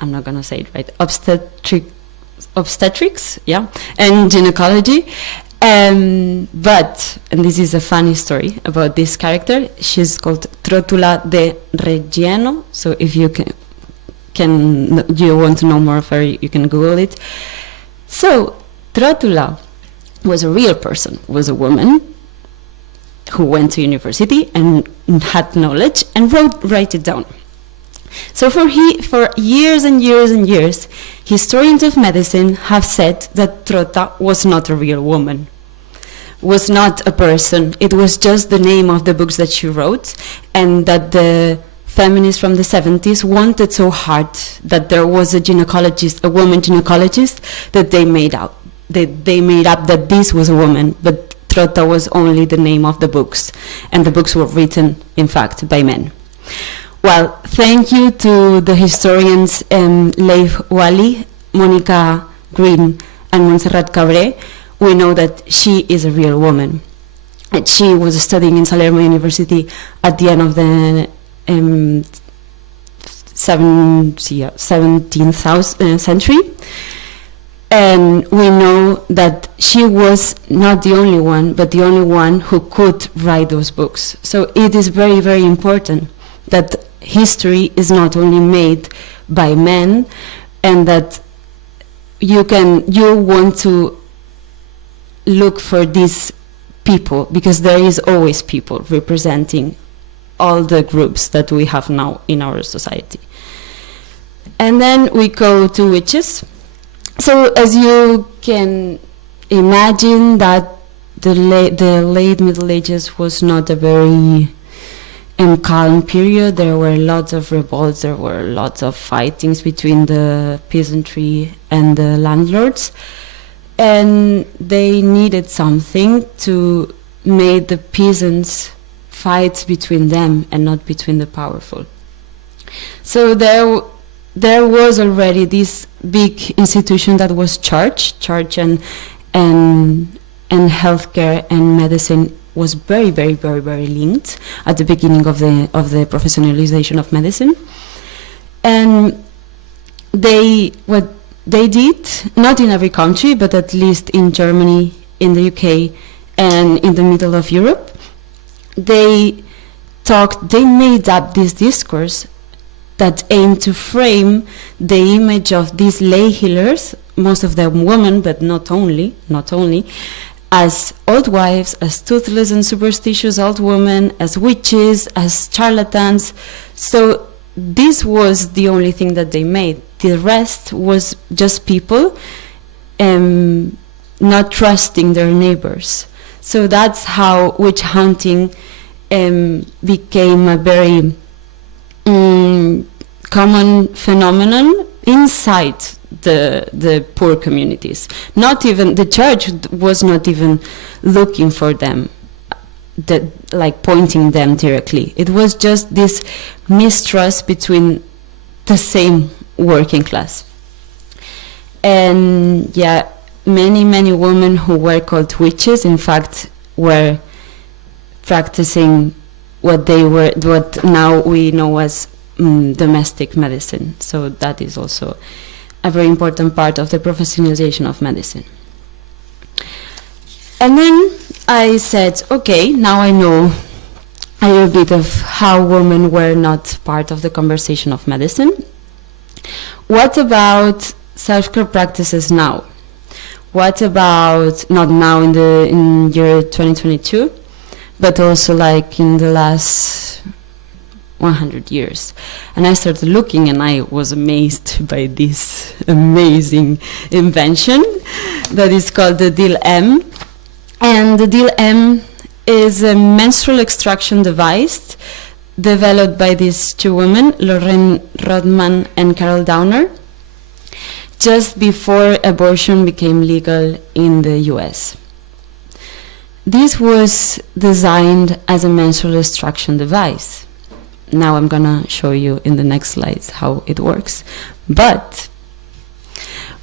I'm not gonna say it right, obstetrics, yeah, and gynecology. And this is a funny story about this character. She's called Trotula de Reggiano. So if you you want to know more of her, you can Google it. So Trotula was a real person, was a woman who went to university and had knowledge and write it down. So for years and years and years, historians of medicine have said that Trota was not a real woman, was not a person. It was just the name of the books that she wrote, and that the feminists from the 70s wanted so hard that there was a gynecologist, a woman gynecologist, that they made up that this was a woman, but Trota was only the name of the books, and the books were written, in fact, by men. Well, thank you to the historians Leif Wally, Monica Green, and Montserrat Cabré. We know that she is a real woman. And she was studying in Salerno University at the end of the 17th century. And we know that she was not the only one, but the only one who could write those books. So it is very, very important that history is not only made by men, and that you want to look for these people, because there is always people representing all the groups that we have now in our society. And then we go to witches. So as you can imagine, that the late Middle Ages was not a very calm period. There were lots of revolts, there were lots of fightings between the peasantry and the landlords, and they needed something to make the peasants fight between them and not between the powerful. So there was already this big institution that was church and healthcare and medicine was very, very, very, very linked at the beginning of the professionalization of medicine. And what they did, not in every country, but at least in Germany, in the UK, and in the middle of Europe, they made up this discourse that aimed to frame the image of these lay healers, most of them women, but not only, as old wives, as toothless and superstitious old women, as witches, as charlatans. So this was the only thing that they made. The rest was just people not trusting their neighbors. So that's how witch hunting became a very common phenomenon inside the poor communities. Not even the church was not even looking for them, like pointing them directly. It was just this mistrust between the same working class. And yeah, many women who were called witches, in fact, were practicing what now we know as domestic medicine. So that is also a very important part of the professionalization of medicine. And then I said, okay, now I know a little bit of how women were not part of the conversation of medicine. What about self-care practices now? what about not now in year 2022, but also like in the last 100 years? And I started looking, and I was amazed by this amazing invention that is called the DIL-M. And the DIL-M is a menstrual extraction device developed by these two women, Lorraine Rodman and Carol Downer, just before abortion became legal in the US. This was designed as a menstrual extraction device. Now I'm gonna show you in the next slides how it works. But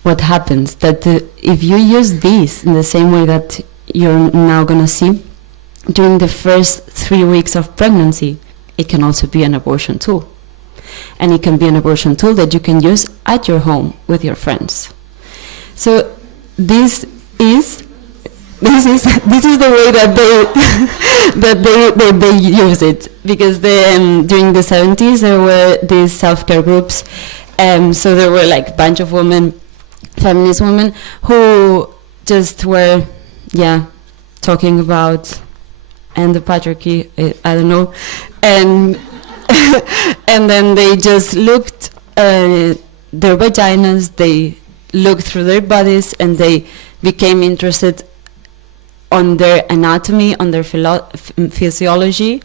what happens that if you use this in the same way that you're now gonna see during the first 3 weeks of pregnancy, it can also be an abortion tool. And it can be an abortion tool that you can use at your home with your friends. So this is the way that they use it, because during the 70s there were these self-care groups, so there were like a bunch of women, feminist women, who just were talking about and the patriarchy, I don't know, and and then they just looked their vaginas, they looked through their bodies, and they became interested on their anatomy, on their physiology.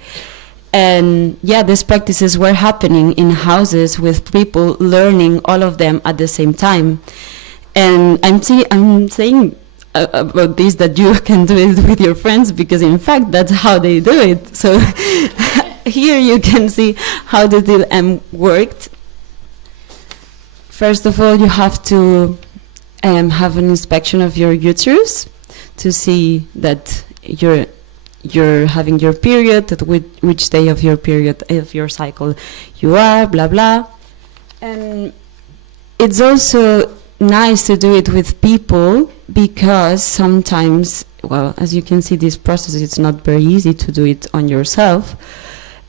And these practices were happening in houses with people learning all of them at the same time. And I'm saying about this that you can do it with your friends, because in fact that's how they do it. So here you can see how the DIL-M worked. First of all, you have to have an inspection of your uterus to see that you're having your period, at which day of your period, of your cycle you are, blah blah. And it's also nice to do it with people, because sometimes, well, as you can see, this process, it's not very easy to do it on yourself.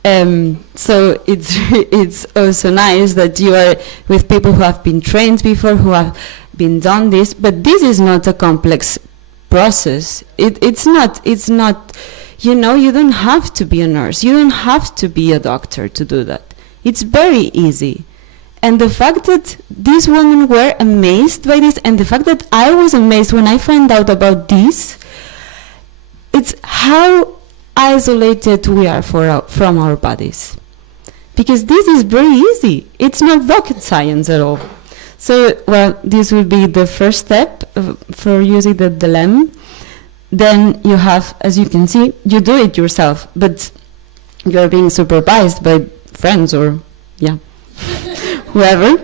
So it's also nice that you are with people who have been trained before, who have been done this. But this is not a complex process. It's not. You know, you don't have to be a nurse. You don't have to be a doctor to do that. It's very easy. And the fact that these women were amazed by this, and the fact that I was amazed when I found out about this, it's how isolated we are from our bodies. Because this is very easy. It's not rocket science at all. So, well, this will be the first step for using the DIL-M. Then you have, as you can see, you do it yourself, but you're being supervised by friends or, whoever.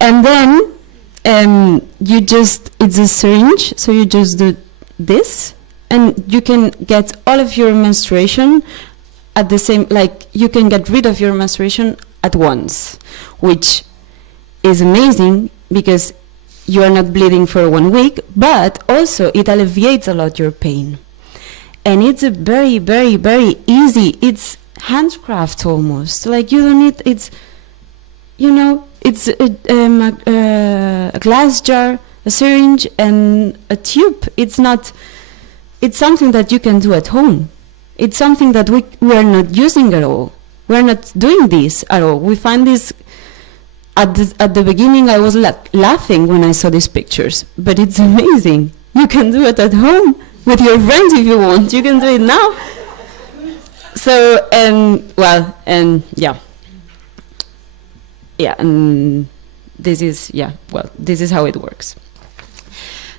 And then it's a syringe, so you just do this, and you can get all of your menstruation at the same, like you can get rid of your menstruation at once, which is amazing because you are not bleeding for 1 week, but also it alleviates a lot your pain. And it's a very, very, very easy, it's handcraft almost, like you don't need, it's, you know, it's a glass jar, a syringe, and a tube. It's something that you can do at home. It's something that we are not using at all. We're not doing this at all. We find this, at the beginning I was laughing when I saw these pictures, but it's amazing. You can do it at home with your friends if you want. You can do it now. So, and this is how it works.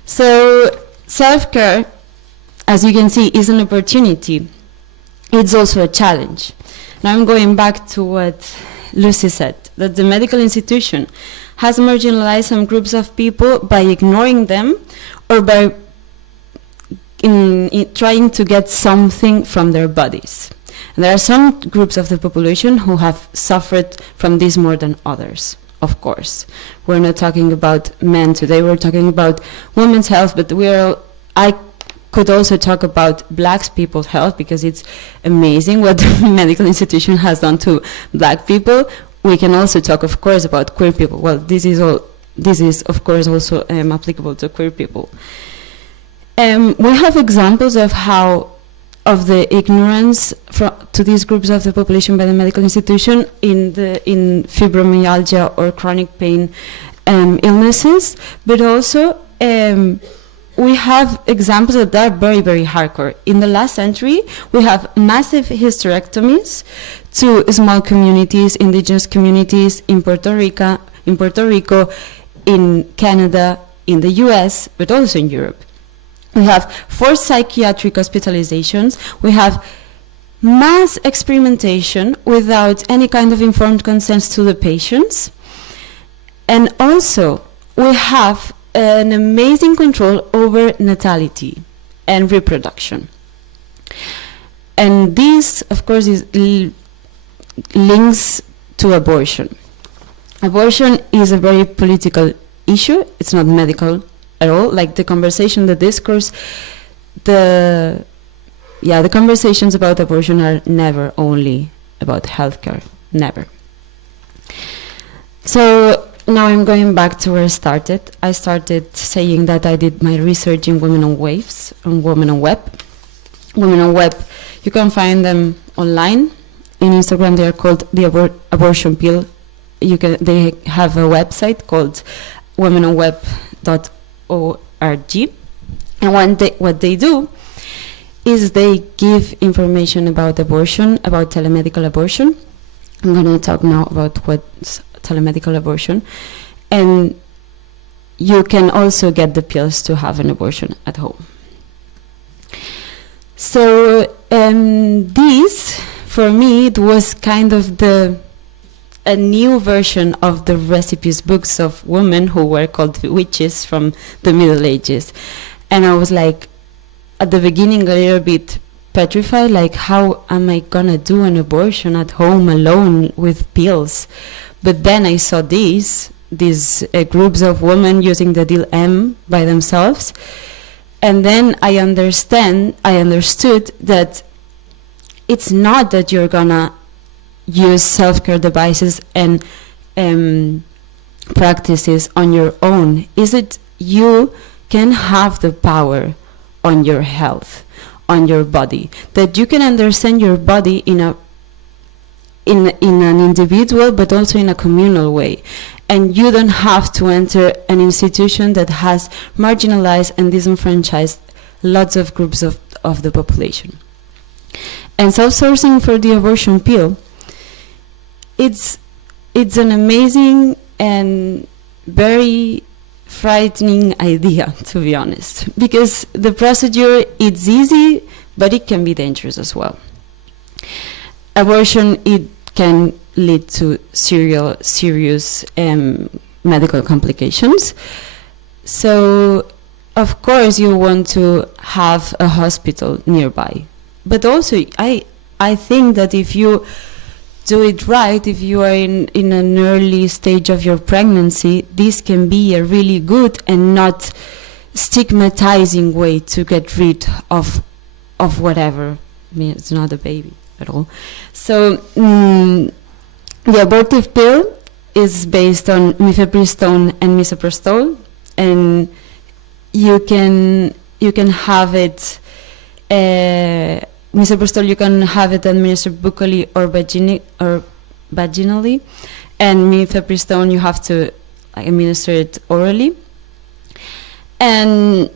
So self-care, as you can see, is an opportunity. It's also a challenge. Now I'm going back to what Lucy said, that the medical institution has marginalized some groups of people by ignoring them or by trying to get something from their bodies. And there are some groups of the population who have suffered from this more than others, of course. We're not talking about men today, we're talking about women's health, but I could also talk about black people's health, because it's amazing what the medical institution has done to black people. We can also talk, of course, about queer people. Well, this is all this is, of course, also applicable to queer people. We have examples of how of the ignorance to these groups of the population by the medical institution in fibromyalgia or chronic pain illnesses, but also we have examples that are very, very hardcore. In the last century, we have massive hysterectomies to small communities, indigenous communities in Puerto Rico, in Canada, in the US, but also in Europe. We have forced psychiatric hospitalizations. We have mass experimentation without any kind of informed consent to the patients. And also, we have an amazing control over natality and reproduction. And this, of course, is links to abortion. Abortion is a very political issue. It's not medical at all. Like the conversation, the discourse, the conversations about abortion are never only about healthcare. Never. So now I'm going back to where I started. I started saying that I did my research in Women on Waves and Women on Web. Women on Web, you can find them online. In Instagram, they are called the Abortion Pill. They have a website called womenonweb.org. And what they do is they give information about abortion, about telemedical abortion. I'm going to talk now about what's telemedical abortion. And you can also get the pills to have an abortion at home. So this, for me, it was kind of a new version of the recipes books of women who were called witches from the Middle Ages. And I was like, at the beginning, a little bit petrified, like, how am I gonna do an abortion at home alone with pills? But then I saw these groups of women using the deal M by themselves. And then I understood that it's not that you're gonna use self-care devices and practices on your own. Is it you can have the power on your health, on your body, that you can understand your body in an individual but also in a communal way. And you don't have to enter an institution that has marginalized and disenfranchised lots of groups of the population. And self-sourcing for the abortion pill, it's an amazing and very frightening idea, to be honest, because the procedure, it's easy, but it can be dangerous as well. Abortion, it can lead to serious medical complications. So, of course, you want to have a hospital nearby. But also, I think that if you do it right, if you are in an early stage of your pregnancy, this can be a really good and not stigmatizing way to get rid of whatever. I mean, it's not a baby at all. So the abortive pill is based on mifepristone and misoprostol, and you can have it. Misoprostol, you can have it administered buccally or vaginally, and mifepristone, you have to administer it orally. And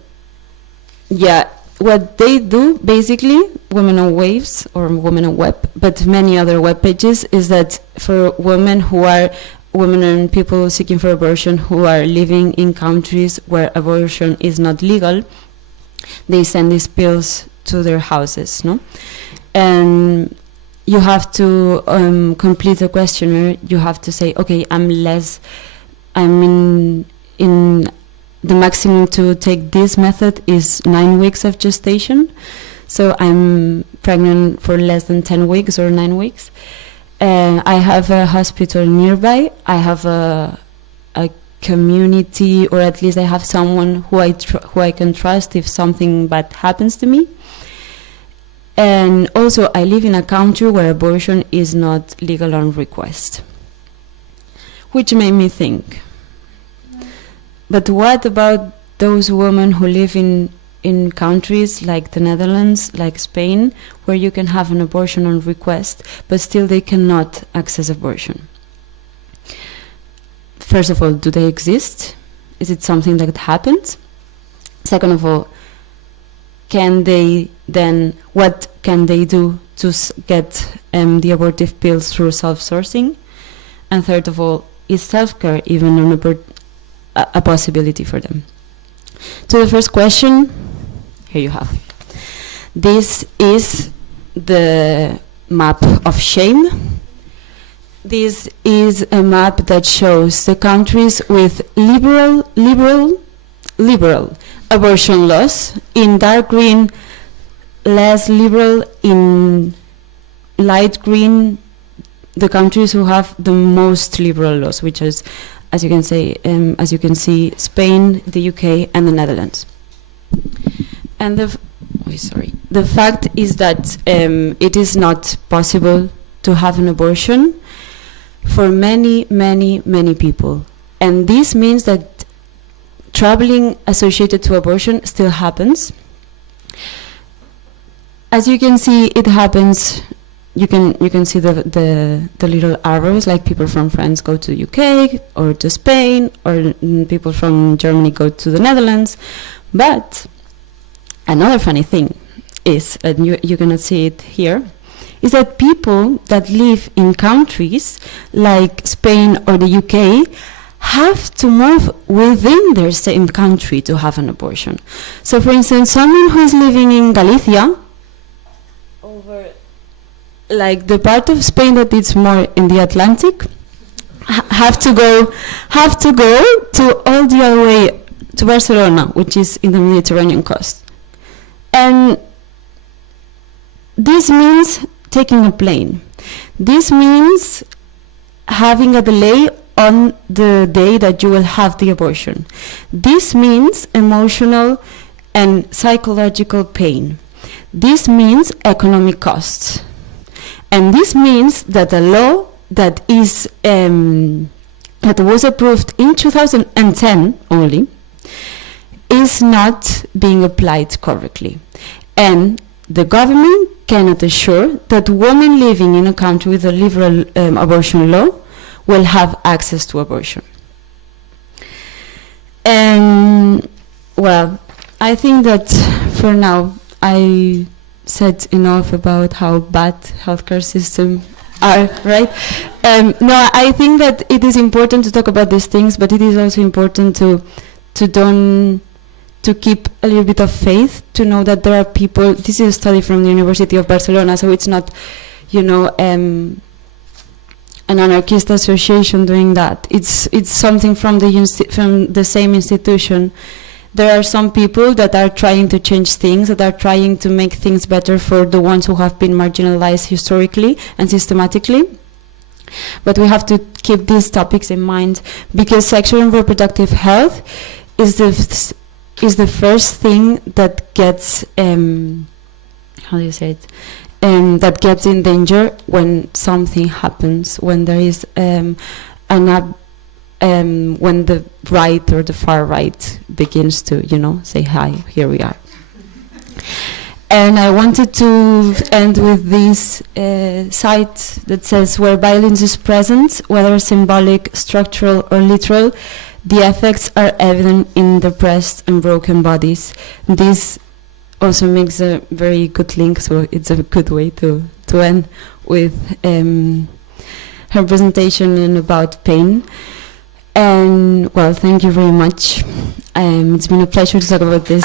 yeah, what they do basically, Women on Waves or Women on Web, but many other web pages, is that for women and people seeking for abortion who are living in countries where abortion is not legal, they send these pills to their houses, no? And you have to complete a questionnaire. You have to say, okay, I'm in the maximum to take this method is 9 weeks of gestation. So I'm pregnant for less than 10 weeks or 9 weeks. I have a hospital nearby. I have a community, or at least I have someone who I can trust if something bad happens to me. And also, I live in a country where abortion is not legal on request, which made me think, but what about those women who live in countries like the Netherlands, like Spain, where you can have an abortion on request, but still they cannot access abortion? First of all, do they exist? Is it something that happens? Second of all, what can they do to get the abortive pills through self-sourcing? And third of all, is self-care even a possibility for them? To the first question, here you have. This is the map of shame. This is a map that shows the countries with liberal abortion laws. In dark green, less liberal. In light green, the countries who have the most liberal laws, which is, as you can see, Spain, the UK, and the Netherlands. And the fact is that it is not possible to have an abortion for many people. And this means that troubling associated to abortion still happens. As you can see, it happens. You can see the little arrows, like people from France go to UK or to Spain, or people from Germany go to the Netherlands. But another funny thing is, and you cannot see it here, is that people that live in countries like Spain or the UK have to move within their same country to have an abortion. So, for instance, someone who is living in Galicia, over like the part of Spain that is more in the Atlantic, have to go to all the other way to Barcelona, which is in the Mediterranean coast. And this means taking a plane. This means having a delay on the day that you will have the abortion. This means emotional and psychological pain. This means economic costs. And this means that a law that is that was approved in 2010 only is not being applied correctly. And the government cannot assure that women living in a country with a liberal abortion law will have access to abortion. Well, I think that for now I said enough about how bad healthcare systems are, right? No, I think that it is important to talk about these things, but it is also important to keep a little bit of faith, to know that there are people. This is a study from the University of Barcelona, so it's not, an anarchist association doing that. It's something from the same institution. There are some people that are trying to change things, that are trying to make things better for the ones who have been marginalized historically and systematically. But we have to keep these topics in mind, because sexual and reproductive health is the first thing that gets that gets in danger when something happens, when there is when the right or the far right begins to, say, hi, here we are. And I wanted to end with this site that says, where violence is present, whether symbolic, structural, or literal, the effects are evident in depressed and broken bodies. This also makes a very good link, so it's a good way to end with her presentation and about pain. And, well, thank you very much. It's been a pleasure to talk about this.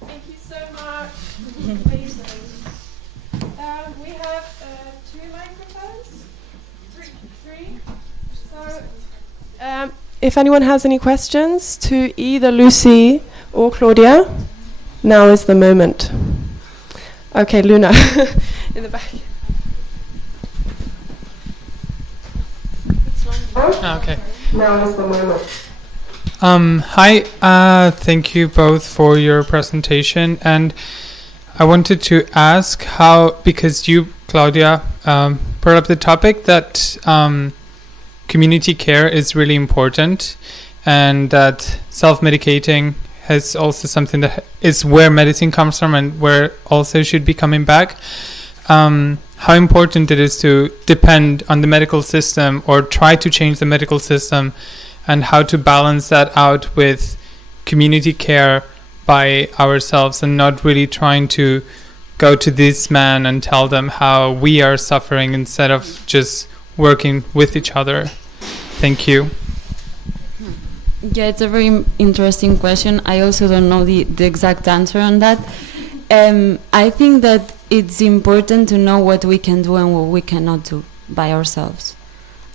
Thank you so much. We have 2 microphones. Three. So, if anyone has any questions to either Lucy or Claudia, now is the moment. Okay, Luna, in the back. Okay. Now is the moment. Hi, thank you both for your presentation. And I wanted to ask how, because you, Cláudia, brought up the topic that community care is really important, and that self-medicating is also something that is where medicine comes from and where also should be coming back. How important it is to depend on the medical system or try to change the medical system, and how to balance that out with community care by ourselves, and not really trying to go to this man and tell them how we are suffering instead of just working with each other. Thank you. Yeah, it's a very interesting question. I also don't know the exact answer on that. I think that it's important to know what we can do and what we cannot do by ourselves.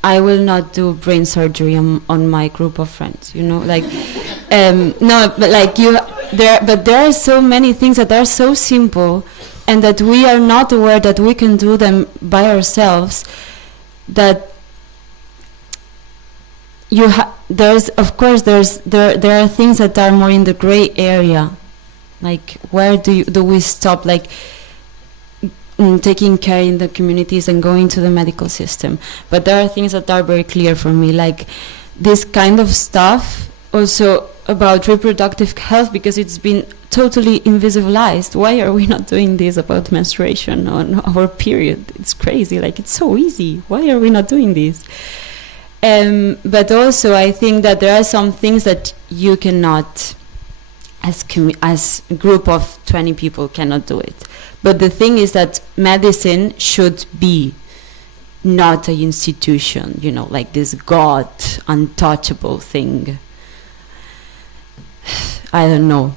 I will not do brain surgery on my group of friends, you know, like, no, but like there are so many things that are so simple and that we are not aware that we can do them by ourselves, that there's, of course, there are things that are more in the gray area, like where do we stop, like, taking care in the communities and going to the medical system. But there are things that are very clear for me, like this kind of stuff also about reproductive health, because it's been totally invisibilized. Why are we not doing this about menstruation on our period? It's crazy, like it's so easy. Why are we not doing this? But also I think that there are some things that you cannot, as a group of 20 people cannot do it. But the thing is that medicine should be not an institution, you know, like this God, untouchable thing. I don't know.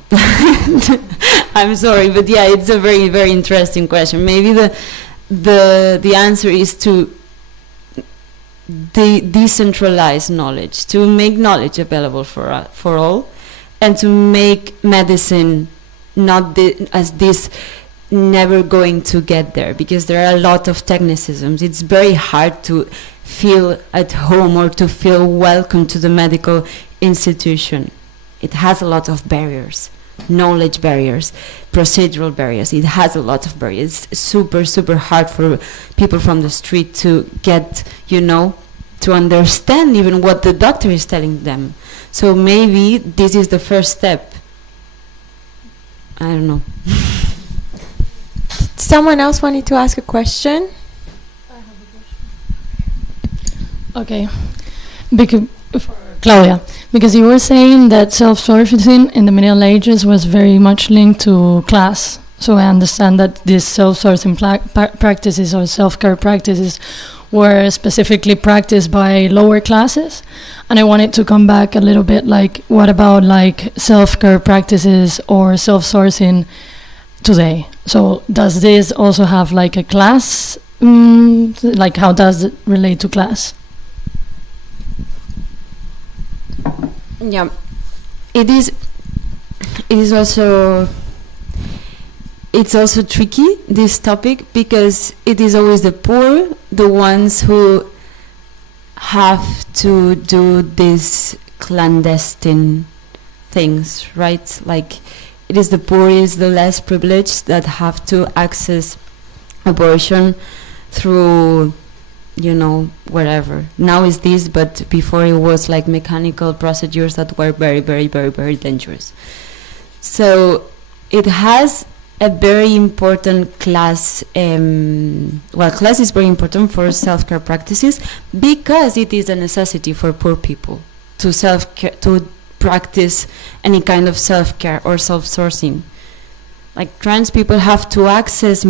I'm sorry, but yeah, it's a very, very interesting question. Maybe the answer is to decentralize knowledge, to make knowledge available for all, and to make medicine not as this never going to get there, because there are a lot of technicisms. It's very hard to feel at home or to feel welcome to the medical institution. It has a lot of barriers, knowledge barriers, procedural barriers. It has a lot of barriers. It's super, super hard for people from the street to get, you know, to understand even what the doctor is telling them. So maybe this is the first step. I don't know. Someone else wanted to ask a question? Okay, because Cláudia, because you were saying that self-sourcing in the Middle Ages was very much linked to class. So I understand that these self-sourcing practices or self-care practices were specifically practiced by lower classes. And I wanted to come back a little bit, like, what about like self-care practices or self-sourcing today? So does this also have like a class, like how does it relate to class? Yeah, it is also, it's also tricky, this topic, because it is always the poor, the ones who have to do these clandestine things, right? Like, it is the poor, is the less privileged that have to access abortion through, you know, whatever. Now is this, but before it was like mechanical procedures that were very, very, very, very dangerous. So it has a very important class, well, class is very important for self-care practices because it is a necessity for poor people to self-care, to practice any kind of self-care or self-sourcing. Like trans people have to access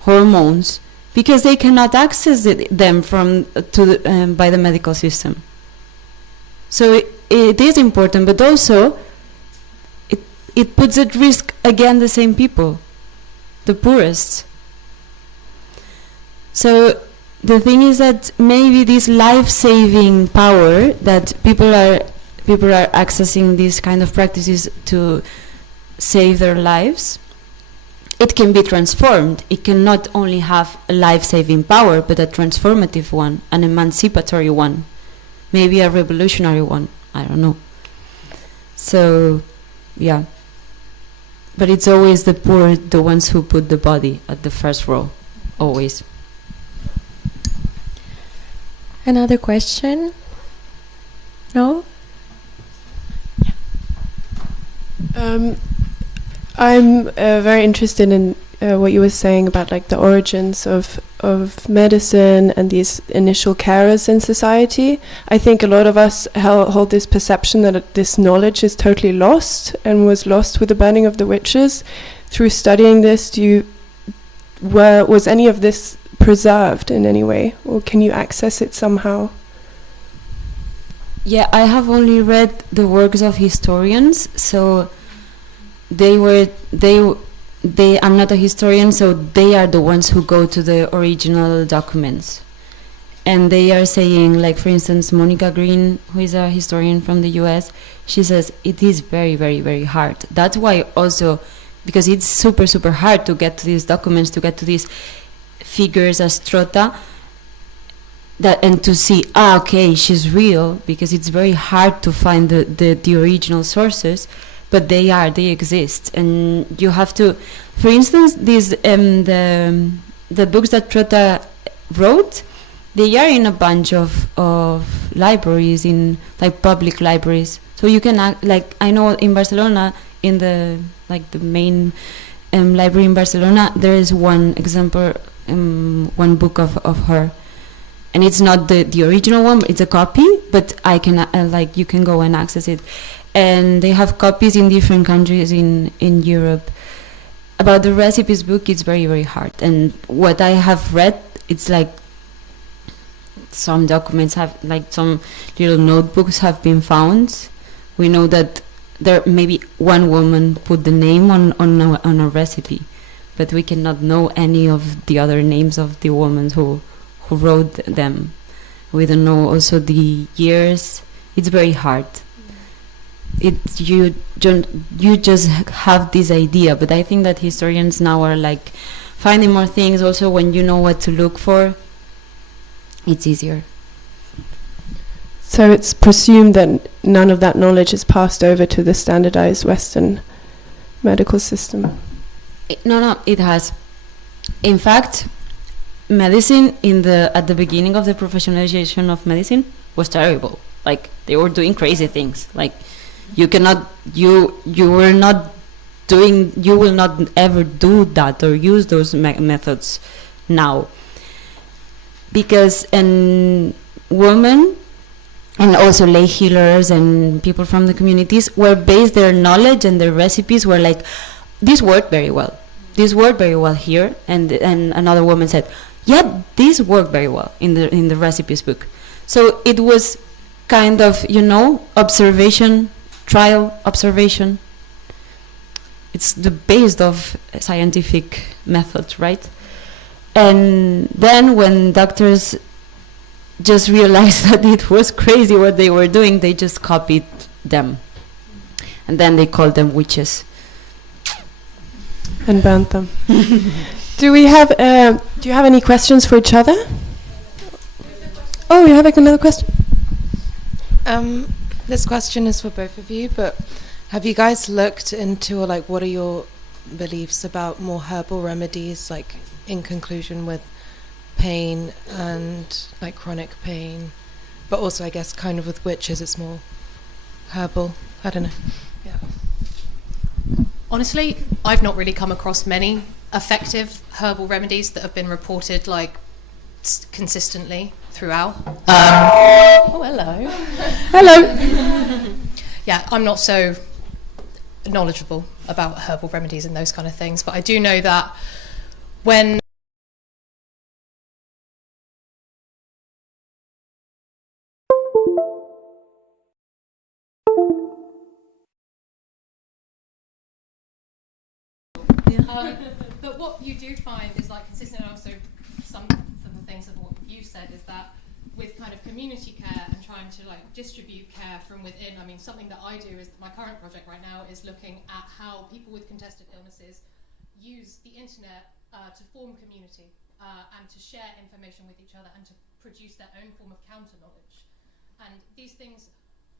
hormones because they cannot access them by the medical system. So it is important, but also it puts at risk again the same people, the poorest. So the thing is that maybe this life-saving power that people are accessing these kind of practices to save their lives, it can be transformed. It can not only have a life-saving power, but a transformative one, an emancipatory one, maybe a revolutionary one, I don't know. So, yeah. But it's always the poor, the ones who put the body at the first row, always. Another question? No? I'm very interested in what you were saying about like the origins of medicine and these initial carers in society. I think a lot of us hold this perception that this knowledge is totally lost and was lost with the burning of the witches. Through studying this, was any of this preserved in any way, or can you access it somehow? Yeah, I have only read the works of historians, so I'm not a historian, so they are the ones who go to the original documents. And they are saying, like, for instance, Monica Green, who is a historian from the US, she says it is very, very, very hard. That's why also, because it's super, super hard to get to these documents, to get to these figures as Trota, and to see, okay, she's real, because it's very hard to find the original sources. But they exist, and you have to, for instance, these the books that Trota wrote, they are in a bunch of libraries, in like public libraries. So you can like, I know in Barcelona, in the main library in Barcelona, there is one example, one book of her, and it's not the original one, it's a copy, but I can you can go and access it. And they have copies in different countries in Europe. About the recipes book, it's very, very hard. And what I have read, it's like some documents have, like some little notebooks have been found. We know that there maybe one woman put the name on a recipe, but we cannot know any of the other names of the women who wrote them. We don't know also the years. It's very hard. You just have this idea, but I think that historians now are like finding more things. Also, when you know what to look for, it's easier. So it's presumed that none of that knowledge is passed over to the standardized Western medical system. No, it has. In fact, medicine at the beginning of the professionalization of medicine was terrible. Like, they were doing crazy things. Like, you will not ever do that or use those methods now, because women and also lay healers and people from the communities were based their knowledge, and their recipes were like, this worked very well here, and another woman said, yeah, this worked very well in the recipes book. So it was kind of, observation, trial observation. It's the base of scientific method, right? And then when doctors just realized that it was crazy what they were doing, they just copied them, and then they called them witches and burnt them. Do you have any questions for each other? Oh, you have another question? This question is for both of you, but have you guys looked into, like, what are your beliefs about more herbal remedies, like, in conclusion with pain and, like, chronic pain, but also, I guess, kind of with witches, it's more herbal? I don't know. Yeah. Honestly, I've not really come across many effective herbal remedies that have been reported, like, consistently throughout. Oh, hello. Hello. Yeah, I'm not so knowledgeable about herbal remedies and those kind of things, but I do know that when but what you do find is, like, consistent, and also some of the things of what you said, is that with kind of community care and trying to, like, distribute care from within, I mean, something that I do is, my current project right now is looking at how people with contested illnesses use the internet to form community and to share information with each other and to produce their own form of counter knowledge. And these things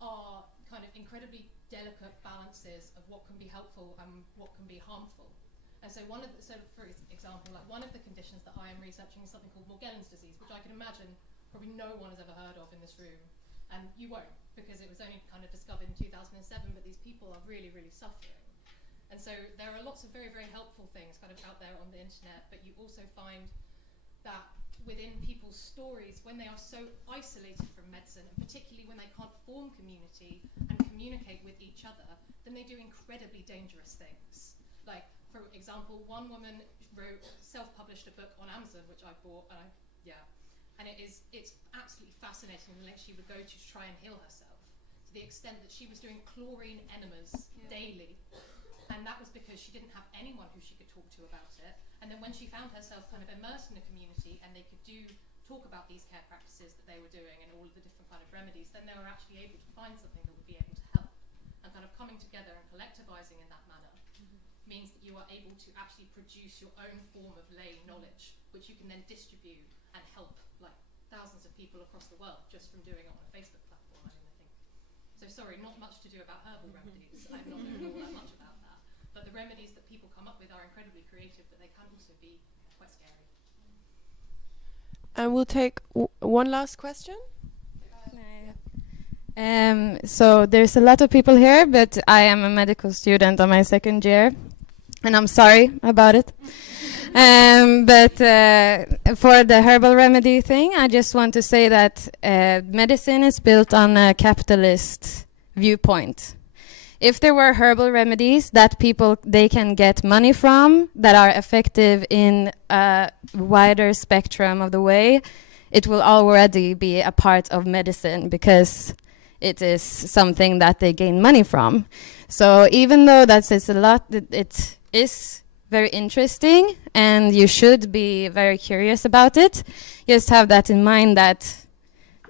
are kind of incredibly delicate balances of what can be helpful and what can be harmful. And so for example, like one of the conditions that I am researching is something called Morgellons disease, which I can imagine probably no one has ever heard of in this room, and you won't, because it was only kind of discovered in 2007, but these people are really, really suffering. And so there are lots of very, very helpful things kind of out there on the internet, but you also find that within people's stories, when they are so isolated from medicine, and particularly when they can't form community and communicate with each other, then they do incredibly dangerous things. Like, for example, one woman self-published a book on Amazon, which I bought, and it's absolutely fascinating the lengths she would go to try and heal herself, to the extent that she was doing chlorine enemas daily. And that was because she didn't have anyone who she could talk to about it. And then when she found herself kind of immersed in a community and they could talk about these care practices that they were doing and all of the different kind of remedies, then they were actually able to find something that would be able to help. And kind of coming together and collectivizing in that manner means that you are able to actually produce your own form of lay knowledge, which you can then distribute and help like thousands of people across the world just from doing it on a Facebook platform. I think. So sorry, not much to do about herbal remedies. I'm not knowing all that much about that. But the remedies that people come up with are incredibly creative, but they can also be quite scary. And we'll take one last question. So there's a lot of people here, but I am a medical student on my second year, and I'm sorry about it. But for the herbal remedy thing, I just want to say that medicine is built on a capitalist viewpoint. If there were herbal remedies that they can get money from, that are effective in a wider spectrum of the way, it will already be a part of medicine because it is something that they gain money from. So even though that's a lot, it is very interesting and you should be very curious about it. Just have that in mind that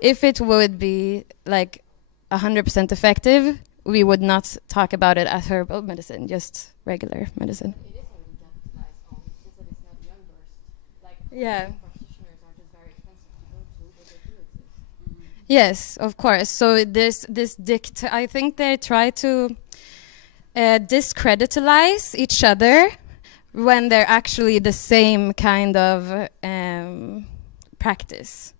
if it would be like 100% effective, we would not talk about it as herbal medicine, just regular medicine. It is already capitalized on, it's just that it's not reimbursed. Like, yeah. Practitioners are just very expensive to go to, but they do exist. Yes, of course. So there's this I think they try to discreditalize each other when they're actually the same kind of practice.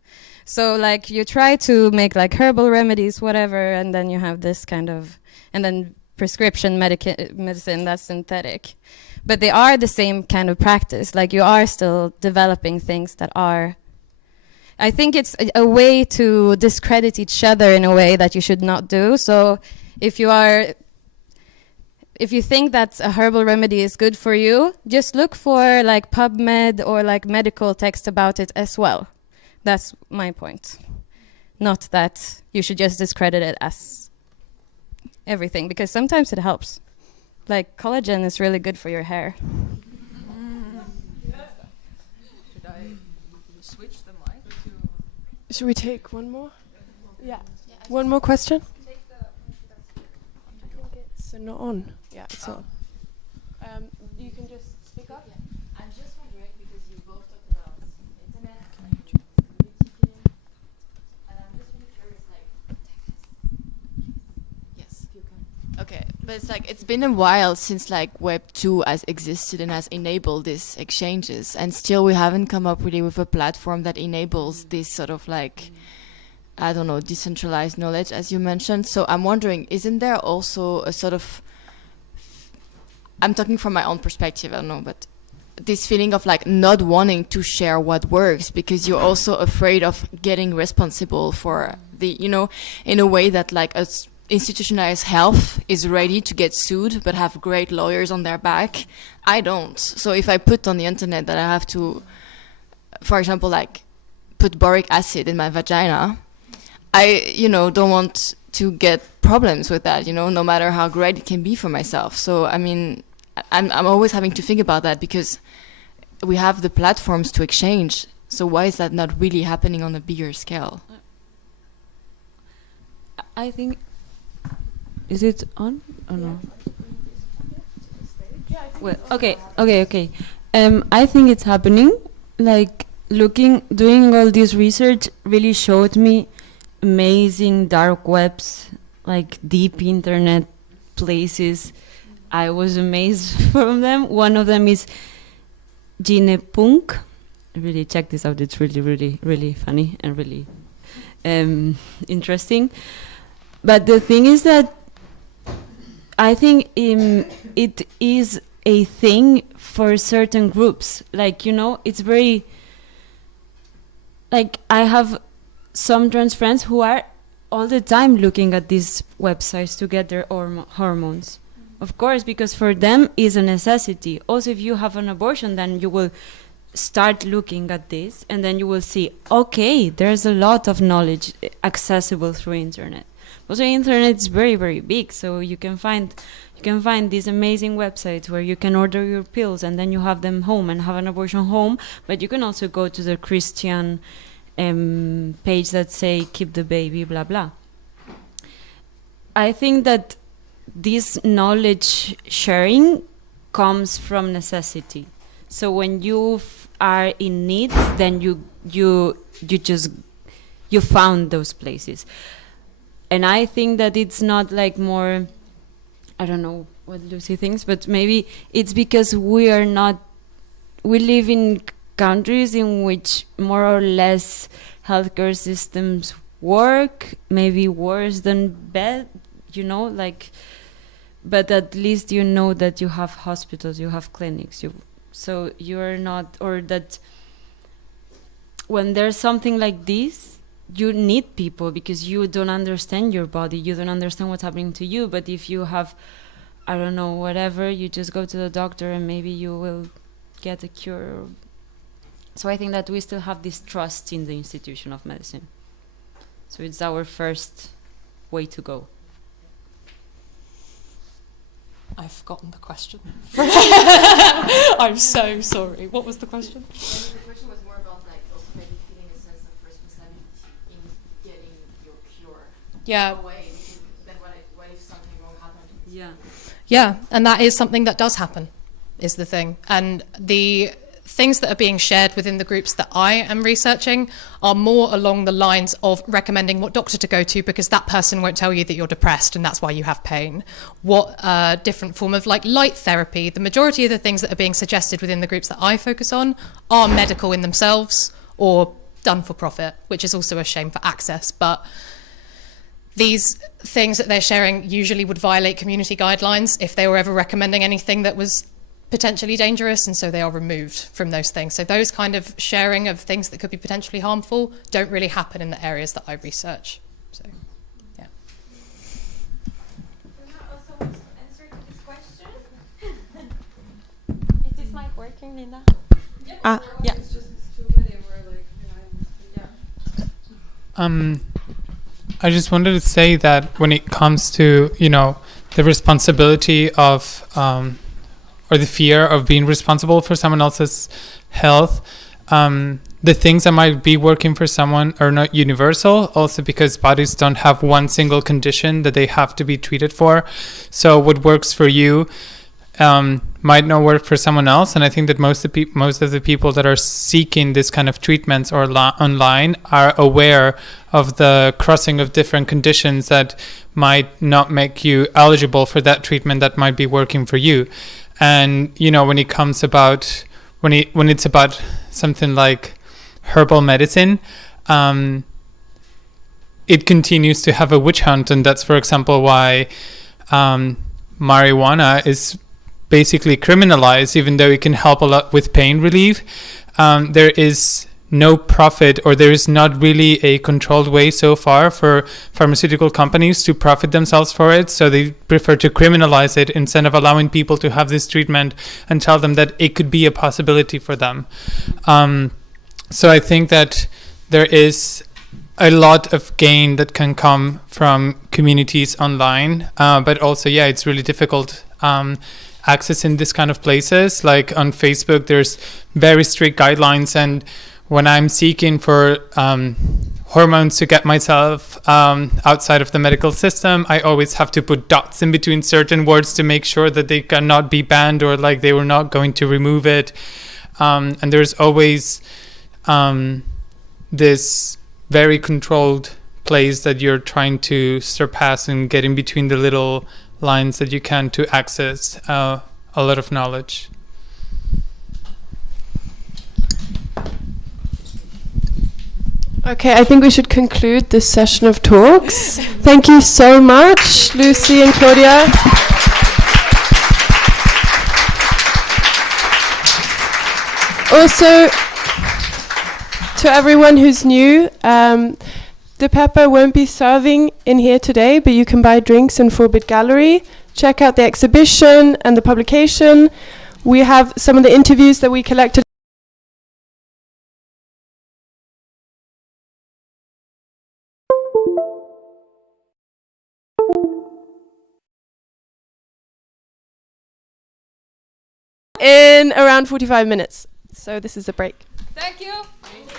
So like you try to make like herbal remedies, whatever, and then you have this kind of, and then prescription medicine that's synthetic. But they are the same kind of practice. Like you are still developing things that are, I think it's a way to discredit each other in a way that you should not do. So if you think that a herbal remedy is good for you, just look for like PubMed or like medical text about it as well. That's my point. Not that you should just discredit it as everything, because sometimes it helps. Like collagen is really good for your hair. Should I switch the mic? Should we take one more? Yeah. One more question? I think it's not on. Yeah, it's on. You can just speak up. Yeah. I'm just wondering, because you both talked about internet, and I'm just really curious, like, yes, you can. Okay, but it's like it's been a while since like Web 2 has existed and has enabled these exchanges, and still we haven't come up really with a platform that enables this sort of like, I don't know, decentralized knowledge, as you mentioned. So I'm wondering, isn't there also a sort of, I'm talking from my own perspective, I don't know, but this feeling of like not wanting to share what works because you're also afraid of getting responsible for the, you know, in a way that like institutionalized health is ready to get sued but have great lawyers on their back. I don't. So if I put on the internet that I have to, for example, like put boric acid in my vagina, I, you know, don't want to get problems with that, you know, no matter how great it can be for myself. So, I mean, I'm always having to think about that because we have the platforms to exchange. So why is that not really happening on a bigger scale? I think, is it on or no? Well, okay. I think it's happening. Like doing all this research really showed me amazing dark webs, like deep internet places. I was amazed from them. One of them is Ginepunk. Really check this out. It's really, really, really funny and really interesting. But the thing is that I think it is a thing for certain groups. Like, you know, it's very... Like, I have some trans friends who are all the time looking at these websites to get their hormones. Of course, because for them is a necessity. Also, if you have an abortion, then you will start looking at this, and then you will see, okay, there's a lot of knowledge accessible through internet. Also, internet is very, very big, so you can find these amazing websites where you can order your pills and then you have them home and have an abortion home. But you can also go to the Christian page that say keep the baby, blah blah. I think that this knowledge sharing comes from necessity. So when you are in need, then you found those places. And I think that it's not like more, I don't know what Lucy thinks, but maybe it's because we live in countries in which more or less healthcare systems work, maybe worse than bad, you know, like, but at least you know that you have hospitals, you have clinics, so you're not, or that when there's something like this, you need people because you don't understand your body, you don't understand what's happening to you. But if you have, I don't know, whatever, you just go to the doctor and maybe you will get a cure. So I think that we still have this trust in the institution of medicine. So it's our first way to go. I've forgotten the question. I'm so sorry. What was the question? The question was more about like also maybe feeling a sense of responsibility in getting your cure away. Because then what if something wrong happened? Yeah, and that is something that does happen, is the thing. And the things that are being shared within the groups that I am researching are more along the lines of recommending what doctor to go to because that person won't tell you that you're depressed and that's why you have pain. What different form of like light therapy. The majority of the things that are being suggested within the groups that I focus on are medical in themselves or done for profit, which is also a shame for access. But these things that they're sharing usually would violate community guidelines if they were ever recommending anything that was potentially dangerous, and so they are removed from those things. So those kind of sharing of things that could be potentially harmful don't really happen in the areas that I research. So, yeah. Also want to answer to this question. Is this mic working, Linda? Yeah. Yeah. It's just too many were like, I just wanted to say that when it comes to, you know, the responsibility of or the fear of being responsible for someone else's health, the things that might be working for someone are not universal, also because bodies don't have one single condition that they have to be treated for. So what works for you might not work for someone else. And I think that most of the people that are seeking this kind of treatments or online are aware of the crossing of different conditions that might not make you eligible for that treatment that might be working for you. And, you know, when it's about something like herbal medicine, it continues to have a witch hunt. And that's, for example, why marijuana is basically criminalized, even though it can help a lot with pain relief. There is no profit, or there is not really a controlled way so far for pharmaceutical companies to profit themselves for it. So they prefer to criminalize it instead of allowing people to have this treatment and tell them that it could be a possibility for them. So I think that there is a lot of gain that can come from communities online, but also, it's really difficult accessing this kind of places. Like on Facebook, there's very strict guidelines, and when I'm seeking for hormones to get myself outside of the medical system, I always have to put dots in between certain words to make sure that they cannot be banned, or like they were not going to remove it. And there's always this very controlled place that you're trying to surpass and get in between the little lines that you can to access a lot of knowledge. Okay, I think we should conclude this session of talks. Thank you so much, Lucy and Claudia. Also, to everyone who's new, the Pepper won't be serving in here today, but you can buy drinks in Forbid Gallery. Check out the exhibition and the publication. We have some of the interviews that we collected. In around 45 minutes. So this is a break. Thank you. Thank you.